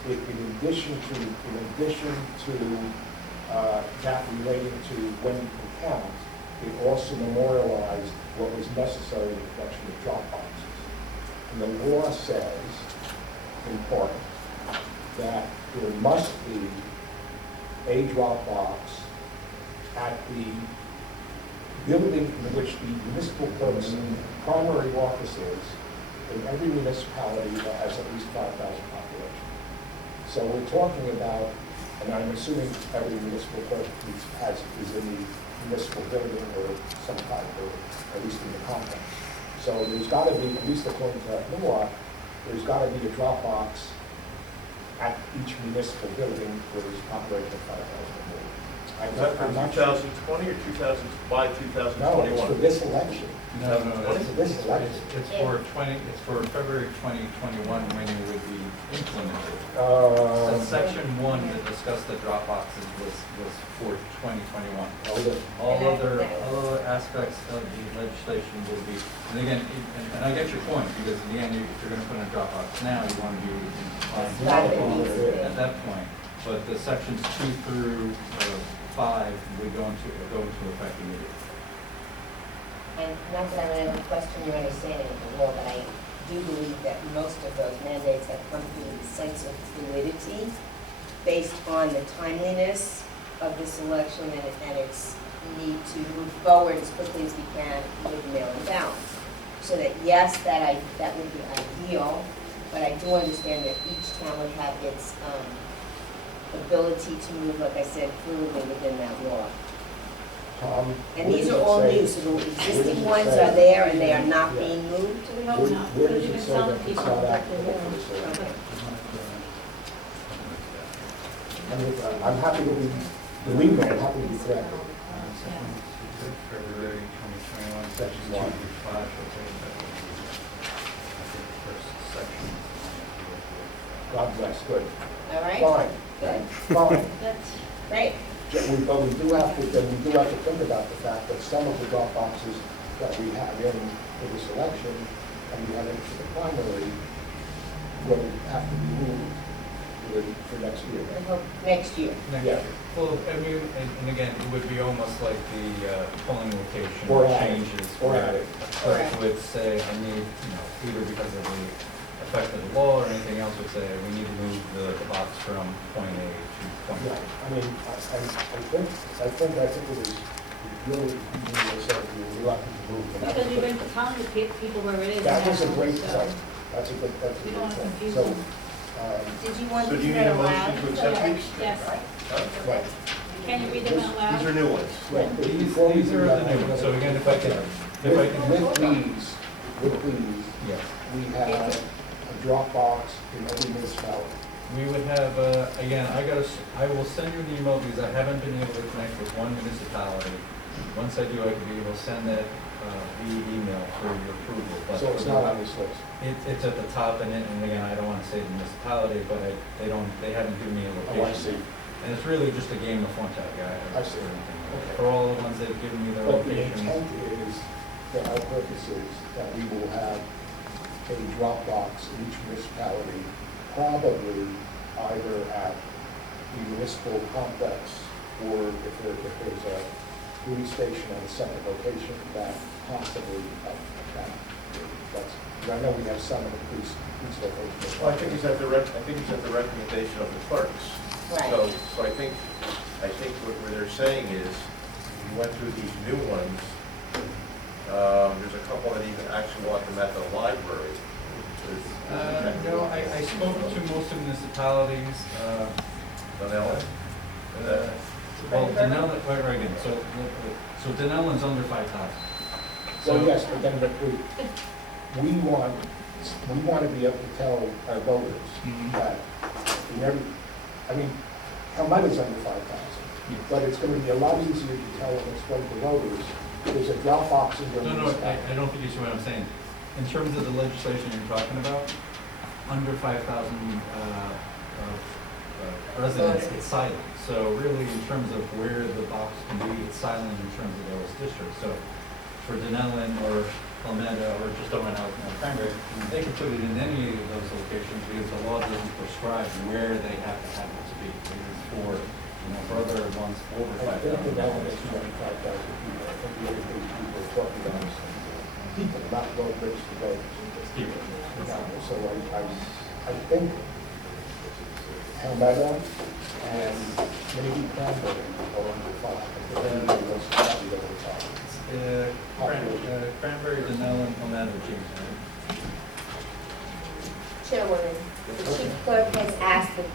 In addition to that relating to when you can count, it also memorialized what was necessary in the collection of drop boxes. And the law says, in part, that there must be a drop box at the building in which the municipal clerk's primary office is in every municipality that has at least 5,000 population. So we're talking about, and I'm assuming every municipal clerk is in the municipal building or some kind, or at least in the complex. So there's got to be, at least according to that law, there's got to be a drop box at each municipal building where there's a population of 5,000 or more. Is that for I'm not sure. 2020 or 2000, by 2021? No, it's for this election. No, It's for this election. it's for February 2021 when it would be implemented. So Uh, section 1 that discussed the drop boxes was for 2021. All other aspects of the legislation will be, and again, and I get your point, because in the end, if you're gonna put in a drop box now, you want to do it It's not gonna be easy. at that point. But the sections 2 through 5 would go into effect immediately. And not that I'm going to question your understanding of the law, but I do believe that most of those mandates have come through the sense of fluidity based on the timeliness of this election and its need to move forward as quickly as we can with mail-in ballots. So that, yes, that would be ideal, but I do understand that each town would have its ability to move, like I said, fluidly within that law. And these are all new, so the existing ones are there and they are not being moved? We hope not, Where because does you've it been say telling that it's people not that they're applicable doing. for this election? Okay. I mean, I'm happy to be, believe me, I'm happy to be corrected. February 2021, sections 2 through 5. Okay, that would be, I think, the first section. God bless, good. All right? Fine, Good. fine. That's, Great. But we do have to think about the fact that some of the drop boxes that we have in for this election, and we have in for the primary, will have to be moved for next year. I hope next year. Next Yeah. year. Well, I mean, and again, it would be almost like the polling location Or added. changes. Or where added. a clerk would say, I need, either because of the effect of the law or anything else, would say, we need to move the box from point A to point Yeah, B. I mean, I think it is really, reluctant to move. them. because you've been telling the people where it is. That was a now, great so point. That's a good We don't point. want to confuse So, them. Did you want So to do you read need a it motion aloud? to accept these? Yes. Huh? right. Can you read them out loud? These are new ones. Right, but These before we are do the that, new ones, so again, if I can, with these, yes. we have a drop box in every municipality. We would have, again, I will send you an email because I haven't been able to connect with one municipality. Once I do, I could be able to send that via email for your approval. But So it's not on this list. It's at the top, and again, I don't want to say the municipality, but they haven't given me a Oh, location. I see. And it's really just a game of phone tag, I see. Okay. For all the ones that have given me their But the locations. intent is, for our purposes, that we will have a drop box in each municipality, probably either at the municipal complex, or if there's a police station at a separate location, that possibly at that. I know we have some in the police location. Well, I think it's at the recommendation of the clerks. Right. So I think what they're saying is, if you went through these new ones, there's a couple that even actually want them at the library. No, I spoke to most of the municipalities, Donella? well, Denellen, right again, so Denellen's under 5,000. So yes, but then we want to be able to tell our voters that in every, I mean, Helmeta's under 5,000, but it's going to be a lot easier to tell and explain to voters, there's a drop box in your No, municipality. I don't think you see what I'm saying. In terms of the legislation you're talking about, under 5,000 residents, it's silent. So really, in terms of where the box can be, it's silent in terms of those districts. So for Denellen or Helmeta or just over in Cranberry, they can put it in any of those locations because the law doesn't prescribe where they have to have it to be. For other ones over I think the 5,000. element is 25,000 people. I think the other thing people are talking about is people, not registered voters. People. So I think Helmeta and maybe Cranberry are under 5. I think everybody else is probably over 5.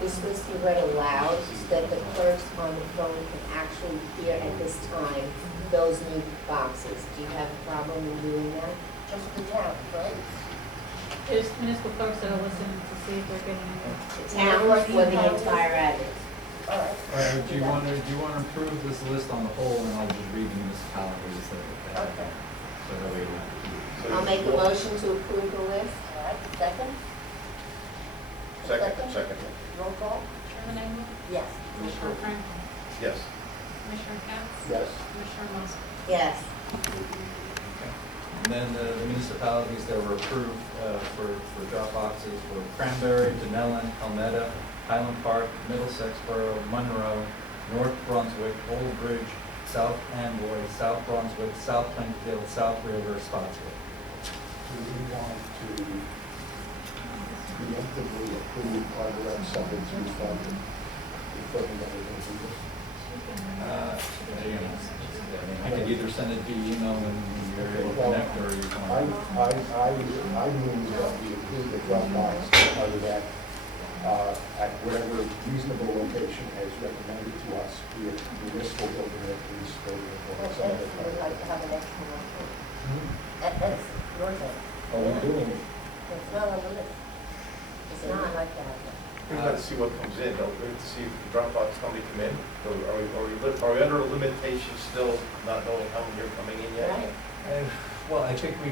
this list be read aloud so that the clerks on the phone can actually hear at this time those new boxes? Do you have a problem in doing that? Just the town, right? There's municipal clerks that are listening to see if they're getting it. The town or the entire address? All right. Do you want to approve this list on the whole, and I'll just read the municipalities that have Okay. it, so that way we don't have to keep. I'll make a motion to approve the list. All right, second? Second. Roll call? Chairman Engel? Yes. Commissioner Franklin? Yes. Commissioner Cast? Yes. Commissioner Mosley? Yes. And then the municipalities that were approved for drop boxes were Cranberry, Denellen, Helmetta, Highland Park, Middlesex Borough, Monroe, North Brunswick, Old Bridge, South Amboy, South Brunswick, South Plainfield, South River, Spotswood. Do we want to preemptively approve our direct subject to fund and confirming that we're going to do this? Again, I could either send it via email when you're able to connect, or you can. I move that we approve the Dropbox part of that at whatever reasonable location as recommended to us, be it municipal building or police building or some And other Ed would kind. like to have an extra one. Hmm? That's your thing. Are we doing it? It's not on the list. It's not like that. We've got to see what comes in, don't we? To see if the Dropbox company come in. So are we under a limitation still, not knowing how many are coming in yet? Right. Well, I think the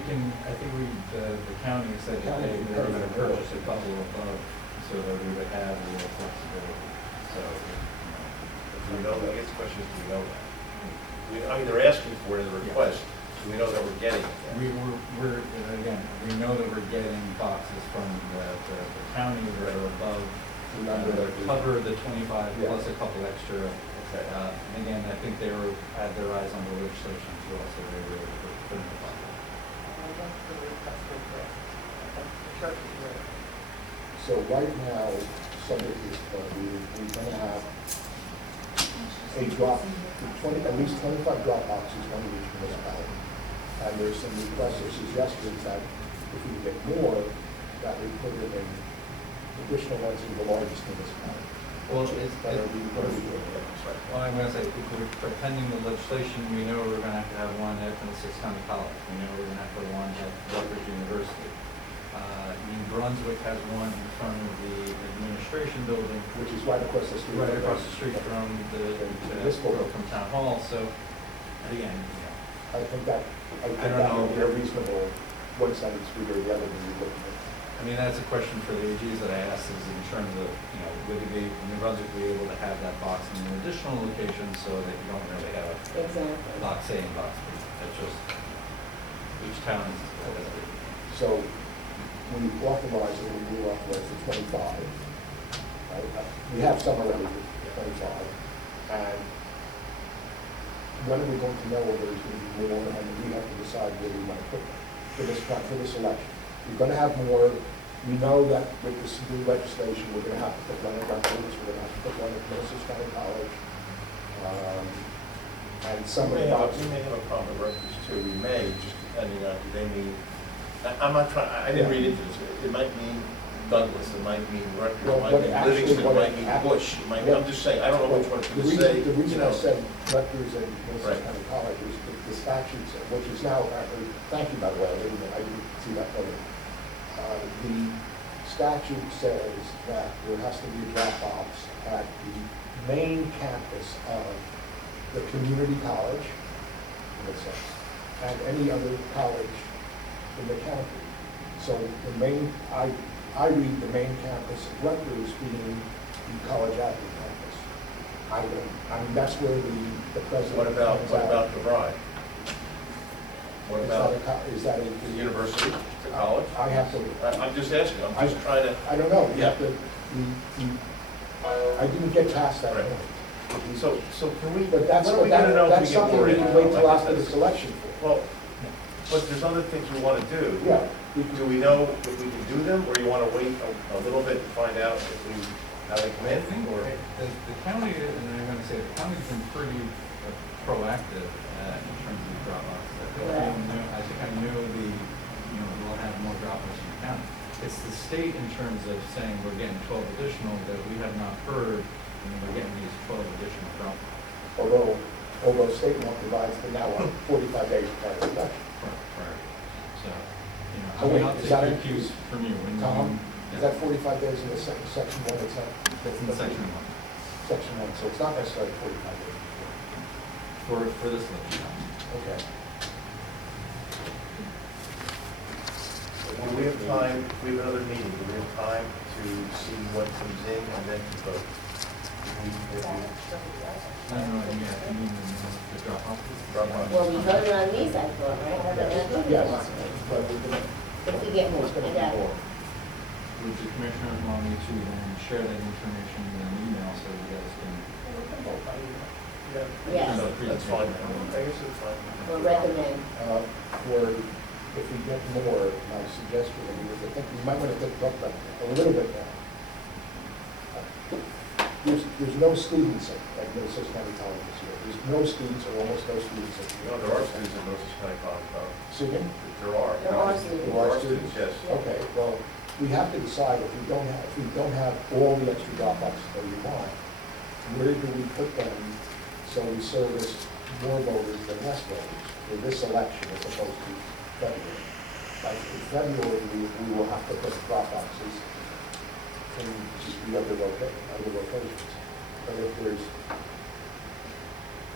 county said that they were going to purchase a couple above, so that we would have a little flexibility, so. Do we know, I guess the question is, do we know that? I mean, they're asking for it in the request, do we know that we're getting it? We're, again, we know that we're getting boxes from the county that are above, that cover the 25 plus a couple extra. Okay. And again, I think they had their eyes on the legislation as well, so they were putting the box. So right now, subject is, we're going to have a drop, at least 25 drop boxes, one in each municipality. And there's some requests or suggestions that if we get more, that we put in additional ones in the largest municipality. Well, it's, What are we doing? well, I'm gonna say, pending the legislation, we know we're gonna have one at Middlesex County College. We know we're gonna have to have one at Rutgers University. New Brunswick has one in front of the administration building, Which is right across the street. right across the street from from Town Hall, so, again, I think that I don't know. would be a reasonable, one side of the street or the other, when you look at it. I mean, that's a question for the AGs that I asked, is in terms of, would New Brunswick be able to have that box in an additional location so that you don't really have Exactly. a box A and box B? That's just, each town is. So we authorize it, we will authorize the 25. Right? We have some already with 25. And when are we going to know whether there's going to be more, and we have to decide where we want to put them for this election. We're going to have more. We know that with this new legislation, we're going to have to put one at Rutgers, we're going to have to put one at Middlesex County College. And some of the boxes. We may have a problem with Rutgers too, we may, just depending on who they mean. I'm not trying, I didn't read into this, it might mean Douglas, it might mean Rutgers, it Well, might what mean actually- Livingston, it what might mean actually- Bush, it might, I'm just saying, I don't know which one it's The going to say. reason you I know. said Rutgers and Middlesex Right. County College is the statute, which is now, thank you, by the way, I didn't see that earlier. The statute says that there has to be a drop box at the main campus of the community college, Middlesex, and any other college in the county. So the main, I read the main campus of Rutgers being the College Avenue campus. I mean, that's where the president. What about comes out. the bride? What about Is that the a? university, the college? I have to, I'm just asking, I'm just trying to, I don't know, you have Yeah. I didn't get past that Right. point. so can we, But that's, what are we gonna know if that's we get something more we in? can wait till I guess after that's- this election for. Well, but there's other things we want to do. Yeah. Do we know if we can do them, or you want to wait a little bit to find out if we, how they come I in? think Or the county, and I'm gonna say, the county's been pretty proactive in terms of the drop boxes. I think I knew we'll have more drop offs in the county. It's the state in terms of saying we're getting 12 additional, that we have not heard, and we're getting these 12 additional drop offs. Although state law provides that now 45 days prior to election. Right. So, you know, So I mean, wait, I'll is take that your in- cues from you. When Tom, you- is that 45 days in the section one itself? That's in section one, Section one, so it's not necessarily 45 days. for this election. Okay. Do we have time, we have another meeting, do we have time to see what comes in and then to vote? I don't know, you mean the drop off? Drop off. Well, we voted on these, I thought, right? Yes, but we're gonna. If we get more, It's gonna I be got it. more. Would the commissioners want me to then share that information in an email so you guys can? Yes. That's fine, I guess it's fine. Or recommend. For, if we get more, my suggestion is, I think we might want to talk about it a little bit now. There's no students at Middlesex County College this year. There's no students or almost no students at. You know, there are students at Middlesex County College, though. Excuse me? There are. There are students. There are students, yes. Okay, well, we have to decide if we don't have all the extra drop-offs that we want, where do we put them so we service more voters than less voters for this election as opposed to February? Like in February, we will have to put drop-boxes in the other locations. But if there's,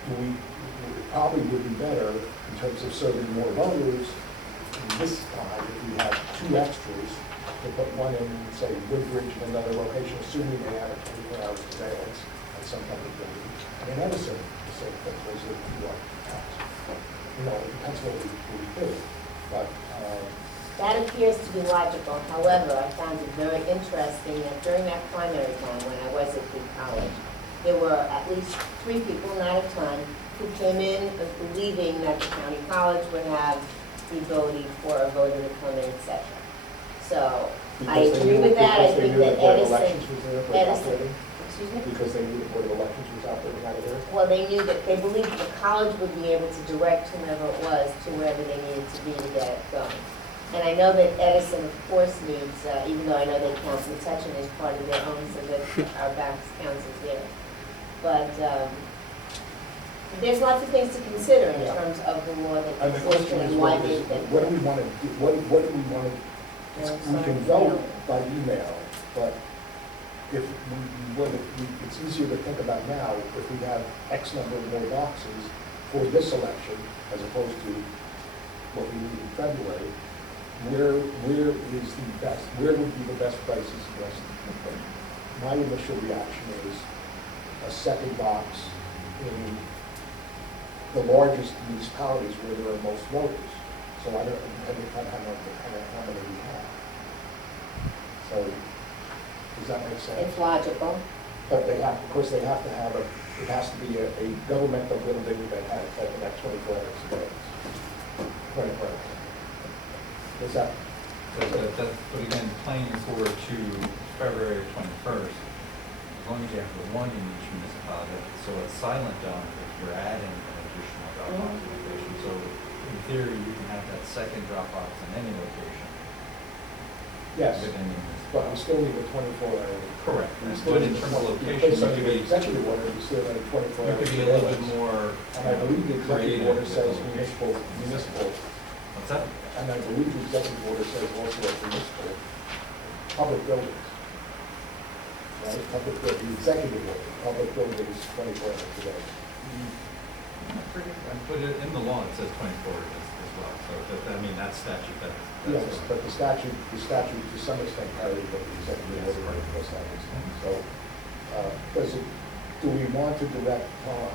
it probably would be better in terms of serving more voters this time if we have two extras to put one in, say, Woodbridge and another location, assuming they have a 24-hour surveillance at some kind of building. And in Edison, the same thing, those are two towns. You know, it depends what we do. But, That appears to be logical. However, I found it very interesting that during that primary time, when I was at the college, there were at least 3 people, not a ton, who came in believing that the county college would have the ability for a voter to come in, et cetera. So I because they agree knew- with that. I because they think knew that the Board of Edison, Elections was there, was Edison, operating, excuse me? because they knew the Board of Elections was operating out of there. Well, they knew that, they believed the college would be able to direct whomever it was to wherever they needed to be to get it going. And I know that Edison, of course, needs, even though I know that Council Tutchin is part of their own, so that our backs counts is there. But there's lots of things to consider in Yeah. terms of the law that And the exists question is, and why what they've is- been. what do we want to do, what do we want to, we can vote by email, but if it's easier to think about now, if we have X number of more boxes for this election, as opposed to what we need in February, where is the best, where would be the best prices for us to put? My initial reaction is a second box in the largest municipalities where there are most voters. So I don't, depending on how many we have. So, does that make sense? It's logical. But they have, of course, they have to have it has to be a governmental building that has, like, an 24 hours surveillance. 24 hours. Is that? But again, planning forward to February 21st, as long as you have the one in each municipality, so it's silent down if you're adding an additional drop-off location. So in theory, you can have that second drop-off in any location. Yes, Within the municipality. but we still need a 24-hour. Correct. We still But in need terms of location, Based you on could the be, executive order, we still need a 24 you hour. could be a little bit more. And I believe the executive creative order with says location. municipal, What's that? and I believe the executive order says also that municipal, public buildings. Right, the executive order, public buildings, 24 hours a day. But in the law, it says 24 as well, so I mean, that statute, that's. Yes, but the statute to some extent carries what the executive order does that extent. So, do we want to direct Tom,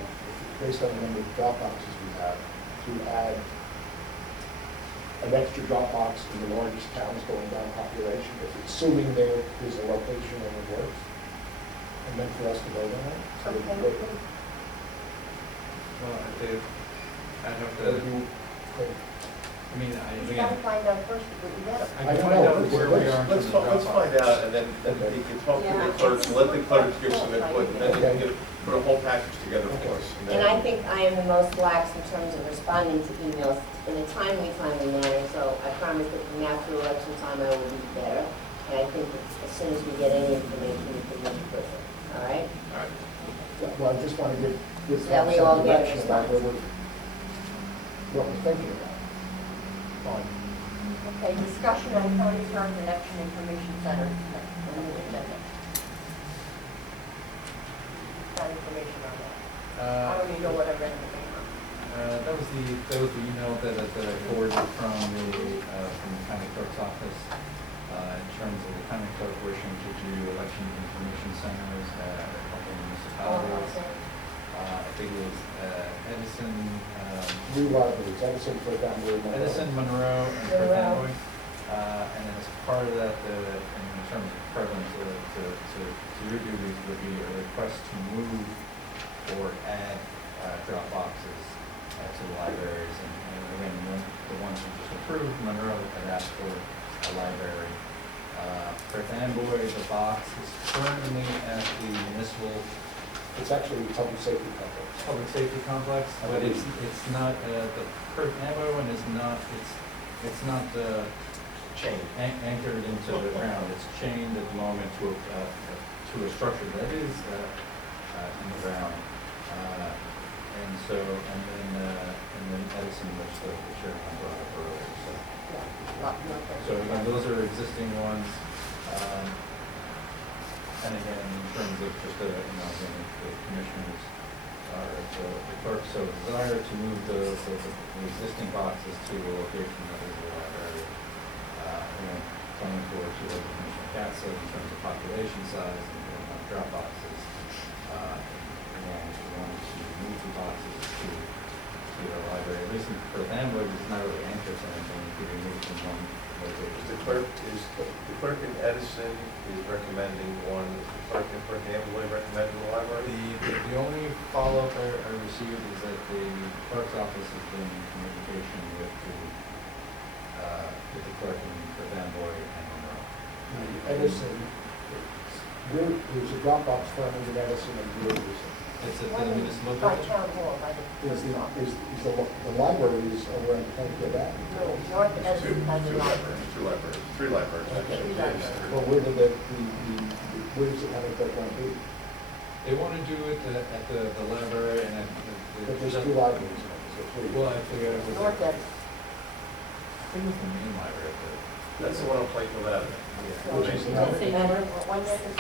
based on the number of drop boxes we have, to add an extra drop box in the largest towns going down population, assuming there is a location and it works? And then for us to vote on it? So we can vote. Well, I'd have to, I mean, You gotta find out first what we got. I can find out where we are in terms of Let's find drop-off. out, and then we can talk to the clerks, and let the clerks give some input, and then they can put a whole package together for us. And I think I am the most lax in terms of responding to emails in a timely manner, so I promise that from now through election time I will be better. And I think as soon as we get any information, we can move quickly, all right? All right. Well, I just want to give So that we some all get a direction about response. what we're thinking about. Fine. Okay, discussion on county clerk election information center next on the agenda. Got information on that. I don't even know what I read in the paper. That was the email that I forwarded from the county clerk's office, in terms of the county clerk wishing to do election information centers at a couple of municipalities. I think it was, Edison, Three libraries, Edison, for family. Edison, Monroe, and Perth Amboy. And then as part of that, in terms of prevalence, to your duties would be a request to move or add drop boxes to the libraries. And again, the ones we just approved, Monroe had asked for a library. Perth Amboy, the box is currently at the municipal It's actually a public safety complex. public safety complex, but it's not, the Perth Amboy one is not, it's not Chain. anchored into the ground. It's chained at the moment to a structure that is in the ground. And so, and then Edison, which the chairman brought up earlier, so. So again, those are existing ones. And again, in terms of just the, again, the commissioners, or the clerk so desire to move the existing boxes to a location that is the library. Again, coming forward to what Commissioner Katz said in terms of population size and drop boxes. Again, we wanted to move the boxes to the library, at least for Hamburg, it's not really anchored to anything, it could be moved from one location. The clerk in Edison is recommending one, the clerk in Perth Amboy recommending the library? The only follow-up I received is that the clerk's office has been in communication with the clerk in Perth Amboy and Monroe. Edison, there's a drop box firm in Edison and we're using. It's at the municipal By building? town hall, by the. Is the libraries over in Plainfield Avenue? No, North Edison has a library. Three libraries, actually. Three libraries. Well, where did where does the county clerk want to be? They want to do it at the library and at But there's two libraries, so three. Well, I forget it was, North I Edison. think it was the main library at the. That's the one on Plainfield Avenue. Which is Don't another. say that. One Edison.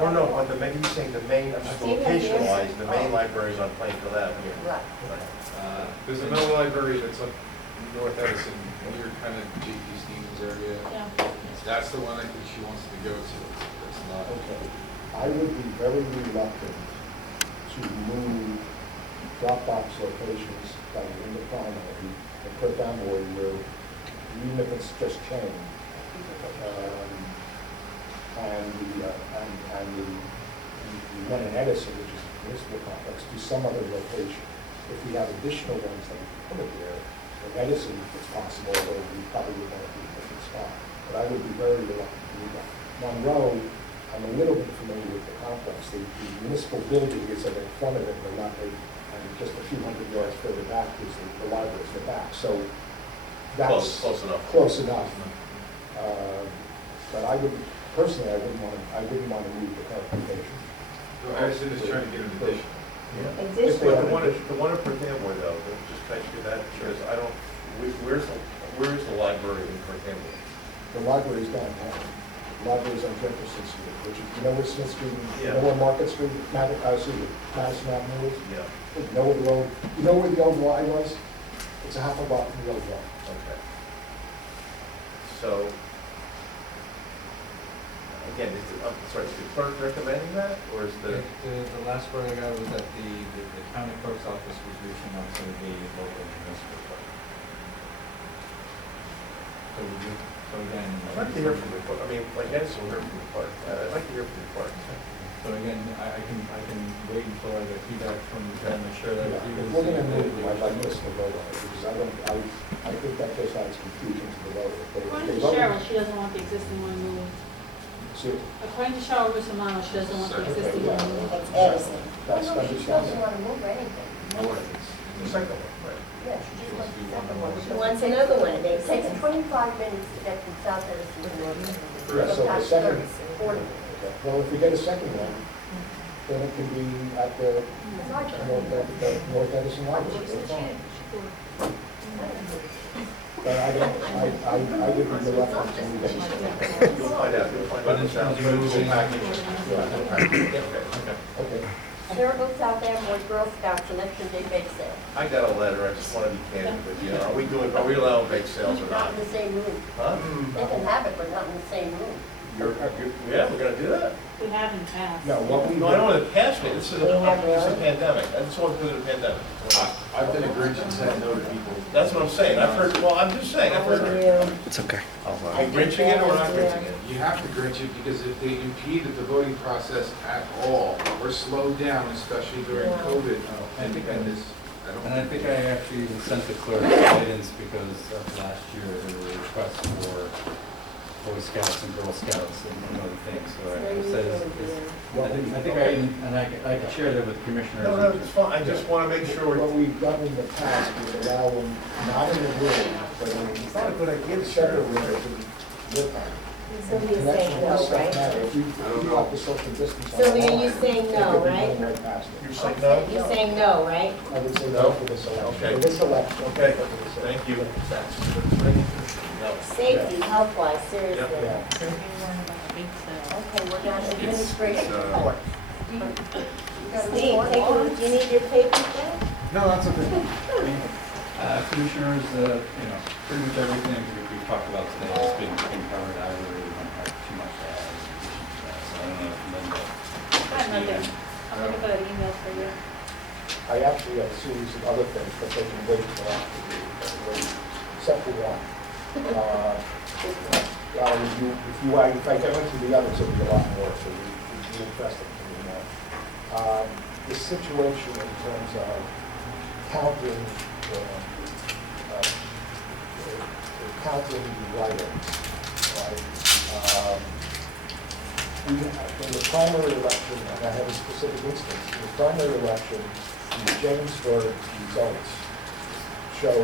No, but the main, he's saying the main, location-wise, the main library is on Plainfield Avenue. Right. There's another library that's up North Edison, near kind of J.P. Stevens area. Yeah. That's the one I think she wants to go to. It's not. Okay. I would be very reluctant to move Dropbox locations that are in the primary and put down where even if it's just chain. And the one in Edison, which is a municipal complex, to some other location. If we have additional ones that we put it there, in Edison, if it's possible, although we probably would want to be in a different spot. But I would be very reluctant to do that. Monroe, I'm a little bit familiar with the complex. The municipal building is at the front of it, but not and just a few hundred yards further back is the library in the back. So that's Close enough. Close enough. But I would, personally, I wouldn't want to move the current location. Edison is trying to get an addition. If they But have the one, an addition. the one in Perth Amboy though, just can I do that, because I don't, where's the library in Perth Amboy? The library's downtown. The library's on Jefferson Street, which is, you know where Smith Street, you Yeah. know where Market Street, Madison Avenue is? Yeah, You know where the old, you know where the old Y was? It's a half a block from the old Y. okay. So, again, is the clerk recommending that, or is the? The last word I got was that the county clerk's office was reaching out to the local municipal clerk. So again. I'd like to hear from the clerk, I mean, like Edison, we'll hear from the clerk, I'd like to hear from the clerk. So again, I can wait until I get feedback from the chair and make sure that Yeah, he if was. we're gonna move, I'd like us to vote on it, because I think that just adds confusion to the vote. If they- According if to they vote- Cheryl, she doesn't want the existing one moved. So, According to Cheryl Rusomano, she doesn't want the existing one moved. It's Edison. that's No, she doesn't understandable. want to move anything. The second one, right? Yeah, she just wants the second one. She wants another one, it makes It takes sense. 25 minutes to get from South Edison to North Edison. Yeah, so the Tax second, service, affordable. well, if we get a second one, then it can be at the North Edison Library. That's fine. But I didn't the reference to the You'll find out, But in terms of moving, Okay. Sarah goes out there more Girl Scouts election day bake sale. I got a letter, I just want to be candid with you. Are we allowing bake sales or Not not? in the same room. Huh? They can have it, but not in the same room. Yeah, we're gonna do that. We haven't passed. No, what we. No, I don't want to pass me, this is We have a really? pandemic, I just want to do the pandemic. I've been a Grinch and said no to people. That's what I'm saying, I've heard, well, I'm just saying, I've heard. It's okay. Are you grinching it or we're not grinching it? You have to Grinch it because if they impeded the voting process at all or slowed down, especially during Yeah. COVID, And and this, I don't. And I think I actually sent the clerk guidance because of last year, there were requests for Boy Scouts and Girl Scouts and other things, so I said, I think I could share that with commissioners. No, it's fine, I just want to make sure. What we've done in the past, we allow them not in the room, but in. It's not a good idea, Separate sir. rooms to live on. Sylvia's Connection saying with no, stuff right? matter. If you keep up the social distance. Sylvia, you saying no, they could be right? going right past it. You're saying no? You're saying no, right? I would say No? no for this election. Okay. For this election. Okay, for this election. thank you. No. Safety, health-wise, seriously. Yeah. Okay, we're down to administration report. You got a Steve, report? do you need your papers back? No, that's okay. Commissioners, pretty much everything we've talked about today has been covered. I really don't have too much to add. So I don't know if Linda. I have nothing. I'm looking for that email for you. I actually have a series of other things, but they can wait until after the, except for one. If I go into the others, it'll be a lot more, so we'd be interested in hearing more. The situation in terms of counting, counting the write-ins, right? In the primary election, and I have a specific instance, in the primary election, the Jamesburg results show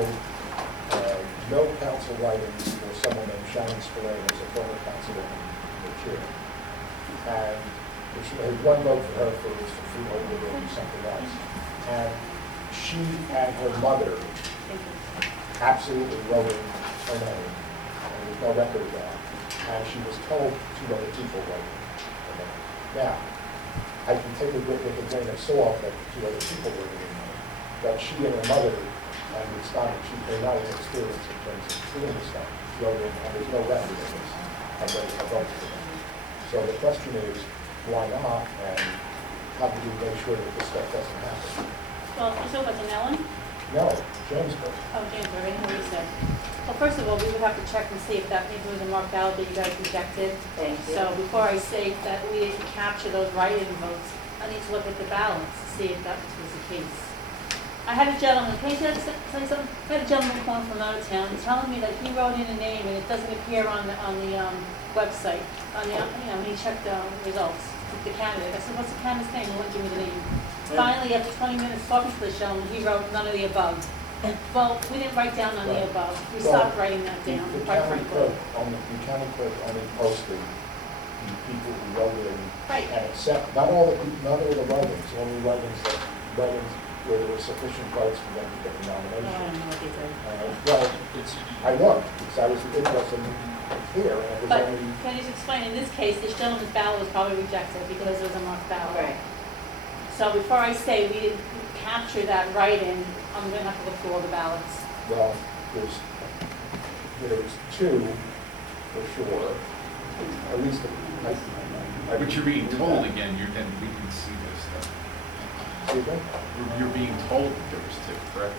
no council write-ins for someone named Shannon Spillane, who's a former councilwoman in the chair. And she had one vote for her for freeholder or something else. And she and her mother absolutely wrote in her name, and there's no record of that. And she was told two other people wrote her name. Now, I can take it with a grain of salt that two other people wrote her name, but she and her mother, and it's not, they're not as experienced in terms of doing this stuff, wrote in, and there's no record of this, a vote for them. So the question is, why not, and how do we make sure that this stuff doesn't happen? Well, you talking about the Ellen? No, Jamesburg. Oh, James, I didn't hear what you said. Well, first of all, we would have to check and see if that maybe was a marked ballot that you guys rejected. Thank you. So before I say that we didn't capture those write-in votes, I need to look at the balance to see if that was the case. I had a gentleman, can I tell you something? I had a gentleman calling from out of town telling me that he wrote in a name and it doesn't appear on the website, when he checked the results, the candidate. I said, what's the candidate's name? He wouldn't give me the name. Finally, after 20 minutes talking to the gentleman, he wrote none of the above. Well, we didn't write down none of the above. We stopped writing that down, The quite county frankly. clerk only posted the people who wrote in. Right. And except, not all the write-ins, only write-ins where there were sufficient votes for them to get the Oh, I nomination. don't know what they did. Well, I looked, because I was interested here, and it was But only, can you just explain, in this case, this gentleman's ballot was probably rejected because it was a marked ballot. Right. So before I say we didn't capture that write-in, I'm gonna have to look through all the ballots. well, there's two, for sure, at least. But you're being told again, then we can see this stuff. Excuse me? You're being told that there was two, correct?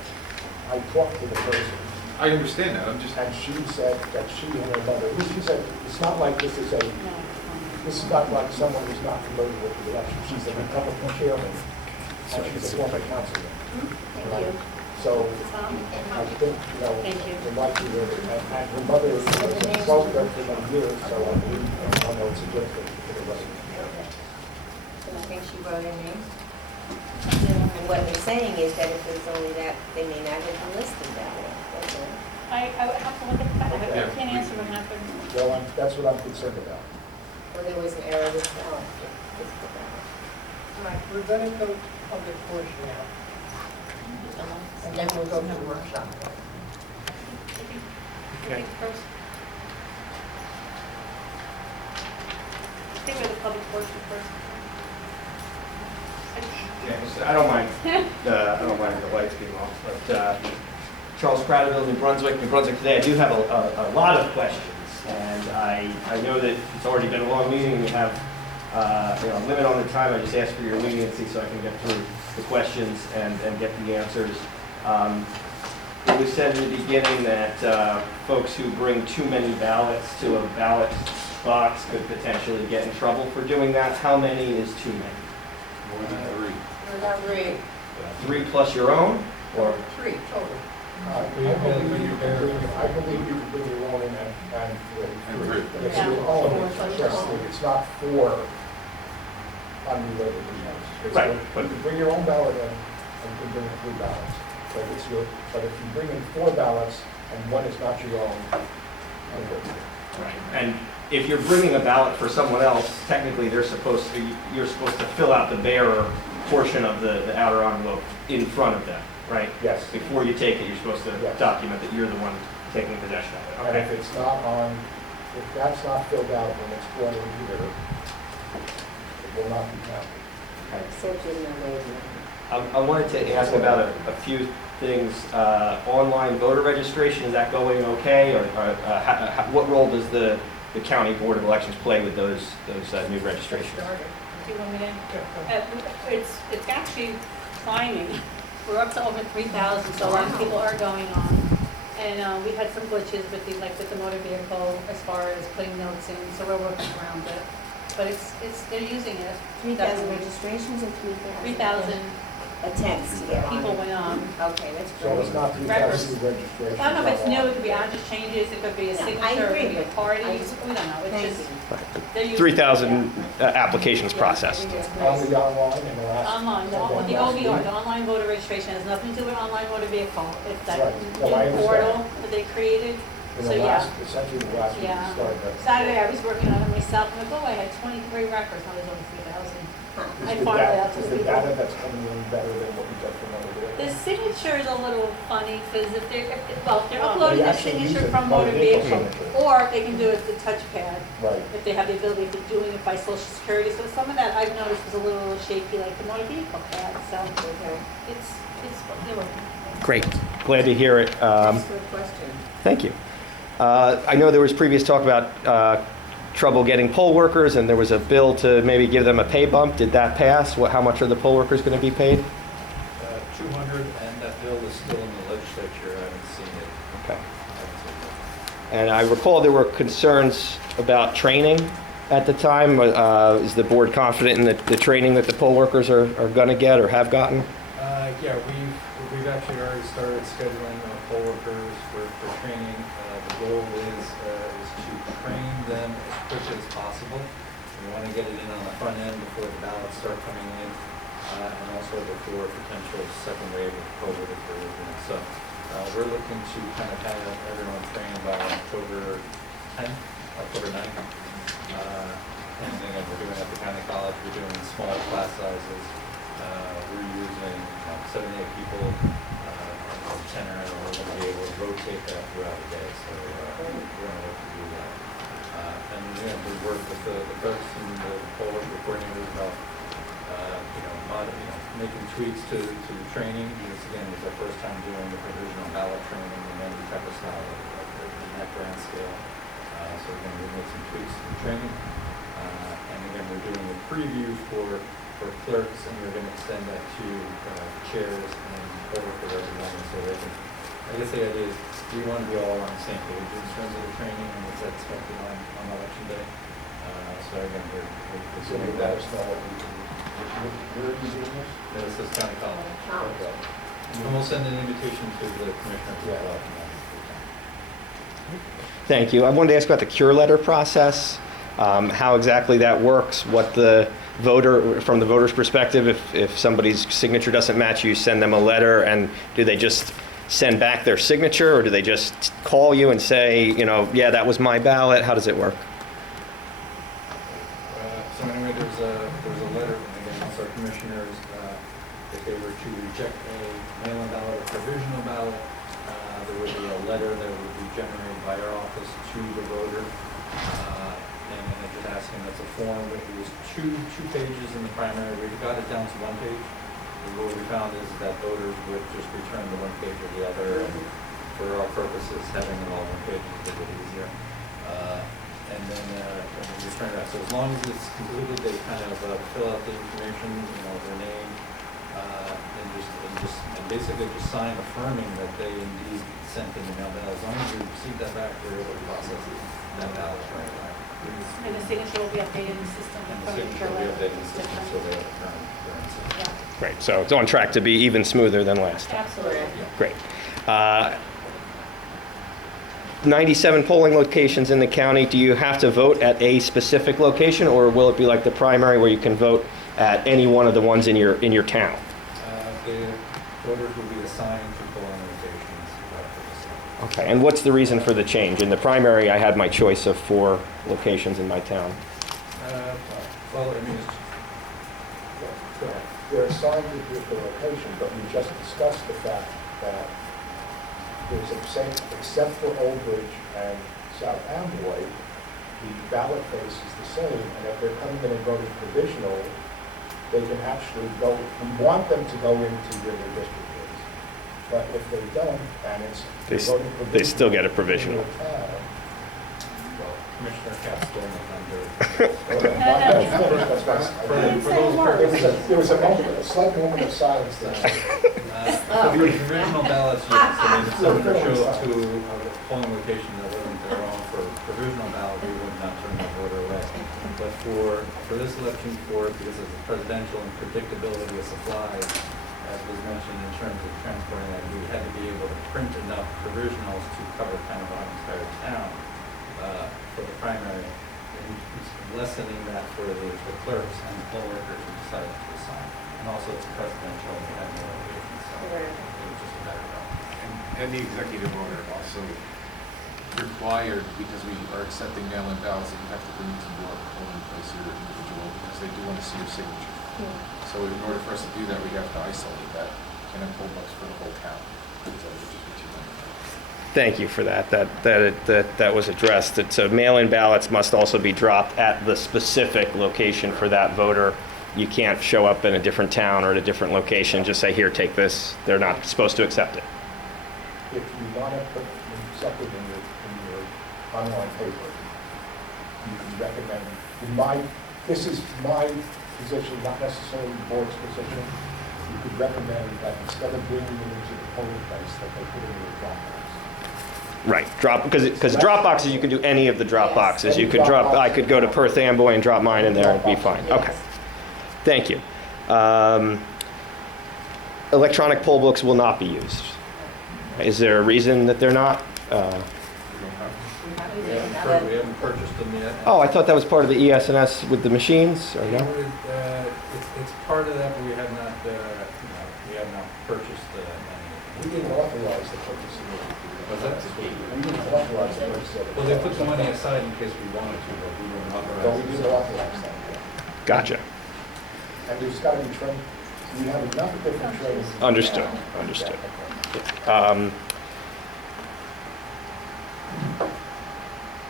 I talked to the person, I understand that, I'm just, and she said that she and her mother, she said, it's not like this is this is not like someone who's not familiar with the election. She's a Republican chairman, and she's a former councilman. Thank you. So Tom? I think, Thank you. it might be there, and her mother was a consultant for many years, so I believe, I know it's a good thing for the resident. So I think she wrote her name. And what they're saying is that if there's only that, they may not have been listed that way. That's all. I would have to look at the back. I Okay. can't answer what happened. Well, that's what I'm concerned about. Well, there was an error with ballot. All right, we're gonna go public portion now, and then we'll go to workshop. Okay. Stay with the public portion first. Yeah, I don't mind, I don't mind the lights being off, but Charles Prattville, New Brunswick today. I do have a lot of questions, and I know that it's already been a long meeting, and we have a limit on the time. I just ask for your leniency so I can get through the questions and get the answers. It was said in the beginning that folks who bring too many ballots to a ballot box could potentially get in trouble for doing that. How many is too many? More than 3. Three. 3 plus your own, or? Three total. I believe you can bring your own and three. It's Yeah. your own, Yeah. it's not for unrelated reasons. It's Right, your- but- You can bring your own ballot in, and you can bring in 3 ballots. But if you bring in 4 ballots and one is not your own, Right. And if you're bringing a ballot for someone else, technically you're supposed to fill out the bearer portion of the outer envelope in front of them, right? yes. Before you take it, you're supposed to Yes. document that you're the one taking possession of it. And if it's not on, if that's not filled out when it's brought in here, it will not be counted. Except in the lady. I wanted to ask about a few things. Online voter registration, is that going okay? Or what role does the County Board of Elections play with those new registrations? Do you want me to? It's actually climbing. We're up to over 3,000, so a lot of people are going on. And we had some glitches with the motor vehicle as far as putting notes in, so we're working around it. But they're using it. 3,000 registrations or 3,000? 3,000 attempts to get on. people went on. Okay, that's So it's great. not 3,000 registrations. I don't know if it's new, it could be address changes, it could be a Yeah, I signature, it agree could be a with you. party, I we just- don't know, it's Thank just, you. they're using. 3,000 applications processed. That's On great. the online in the last. Online, the last OVR, week. the online voter registration has nothing to do with online motor vehicle. It's that Right. No, I new understand. portal that they created. In So, the yeah. last, essentially the last week Yeah. we started that. Saturday, I was working on it myself, and I had 23 records, now there's only 3,000. Huh. I Is the farmed it data- out to Is the the people. data that's coming in better than what we get from other The vehicles? signature is a little funny, because if they're They uploading their actually use signature it from by motor vehicle vehicle, signature. or they can do it with the touchpad, Right. if they have the ability of doing it by social security. So some of that I've noticed was a little shaky, like the motor vehicle pad, so Okay. they're working. Great, glad to hear it. Thanks for the question. Thank you. I know there was previous talk about trouble getting poll workers, and there was a bill to maybe give them a pay bump. Did that pass? How much are the poll workers going to be paid? 200, and that bill is still in the legislature. I haven't seen it. Okay. I haven't seen it. And I recall there were concerns about training at the time. Is the board confident in the training that the poll workers are going to get or have gotten? Yeah, we've actually already started scheduling poll workers for training. The goal is to train them as quickly as possible. We want to get it in on the front end before the ballots start coming in, and also before potential second wave of COVID if there is one. So we're looking to kind of have everyone trained by October 10th, October 9th. And again, we're doing it at the county college. We're doing small class sizes. We're using 7 to 8 people, 10 or we're going to be able to rotate that throughout the day. So we're going to look to do that. And we work with the folks and the poll worker coordinators about making tweaks to the training. Because again, it's our first time doing the provisional ballot training in any type of style, like in that grand scale. So we're going to make some tweaks to the training. And again, we're doing a preview for clerks, and we're going to extend that to chairs and poll worker representatives, so they can, I guess the idea is we want to be all on the same page in terms of the training and what's expected on election day. So again, we're So you doing let that. us know what we can, where are you doing this? This is County College. Okay. And we'll send an invitation to the commissioners as well. Thank you. I wanted to ask about the cure letter process, how exactly that works, what the voter, from the voter's perspective, if somebody's signature doesn't match, you send them a letter, and do they just send back their signature, or do they just call you and say, you know, yeah, that was my ballot? How does it work? So anyway, there's a letter, again, also our commissioners, if they were to reject a mail-in ballot or provisional ballot, there would be a letter that would be generated by our office to the voter. And then just asking, that's a form, it was two pages in the primary, we got it down to one page. And what we found is that voters would just return the one page or the other, and for our purposes, having it all one page is a bit easier. And then return that. So as long as it's completed, they kind of fill out the information, you know, their name, and basically just sign affirming that they indeed sent in the mail ballot. As long as we receive that back, we're able to process that ballot right away. And the signature will be updated in the system. And the signature will be updated in the system, so they have current. Yeah, Great, so it's on track to be even smoother than last time. absolutely. Great. 97 polling locations in the county. Do you have to vote at a specific location, or will it be like the primary where you can vote at any one of the ones in your town? The voters will be assigned to polling locations for this. Okay, and what's the reason for the change? In the primary, I had my choice of 4 locations in my town. Well, I mean, go ahead. They're assigned to the location, but we just discussed the fact that there's except for Old Bridge and South Amboy, the ballot face is the same, and if they're coming in and voting provisional, they can actually go, we want them to go into where their district is. But if they don't, and it's voting provisional. They still get a provisional. in their town, Well, Commissioner Katz still not under. That's right. There was a slight moment of silence there. For the provisional ballots, yes, I mean, if someone were to show up to a polling location that wasn't their own for provisional ballot, we would not turn the voter away. But for this election, because of the presidential and predictability of supplies, as was mentioned in terms of transporting that, we had to be able to print enough provisionals to cover kind of our entire town for the primary, and lessening that for the clerks and the poll workers who decided to assign. And also it's presidential, and we had more locations, so it was just a matter of. And the executive order also required, because we are accepting mail-in ballots, that you have to bring it to your polling place, your individual, because they do want to see your signature. So in order for us to do that, we have to isolate that and then poll books for the whole town. Because that would just be too many. Thank you for that. That was addressed. So mail-in ballots must also be dropped at the specific location for that voter. You can't show up in a different town or at a different location, just say, here, take this. They're not supposed to accept it. If you want to put something in your online paper, you can recommend, this is my position, not necessarily the board's position. You could recommend that instead of bringing it into the polling place, that they put it in the Dropbox. Right, because Dropboxes, you can do any of the Dropboxes. Yes. You could drop, I could go to Perth Amboy and drop mine in there and be fine. Okay, thank you. Electronic poll books will not be used. Is there a reason that they're not? We haven't purchased them yet. Oh, I thought that was part of the ES&S with the machines, or no? It's part of that, but we have not purchased any. We didn't authorize the purchasing of it. Was that? We didn't authorize the purchase of it. Well, they put the money aside in case we wanted to, but we didn't authorize. But we didn't authorize that yet. Gotcha. And there's got to be training, we have enough different trainings. Understood.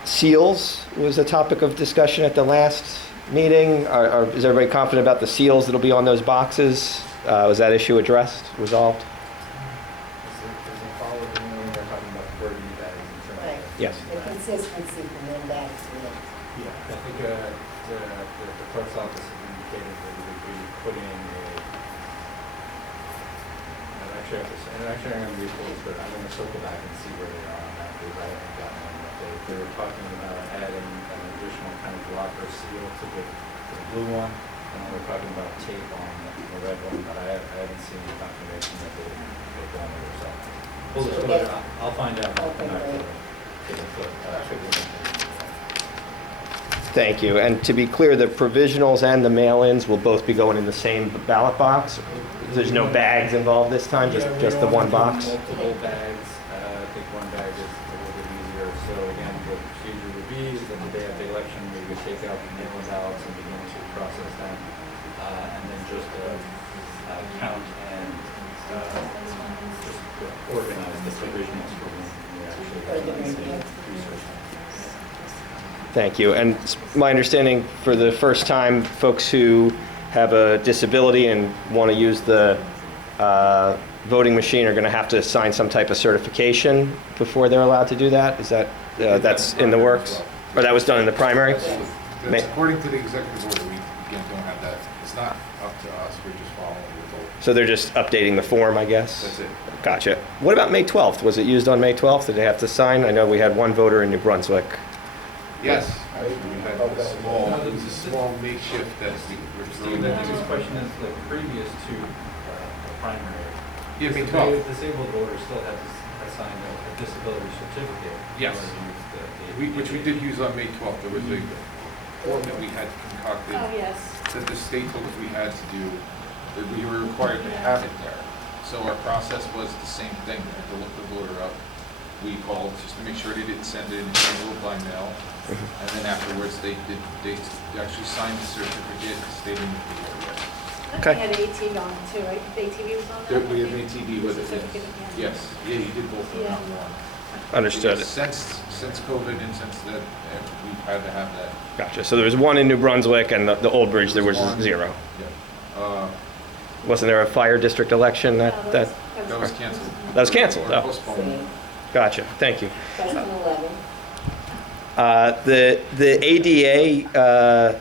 Seals was a topic of discussion at the last meeting. Is everybody confident about the seals that'll be on those boxes? Was that issue addressed, resolved? Is it followed, when they're talking about wording that in terms Right. of. Yes. The consistency from then back to then. Yeah, I think the clerk's office indicated that we would be putting actually I'm going to be close, but I'm going to circle back and see where they are on that, because I haven't gotten an update. They were talking about adding an additional kind of blocker seal to the blue one, and then we're talking about tape on the red one, but I haven't seen the confirmation that they've done it or something. I'll find out. I'll come back to the Thank you. And to be clear, the provisionals and the mail-ins will both be going in the same ballot box? There's no bags involved this time, Yeah, we just the don't one do box? Multiple bags, I think one bag is a little bit easier. So again, the procedure would be is that the day of the election, we would take out the mail-in ballots and begin to process them. And then just count and just organize the provisionals for when we actually research. Thank you. And it's my understanding, for the first time, folks who have a disability and want to use the voting machine are going to have to sign some type of certification before they're allowed to do that? Is that, that's in the works? Or that was done in the primary? That's according to the executive order, we again don't have that. It's not up to us, we're just following the vote. So they're just updating the form, I guess? That's it. Gotcha. What about May 12th? Was it used on May 12th? Did they have to sign? I know we had one voter in New Brunswick. Yes, we had it was a small makeshift that we were Steve, throwing I think in. his question is like previous to the primary. Yeah, May So 12th. Disabled voters still have to assign a disability certificate. Yes. in order to use the- Which we did use on May 12th. There was a form that we had concocted Oh, yes. that the state told us we had to do, that we were required to have it there. So our process was the same thing, we had to look the voter up. We called just to make sure they didn't send it in envelope by mail. And then afterwards, they actually signed the certificate stating that they were there. Okay. They had ATV on it too, right? ATV was on There- there? We have ATV with it, Certificate, yes. Yes, yeah, he did both of them Yeah. on one. Understood. Because Since COVID and since that, we've had to have that. Gotcha. So there was one in New Brunswick, and the Old Bridge, there was One. zero. Yeah. Wasn't there a fire district election No, that That was canceled. that was canceled? Or Oh, postponed. gotcha. Thank you. 2011. The ADA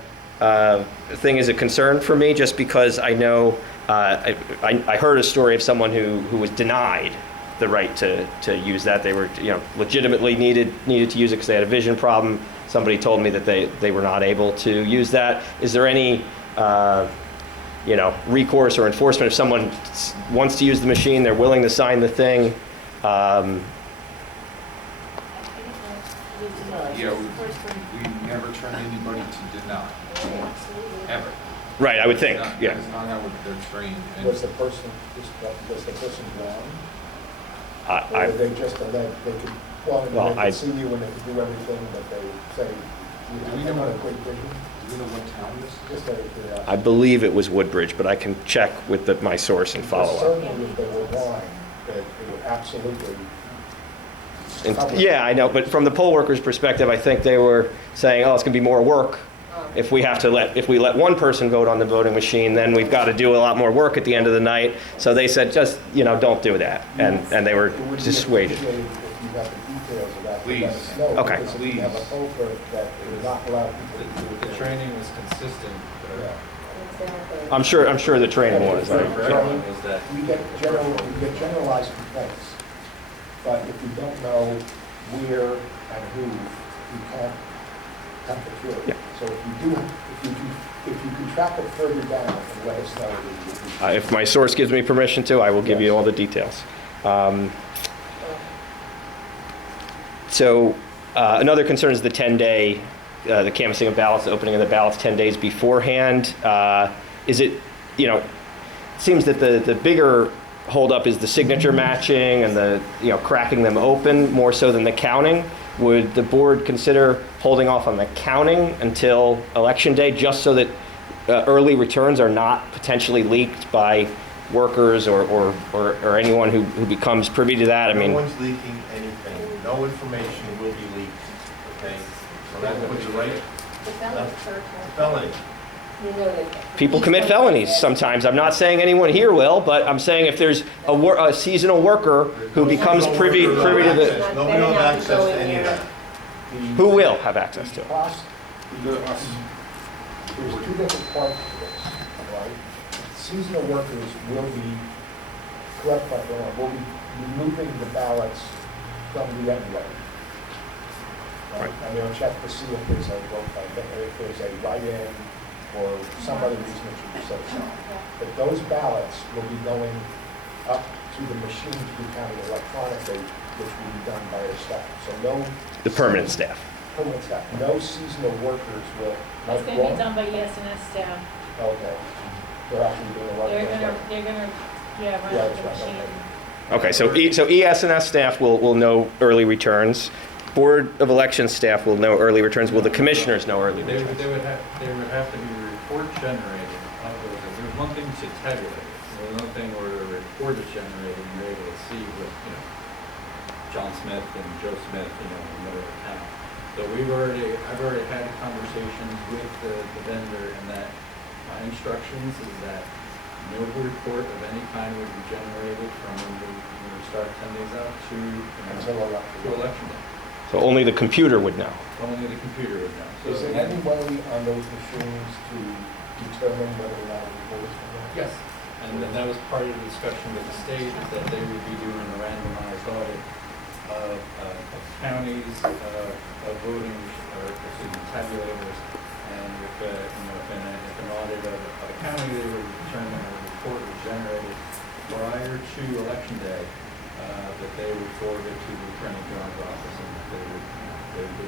thing is a concern for me, just because I know, I heard a story of someone who was denied the right to use that. They were, legitimately needed to use it because they had a vision problem. Somebody told me that they were not able to use that. Is there any, recourse or enforcement if someone wants to use the machine, they're willing to sign the thing? Yeah, we never turn anybody to deny, ever. Right, I would think, That's not- yeah. That's not how they're trained. And Was the person wrong? Or I, they just alleged they could, well, Well, they I- could see you and they could do everything, but they say, you Do we have know a what- great vision? Do you know what town this is? Just out of curiosity. I believe it was Woodbridge, but I can check with my source and follow up. Certainly, if they were wrong, that it would absolutely. Yeah, I know, but from the poll workers' perspective, I think they were saying, oh, it's going to be more work. If we let one person vote on the voting machine, then we've got to do a lot more work at the end of the night. So they said, just, don't do that. And they were It would be dissuaded. appreciated if you got the details of that, to Please. let us know. Okay. Because if you have a poker that it would not allow people to do it. The training was consistent. Yeah. Exactly. I'm sure the training was. For everyone was that. We get generalized complaints, but if you don't know where and who, you can't come to cure Yeah. it. So if you can track it further down and let us know, we would be. If my source gives me permission to, I will give you all the details. So another concern is the 10-day, the canvassing of ballots, the opening of the ballots 10 days beforehand. Is it, it seems that the bigger holdup is the signature matching and the, cracking them open more so than the counting. Would the board consider holding off on the counting until election day, just so that early returns are not potentially leaked by workers or anyone who becomes privy to that? I mean, No one's leaking anything, no information will be leaked, okay? So that puts you right, felony. You know that. people commit felonies sometimes. I'm not saying anyone here will, but I'm saying if there's a seasonal worker who becomes privy to the, Nobody will have access to any of that. who will have access to it. Cost, Us. there's two different parts to this, right? Seasonal workers will be, correct me if I'm wrong, will be removing the ballots from the end way. Right? And they'll check to see if there's a vote by, if there's a write-in or some other reason that should be set aside. But those ballots will be going up to the machine to be counted electronically, which will be done by our staff. So no. The permanent staff. permanent staff, no seasonal workers will, It's like, gonna be done by ES&S staff. Okay. They're actually doing a lot of They're things gonna, like- they're gonna, yeah, Yeah, run that's the right, machine. okay. Okay, so ES&S staff will know early returns. Board of Elections staff will know early returns. Will the commissioners know early They returns? would have to be report generated of those. There's one thing to tabulate it. There's another thing where the report is generated and you're able to see what, John Smith and Joe Smith, in whatever town. So I've already had conversations with the vendor, and that my instructions is that no report of any kind would be generated from when we start 10 days out to, Until election. to election day. So only the computer would know. Only the computer would know. So Is there any way on those machines to determine whether or not a report is from them? Yes, and then that was part of the discussion with the state, is that they would be doing a randomized audit of counties, of voting, or excuse me, tabulators, and if an audit of a county, they would determine a report was generated prior to election day, that they would forward it to the Attorney General's office, and they would,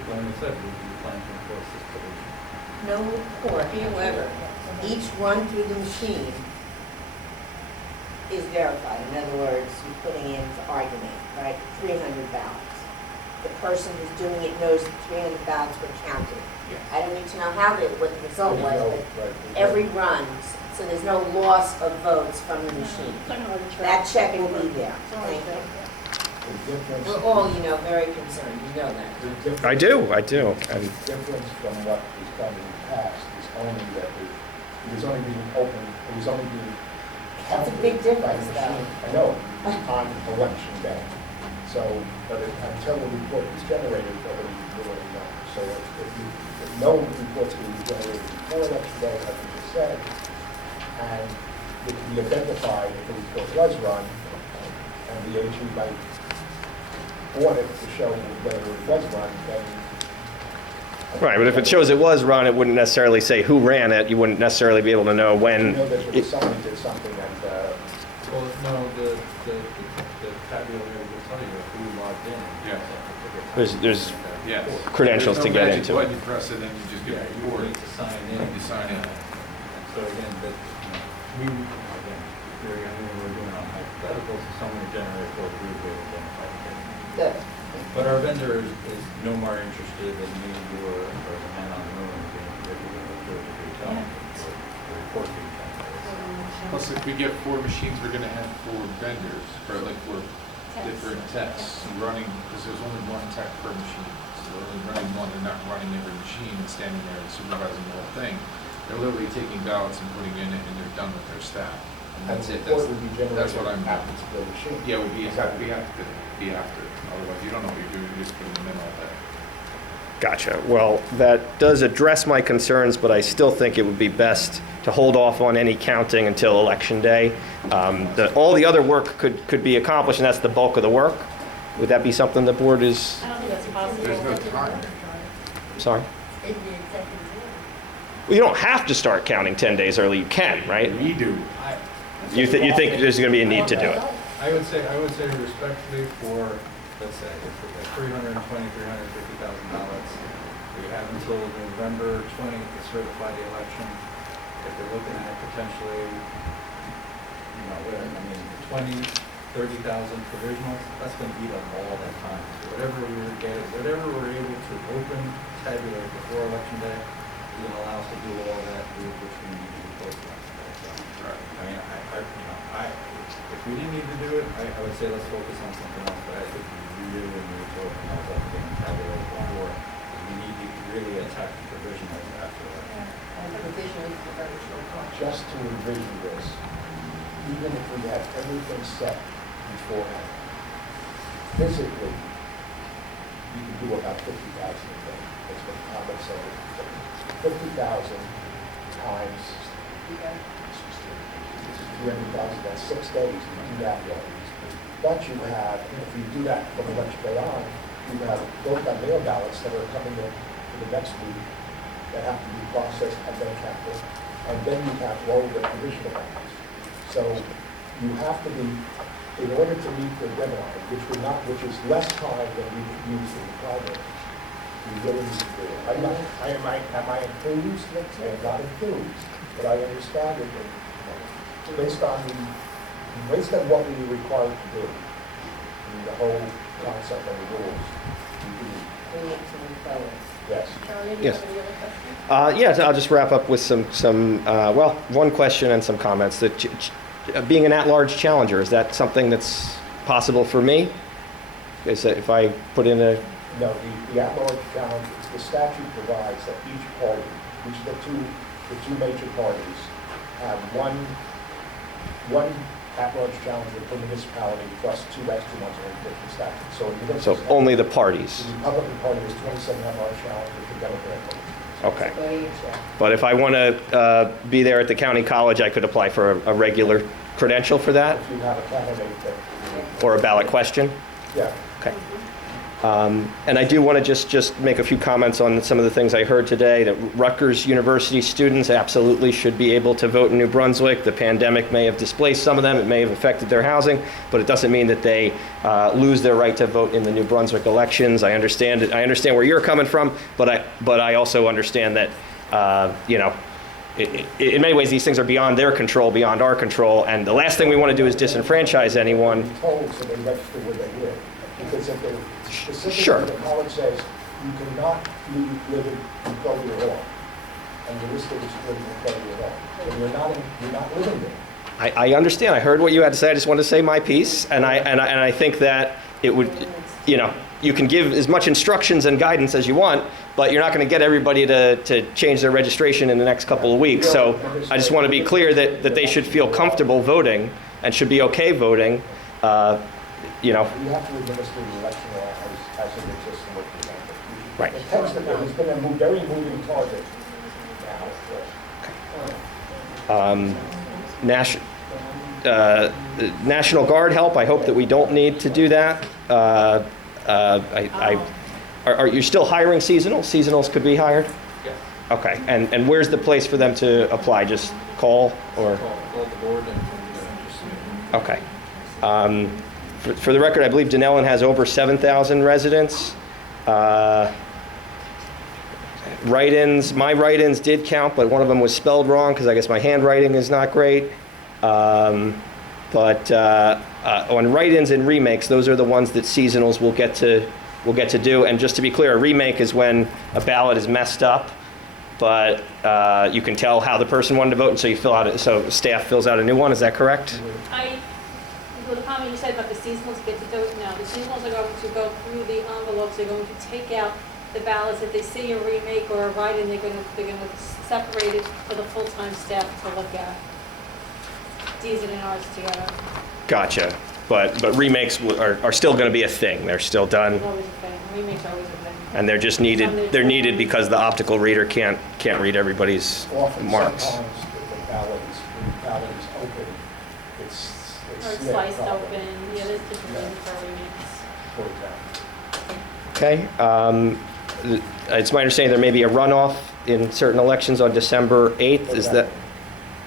like I said, we plan to enforce this provision. No report, however, each run through the machine is verified. In other words, you're putting in for argument, right, 300 ballots. The person who's doing it knows that 300 ballots were counted. I don't need to know what the result was, but every run, so there's no loss of votes from the machine. That check will be there. Thank you. The difference. We're all, very concerned, you know that. The difference- I do. And The difference from what was done in the past is only that it was only being opened, it was only being That's a counted big by the difference, machine. I know, on election day. So, but until the report is generated, nobody really knows. So if no report's going to be generated before election day, like you just said, and it can be identified if the report was run, and the AG might audit to show whether it was run, then. right, but if it shows it was run, it wouldn't necessarily say who ran it. You wouldn't necessarily be able to know You when. know that somebody did something and, Well, no, the tabulator will tell you who logged in. Yeah. There's Yes. credentials There's to no get magic into button it. you press it, and you just Yeah, get a you report. need to sign in. You sign in. And so again, we're doing on hypotheticals, if someone generated for we would be able to identify the person. Good. But our vendor is no more interested than me or the man on the moon being able to tell the report being generated. Plus, if we get 4 machines, we're gonna have 4 vendors, or like 4 different techs running, because there's only 1 tech per machine. So they're only running one, they're not running every machine and standing there and supervising the whole thing. They're literally taking ballots and putting in it, and they're done with their staff. And that's it, report would be that's what generated I'm. after the machine. Yeah, we have to be after, otherwise you don't know what you're doing, you're just putting them in all day. Gotcha. Well, that does address my concerns, but I still think it would be best to hold off on any counting until Election Day. All the other work could be accomplished, and that's the bulk of the work. Would that be something the board is, I don't think that's possible. There's no time. sorry? Well, you don't have to start counting 10 days early. You can, right? We do. You think there's going to be a need to do it? I would say respectfully for, let's say, $350,000, we have until November 20th to certify the election. If they're looking at potentially, 30,000 provisionals, that's going to eat up all that time. So whatever we're able to open, tabulate before election day, is going to allow us to do all that, which we need to do post election day. So, I mean, if we didn't need to do it, I would say let's focus on something else, but I think we really need to open those up again and tabulate before. We need to really attack the provisionals after that. Just to envision this, even if we had everything set beforehand, physically, you can do about 50,000 a day. That's what Thomas said. 50,000 times 300,000, that's 6 days. You do that way. But you have, if you do that from election day on, you have both on mail ballots that are coming in for the next week that have to be processed and then counted, and then you have all the provisional ballots. So you have to be, in order to meet the deadline, which is less time than we would use in the primary, We really need to do it. Am I enthused? I am not enthused, but I understand it, and based on what we were required to do, and the whole concept of the rules, we do. We need to move forward. Yes. Charlie, do you Yes. have any other questions? Yeah, I'll just wrap up with well, one question and some comments. Being an at-large challenger, is that something that's possible for me? Is that if I put in a, No, the at-large challenge, the statute provides that each party, each of the two major parties, have one at-large challenger per municipality plus 2 extra ones in a different statute. So in Middlesex so County, only the parties? the Republican Party has 27 at-large challengers, the Democrat Party. Okay. Go to your chair. But if I want to be there at the county college, I could apply for a regular credential for that, If you have a candidate that, or a ballot question? yeah, Okay. And I do want to just make a few comments on some of the things I heard today, that Rutgers University students absolutely should be able to vote in New Brunswick. The pandemic may have displaced some of them, it may have affected their housing, but it doesn't mean that they lose their right to vote in the New Brunswick elections. I understand it. I understand where you're coming from, but I also understand that, in many ways, these things are beyond their control, beyond our control, and the last thing we want to do is disenfranchise anyone. be told so they register where they live. Because if they Sure. specifically, the college says, you cannot live in Clovey Hall, and you're listed as living in Clovey Hall, then you're not living there. I understand. I heard what you had to say. I just wanted to say my piece, and I think that it would, you can give as much instructions and guidance as you want, but you're not going to get everybody to change their registration in the next couple of weeks. So I just want to be clear that they should feel comfortable voting and should be okay voting. You have to administer the election law as it exists in what you want. Right. It tends to be, it's been a very moving target now. National Guard help, I hope that we don't need to do that. Are you still hiring seasonals? Seasonals could be hired? Yes. Okay, and where's the place for them to apply? Just call or? Call the board and just submit. Okay. For the record, I believe Dunellen has over 7,000 residents. Write-ins, my write-ins did count, but one of them was spelled wrong because I guess my handwriting is not great. But on write-ins and remakes, those are the ones that seasonals will get to do. And just to be clear, a remake is when a ballot is messed up, but you can tell how the person wanted to vote, and so you fill out so staff fills out a new one. Is that correct? The comment you said about the seasonals get to do it now. The seasonals are going to go through the envelopes. They're going to take out the ballots. If they see a remake or a write-in, they're going to separate it for the full-time staff to look at. D's and R's together. Gotcha. But remakes are still going to be a thing. They're still done, It's always a thing. Remakes are always a thing. and they're just needed. They're needed because the optical reader can't read everybody's Often, marks. sometimes, when the ballot is open, it's Or it's slit sliced probably, open. Yeah, there's different reasons for remakes. for example. Okay. It's my understanding there may be a runoff in certain elections on December 8th. Is that,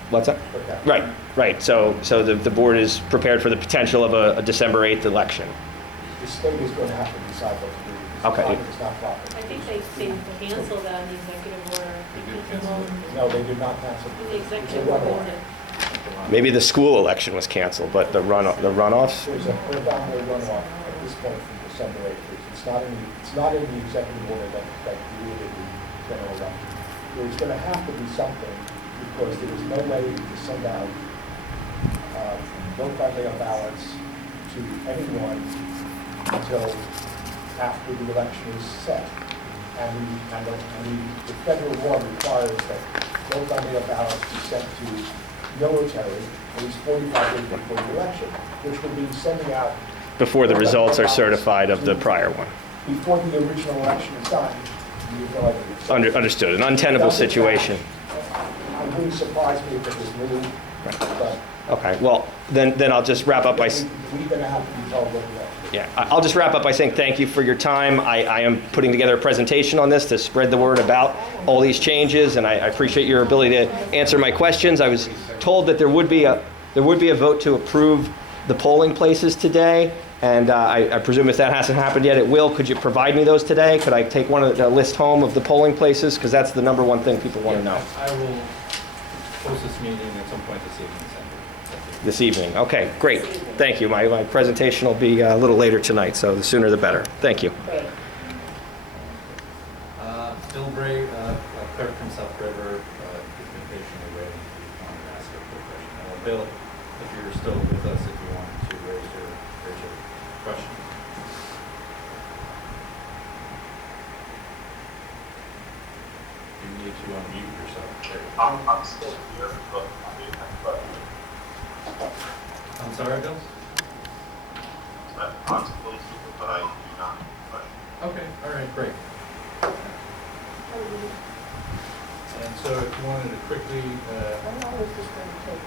what's that? Okay. Right. So the board is prepared for the potential of a December 8th election. The state is going to have to decide what to do. Okay. It's not proper. I think they canceled that in the executive order. No, they did not pass it. The executive order. Maybe the school election was canceled, but the runoffs? There's a predominant runoff at this point from December 8th. It's not in the executive order that created the general election. There's going to have to be something because there is no way to send out vote by mail ballots to anyone until after the election is set. And the federal law requires that vote by mail ballots be sent to military at least 45 days before the election, which would be sending out Before the results are certified of the prior one. before the original election is done. You have no idea. Understood. An untenable situation. It wouldn't surprise me if it was moved, but Okay. Well, then I'll just wrap up by. we're going to have to be told what we have to do. Yeah, I'll just wrap up by saying thank you for your time. I am putting together a presentation on this to spread the word about all these changes, and I appreciate your ability to answer my questions. I was told that there would be a vote to approve the polling places today. And I presume if that hasn't happened yet, it will. Could you provide me those today? Could I take one of the list home of the polling places? Because that's the number one thing people want to know. I will post this meeting at some point this evening, send it. This evening. Okay, great. Thank you. My presentation will be a little later tonight, so the sooner the better. Thank you. Great. Bill Bray, clerk from South River, has been patiently waiting. If you wanted to ask a quick question. Bill, if you're still with us, if you wanted to raise your question. You need to unmute yourself. There you go. I'm still here, but I didn't have a question. I'm sorry, Bill? I'm still here, but I do not have a question. Okay, all right, great. And so if you wanted to quickly, How long is this going to take?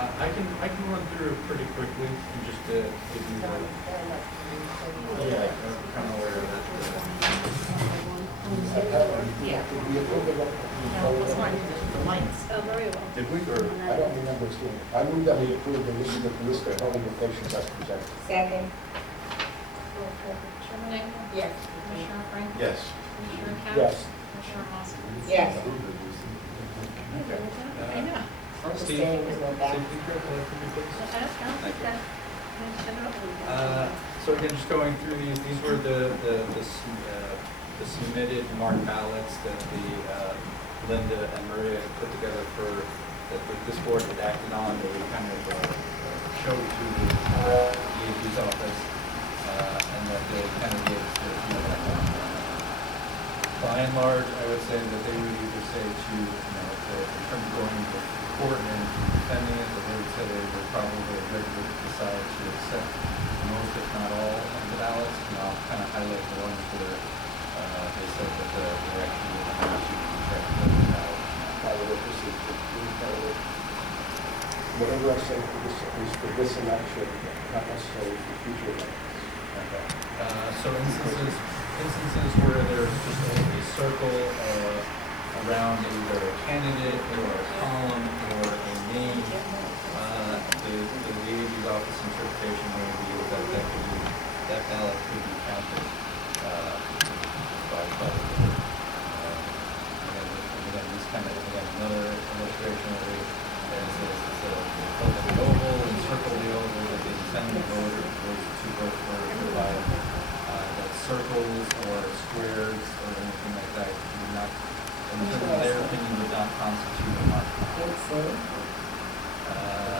I can run through it pretty quickly and just give you the, yeah, I'm kind of aware of that. Yeah. Did we approve the The lights. Oh, very well. Did we, or? I don't remember seeing it. I move that we approve the list of home locations as presented. Second. Chairman Engel? Yes. Commissioner Franklin? Yes. Commissioner Cast? Yes. Commissioner Moskowitz? Yes. Okay. I know. Steve, Understanding is no doubt. safety group, can you please? Thank you. So again, just going through these were the submitted marked ballots that Linda and Maria had put together that this board had acted on, that we kind of showed to the EAP's office, and that they kind of gave their feedback on. By and large, I would say that they would either say to, in terms of going to court and defending it, that they would say they would probably decide to accept most, if not all, of the ballots. And I'll kind of highlight the ones where they said that the direction was not to reject the ballot. I would proceed to whatever I say for this, is for this election, not necessarily for future elections. So instances where there's just a circle around either a candidate or a column or a name, the AG's office interpretation may be that ballot could be counted by the board. Again, this kind of, another illustration of it is fill the oval and circle the oval that the intended voter was to vote for by that circles or squares or anything like that would not, in terms of their opinion, would not constitute a mark.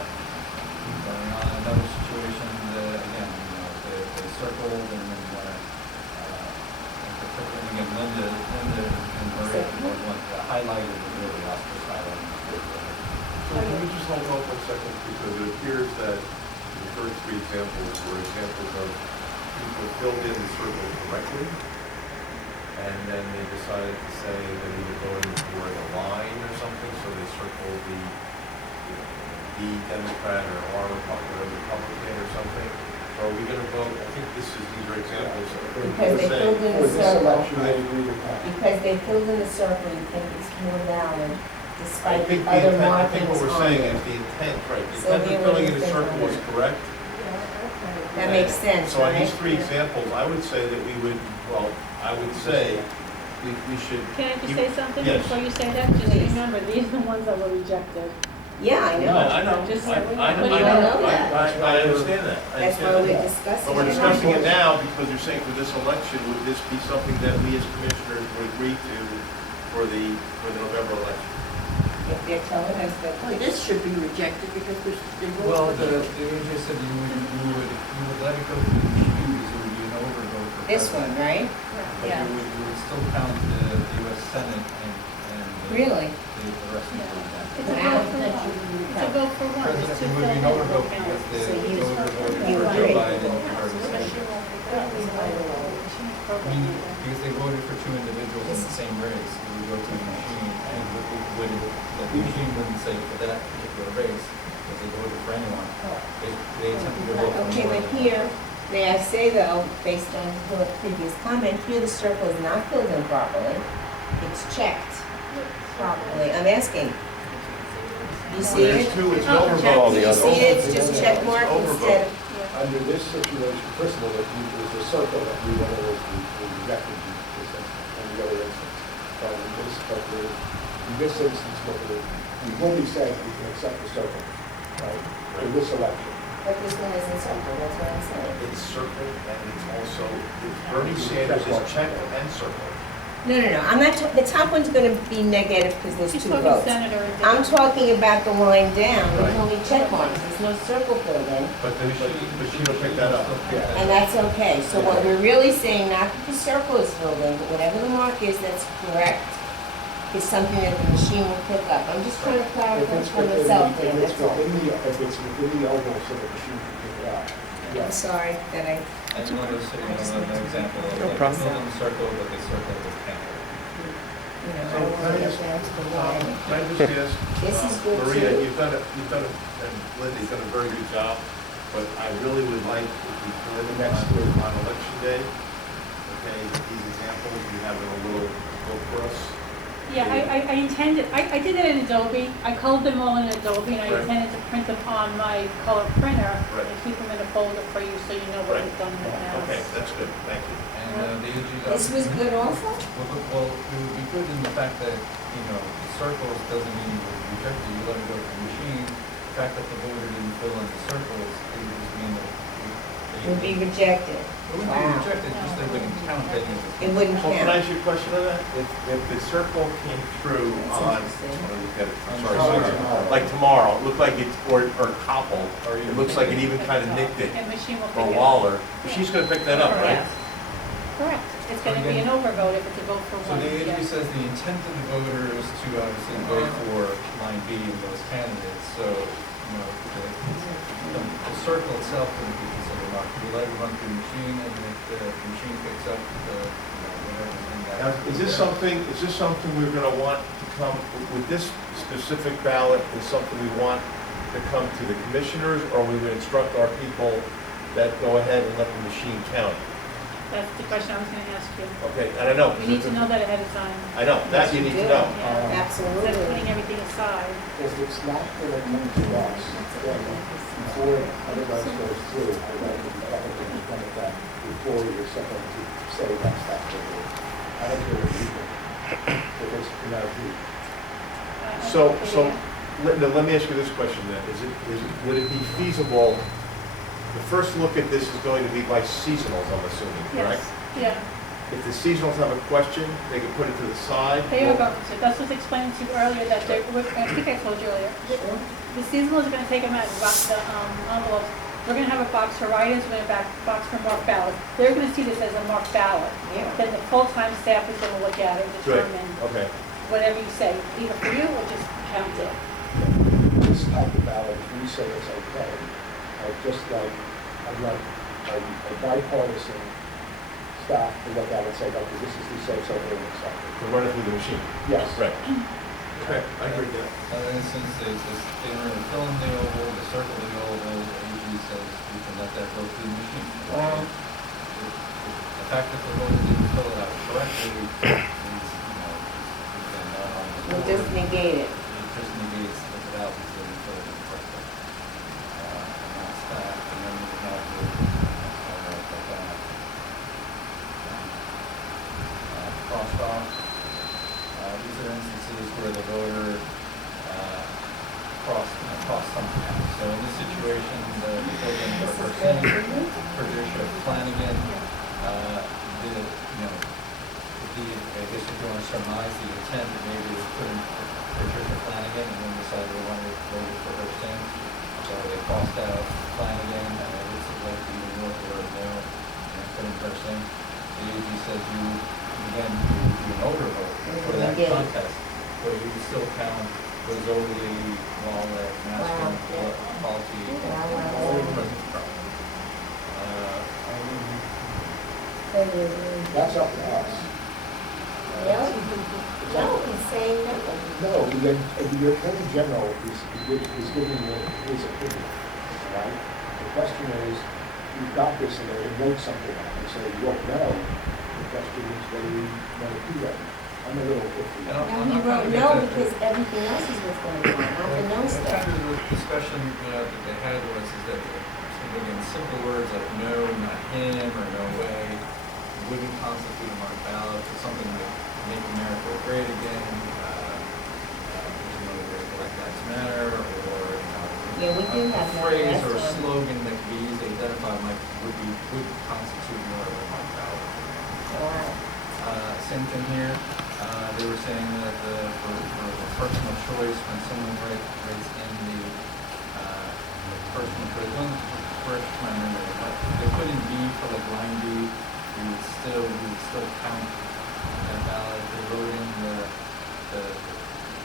Going on another situation, again, they circled and then again, Linda and Maria were the ones that highlighted the really Oscar's highlight. So can we just hold on for a second, because it appears that the first three examples were examples of people filled in the circle correctly, and then they decided to say that they were voting for the line or something, so they circled the Democrat or Republican or something. So are we going to vote? I think these are examples. Because they filled in For the this circle. election, I agree with that. Because they filled in the circle, you think it's more valid I despite think the the other intent, I markings think what we're on saying it. is the intent, right? The So intent we of filling in would a think circle on was that. correct. That makes sense, So on right? these three examples, I would say that we would, well, I would say we should. Can I just say something Yes. before you say that? Just Please. remember, these are the ones that were rejected. Yeah, I know. I know, Just- I But you don't know that. understand that. I That's why understand we're that. discussing it. But we're discussing it now because you're saying for this election, would this be something that we as commissioners would agree to for the November election? If they're telling us that. Well, this should be rejected because they Well, voted. the AJ said you would let it go through the queues, it would be an overvote for This president. one, right? But Yeah. you would still count the US Senate and Really? the rest of the exam. It's a vote for one. It's a vote for one. It's President, two it would be an votes. overvote because the So you- overvoted you for Joe agree. Biden regardless because they voted for two individuals in the same race, it would go to the machine, and the machine wouldn't say for that particular race, if they voted for anyone. They attempted to vote for Okay, more but than here, may I say though, based on the previous comment, here the circle is not filled in properly. It's checked properly. I'm asking. You see There's it? two, it's an Oh, overvote. check. All the You others. see it? It's just check mark Overvote. instead of. under this situation, first of all, there's a circle that we went over, we rejected this instance, and the other instance. But in this instance, we will be saying we can accept the circle, right, for this election. But this one isn't something, that's what I'm saying. It's circled and it's also, Bernie Sanders is checked and circled. No, I'm not, the top one's gonna be negative because there's She's two talking votes. senator. I'm talking about the line down, there's Right. only check marks, there's no circle filled in, But she will pick that up. and that's okay. So what we're really saying, not that the circle is filled in, but whatever the mark is that's correct, is something that the machine will pick up. I'm just trying to If clarify it's for within myself the, there, if it's that's all. within the oval, so the machine can pick it up. I'm Yes. sorry that I, And you want to say, an example of No like, problem. fill in the circle, but they circle with pen. you know, I So don't can wanna I get just- down to the line. Can I just ask? This is good Maria, too. and Linda's done a very good job, but I really would like if we could, Next on election day, okay, these examples, you have in a little book for us. Yeah, I intended, I did it in Adobe, I colored them all in Adobe, and I Right. intended to print them on my color printer Right. and keep them in a folder for you, so you know what Right. we've done in the past. Okay, that's good, thank you. And the AG This was good also? Well, it would be good in the fact that, you know, circles doesn't mean you reject it, you let it go to the machine. The fact that the voter didn't fill in the circles, it would just mean that Would be rejected. it wouldn't be rejected, just they wouldn't count that as a. It wouldn't Well, can I count. ask you a question on that? If the circle came through That's on, interesting. I'm gonna look at it, I'm On sorry, tomorrow. like tomorrow, it looked like it, or Koppel, it looks like it even kind of nicked it, And machine will or pick it up. Waller, she's gonna pick that up, right? Correct. Correct, it's gonna be an overvote if it's a vote for So one, the AG yes. says the intent of the voter is to obviously vote for line B in those candidates, so, you know, the circle itself wouldn't be considered marked. You let it run through the machine, and if the machine picks up the, you know, whatever's in that. Now, is this something we're gonna want to come, with this specific ballot, is something we want to come to the commissioners, or we would instruct our people that go ahead and let the machine count? That's the question I was gonna ask you. Okay, and I know. You need to know that ahead of time, I know, that you need to know. yeah, instead of Absolutely. putting everything aside. If it's not going to come to us, then before otherwise goes through, I want to be ethical in front of that before you're second to say that's not what it is. I don't care what you think, if it's not you. So, Linda, let me ask you this question then, would it be feasible, the first look at this is going to be by seasonals, I'm assuming, correct? Yes, yeah. If the seasonals have a question, they can put it to the side? They are going to, that's what's explained to you earlier, that they're, I think I told you earlier. The seasonals are gonna take them out and box the envelopes. We're gonna have a box for write-ins, we're gonna have a box for marked ballots. They're gonna see this as a marked ballot. Yeah. Then the full-time staff is gonna look at it and Good, determine okay. whatever you say, either for you or just count it. This type of ballot, we say is okay. Just like, I'd like a bipartisan staff to look at it and say, okay, this is the safe, so we're going to accept it. To run it through the machine? Yes. Right. Okay, I agree with that. And since they didn't really fill in the oval, the circle of the oval, AG says you can let that go through the machine. Wow. The fact that the voter didn't fill it out correctly is, you know, is then not on the We'll board. just negate it. It just negates the without the voter filling it correctly. And that's that, and then we have the, crossed off. These are instances where the voter crossed something out. So in this situation, the building for person, Patricia Flanagan, I guess if you want to surmise the intent, that maybe it was put in Patricia Flanagan and then decided they wanted to vote for her sin. So they crossed out Flanagan, and it looks like either north or no, and put in her sin. The AG says you, again, you would do an overvote for that Again. contest, but you would still count those over the wall at Mascom, Quality, Wow. or President Trump. That's up to us. No, he's saying no. No, your attorney general is giving you his opinion, right? The question is, you've got this and they note something on it, so you don't know. The question is whether you want to do that. I'm a little iffy. And I'm No, he not trying wrote to get no that- because everything else is what's going on, not the no Well, stuff. kind of the discussion that they had was is that again, simple words like no, not him, or no way, wouldn't constitute a marked ballot. So something like make America great again, Black Lives Matter, or, Yeah, we do have a that. phrase That's or a one. slogan that could be used to identify would constitute more of a marked ballot. Wow. Same thing here, they were saying that for the personal choice, when someone writes in the personal choice, one, first, my memory, but they put in B for like line B, we would still count that ballot. If they wrote in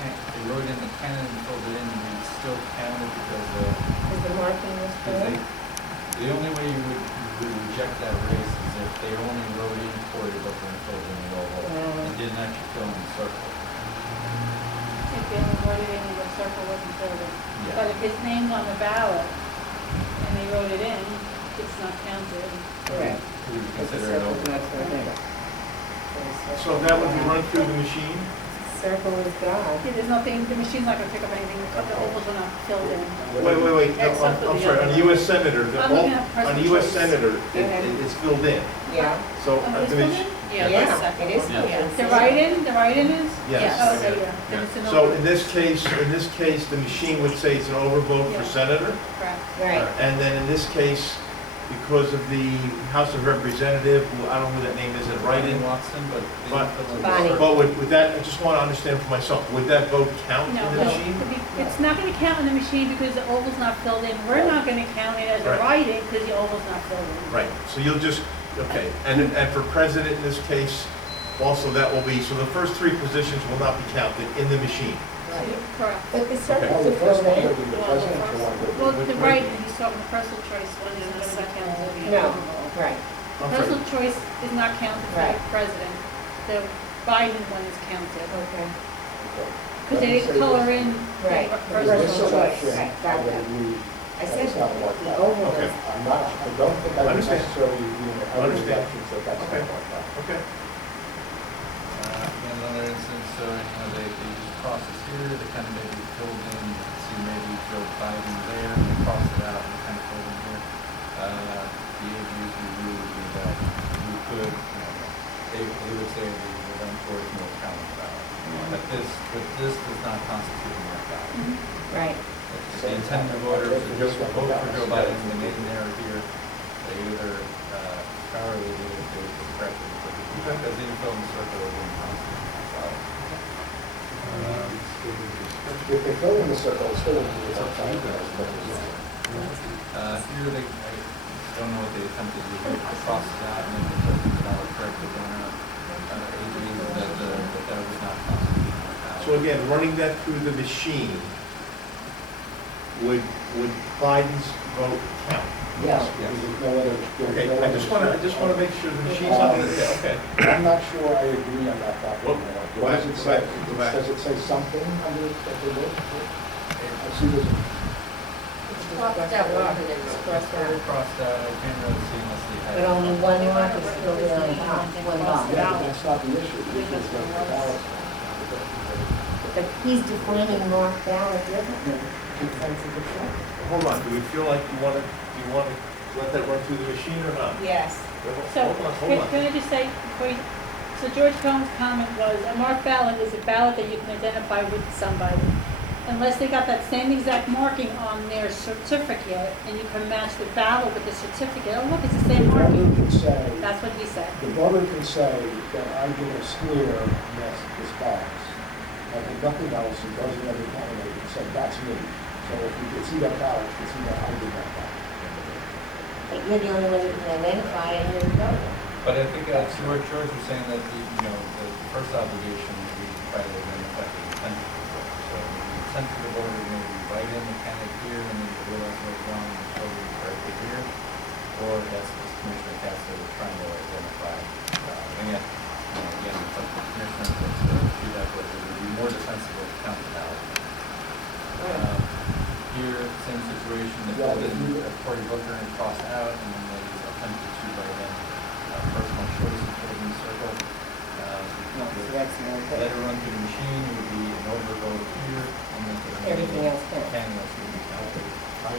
they wrote in the candidate and filled it in, we'd still count it because Is the marking was correct? the only way you would reject that race is if they only wrote in Cory Booker and filled in the oval and didn't actually fill in the circle. If they only wrote it in, the circle wasn't filled in. Yeah. But if his name's on the ballot and they wrote it in, it's not counted. Correct. We would consider it oval. So that would be run through the machine? Circle is God. Yeah, there's nothing, the machine's not gonna pick up anything, the ovals are not filled in. Wait, no, Except for I'm the sorry, on other a US senator, I'm looking at on a personal US choice. senator, Okay. it's filled in. Yeah. So, Oh, it's the filled mach- in? Yeah, Yeah, the second it is one. filled in. The write-in is? Yes. Oh, okay, yeah. Then it's an So over. in this case, the machine would say it's an overvote for Yeah. senator. Correct. Right. And then in this case, because of the House of Representative, who, I don't know who that name is, in writing. Watson, but they But- didn't fill in the Bonnie. circle. But would that, I just want to understand for myself, would that vote count No, in the no, machine? it's not gonna count in the machine because the oval's not filled in. We're not gonna count it as a Right. write-in because the oval's not filled in. Right, so you'll just, okay, and for president in this case, also that will be, so the first three positions will not be counted in the machine. Correct. But the Well, circles the are first filled one in. would be the presidential one, Well, but the write-in, he's talking the personal choice one is gonna be counted. No, right. I'm sorry. Personal choice is not counted for Right. the president. The Biden one is counted. Okay. Because they didn't color in the Right. personal this Personal choice. choice. election, Right, I got would that. agree. I said it's not worked the out. oval Okay. is, I don't think I would Understand. necessarily agree in the other Understand. elections that that's Okay. not worked out. Okay. In another instance, so, they use process here, they kind of maybe filled in, you can see maybe Joe Biden there, and they crossed it out and kind of filled in here. The AG's review would be that you could, they would say the event towards no counting ballot. But this does not constitute a marked ballot. right. It's the intent of voters to just vote for Joe Biden, and they made an error here. They either, cowardly did it, they was corrected, because they didn't fill in the circle, it wouldn't constitute a marked ballot. If they fill in the circle, it's still in the outside. Here they, I don't know what they attempted to do, they crossed it out and then they put the ballot corrected on that was not constituting a ballot. So again, running that through the machine, would Biden's vote count? Yes, because there's no other. there's Okay, no I other just want to make sure the machine's on the, yeah, okay. I'm not sure I agree on that property. Well, go back, Does it go say, back, go back. does it say something under that they vote? I see there's, It's crossed out, Robert, it's crossed out. Crossed out, I can't really see unless they had. But only one mark is filled in on top, one box. yeah, but that's not the issue. The issue is the ballot. But he's defining marked ballot differently. Depends on the check. Hold on, do we feel like you want to let that run through the machine or not? Yes. So, Hold on. can I just say, so George Cohen's comment was, a marked ballot is a ballot that you can identify with somebody. Unless they got that same exact marking on their certificate, and you can match the ballot with the certificate, oh, look, it's the The same voter marking. can say, That's what he said. the voter can say that I give a sneer against this box. And if nothing else, it doesn't ever count, and say, that's me. So if you can see that ballot, you can see that I did that ballot. But you're the only one who can identify and you're the voter. But I think George was saying that, the first obligation would be to try to identify the intent of the voter. So the intent of the voter may be write in the candidate here and then you realize what's wrong and show you correctly here. Or as Commissioner Castro was trying to identify, and yet, again, it's up to the commissioner, but see that way, it would be more defensible to count the ballot. Here, same situation, they filled in Cory Booker and crossed out, and then they attempted to write in personal choice and put it in the circle. No, so that's no Let it run through the machine, it would be an overvote here, and then to the Everything else counts. Canvas would be counted. The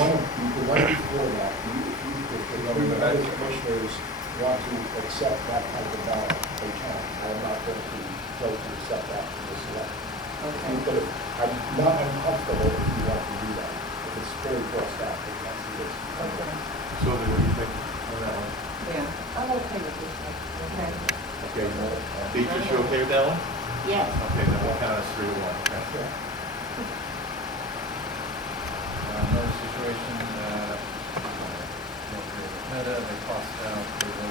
one before that, if the other commissioners want to accept that type of ballot, they can. I'm not going to vote to accept that for this election. Okay. But I'm not uncomfortable if you want to do that. If it's very crossed out, we can't do this. So what do you think on that one? Yeah, I'm okay with this one. okay. Okay, Beatrice, you okay with that one? Yes. Okay, then we'll count as 3-1, okay? Another situation, Meta, they cost out the 1%.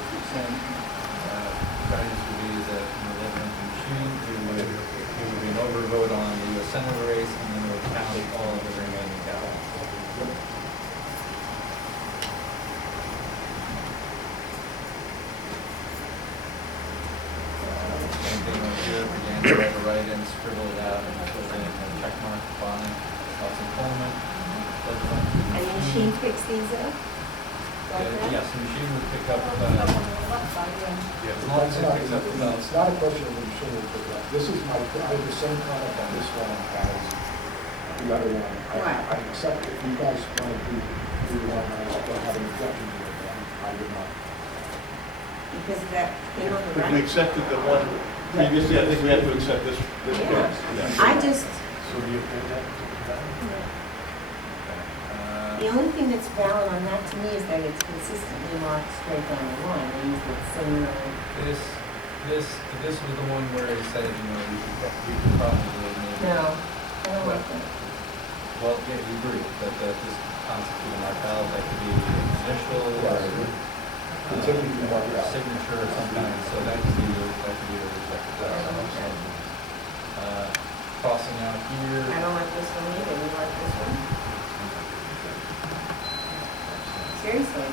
Values would be that in the Livingston machine, there would be an overvote on the U.S. Senator race, and then it would count all of the remaining ballots. Same thing over here, began to write a write-in, scribble it out, and fill in a check mark, fine, Austin Coleman. And the machine picks these up? Like that? Yes, the machine would pick up, On the left side, yeah. as long as it picks up the ballots. It's not a question of the machine will pick it up. This is I have the same comment on this one as the other one. Right. I accept if you guys want to do one, I don't have any objection to it, then I would not. Because that came on the If we right? accepted the one previously, I think we have to accept this. Yeah. I just, So do you approve that? the only thing that's valid on that to me is that it's consistently marked straight down the line. They use the same, This was the one where he said, you could probably maybe. no, I don't like that. Well, yeah, you agree, that this constitutes a marked ballot, that could be an initial or Continue to mark it out. signature or some kind, so that could be a rejected ballot. Crossing out here. I don't like this one either. You like this one? Seriously?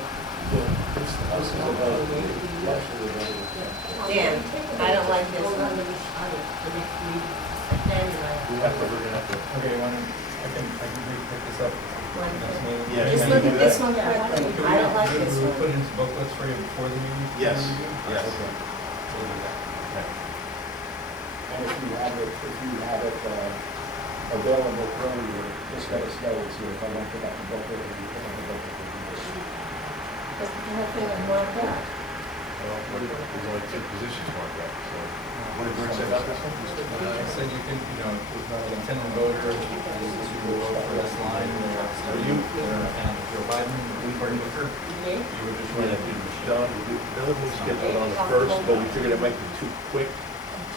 Dan, I don't like this one. Okay, I can pick this up next meeting. Yeah. Just look at this one quickly. I don't like this We'll put one. into booklets for you before the meeting? Yes, yes. Okay. We'll do that. And if you have it available earlier, just let us know it's here. If I don't pick up the booklet, or you pick up the booklet, we'll do this. Because the whole thing is marked out. There's only 2 positions marked up, so. What did Rick say about this one? So you can, intended voter, is you will vote for this line, so you, and Joe Biden, Cory Booker, you would just write it in the machine. Don, the other one scheduled on the 1st, but we figured it might be too quick.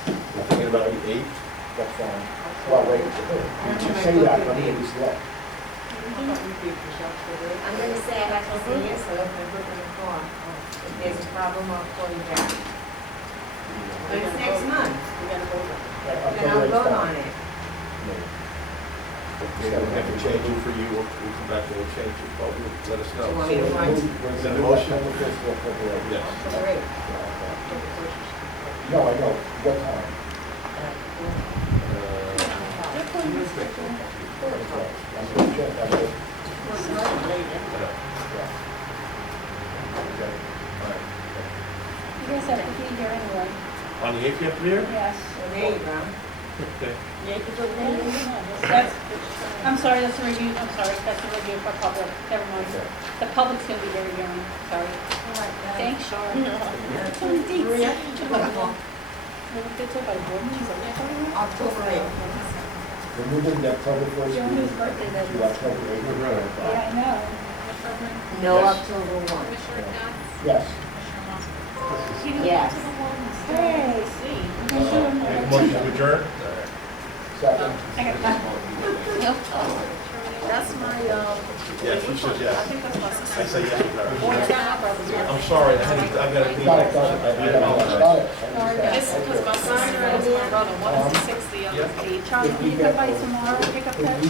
We're thinking about the 8th. That's fine. Well, wait, you say that, let me just look. I'm gonna say I have to say yes, I left my book in the car. If there's a problem, I'll call you back. But it's next month, then I'll vote on it. We have to change it for you, we'll come back and we'll change it, but let us Do you want know. me to run? Is that a motion? Yes. Great. No, I know, what time? I'm gonna check, I will. Okay. All right. You guys have to be here anyway. On the 8th, you have to be here? Yes. Well, there you go. Okay. That's, I'm sorry, that's a review, I'm sorry, that's a review for public, never mind. The public's gonna be there hearing, sorry. Thanks, Sharon. October 8th. We're moving the October 1st meeting to October 8th. Yeah, I know. No October 1. Commissioner Katz, Yes. Commissioner Mazel. Yes. Hey, Make a motion to adjourn? Second. That's my, Yes, you said yes. I think that's my sister. I say yes with her. Or it's not my brother's. I'm sorry, I gotta leave. Got it, got it. I apologize. Got it. This is because my sister and my brother, one is 60, the other is 80. Charlie, can you come by tomorrow, pick up that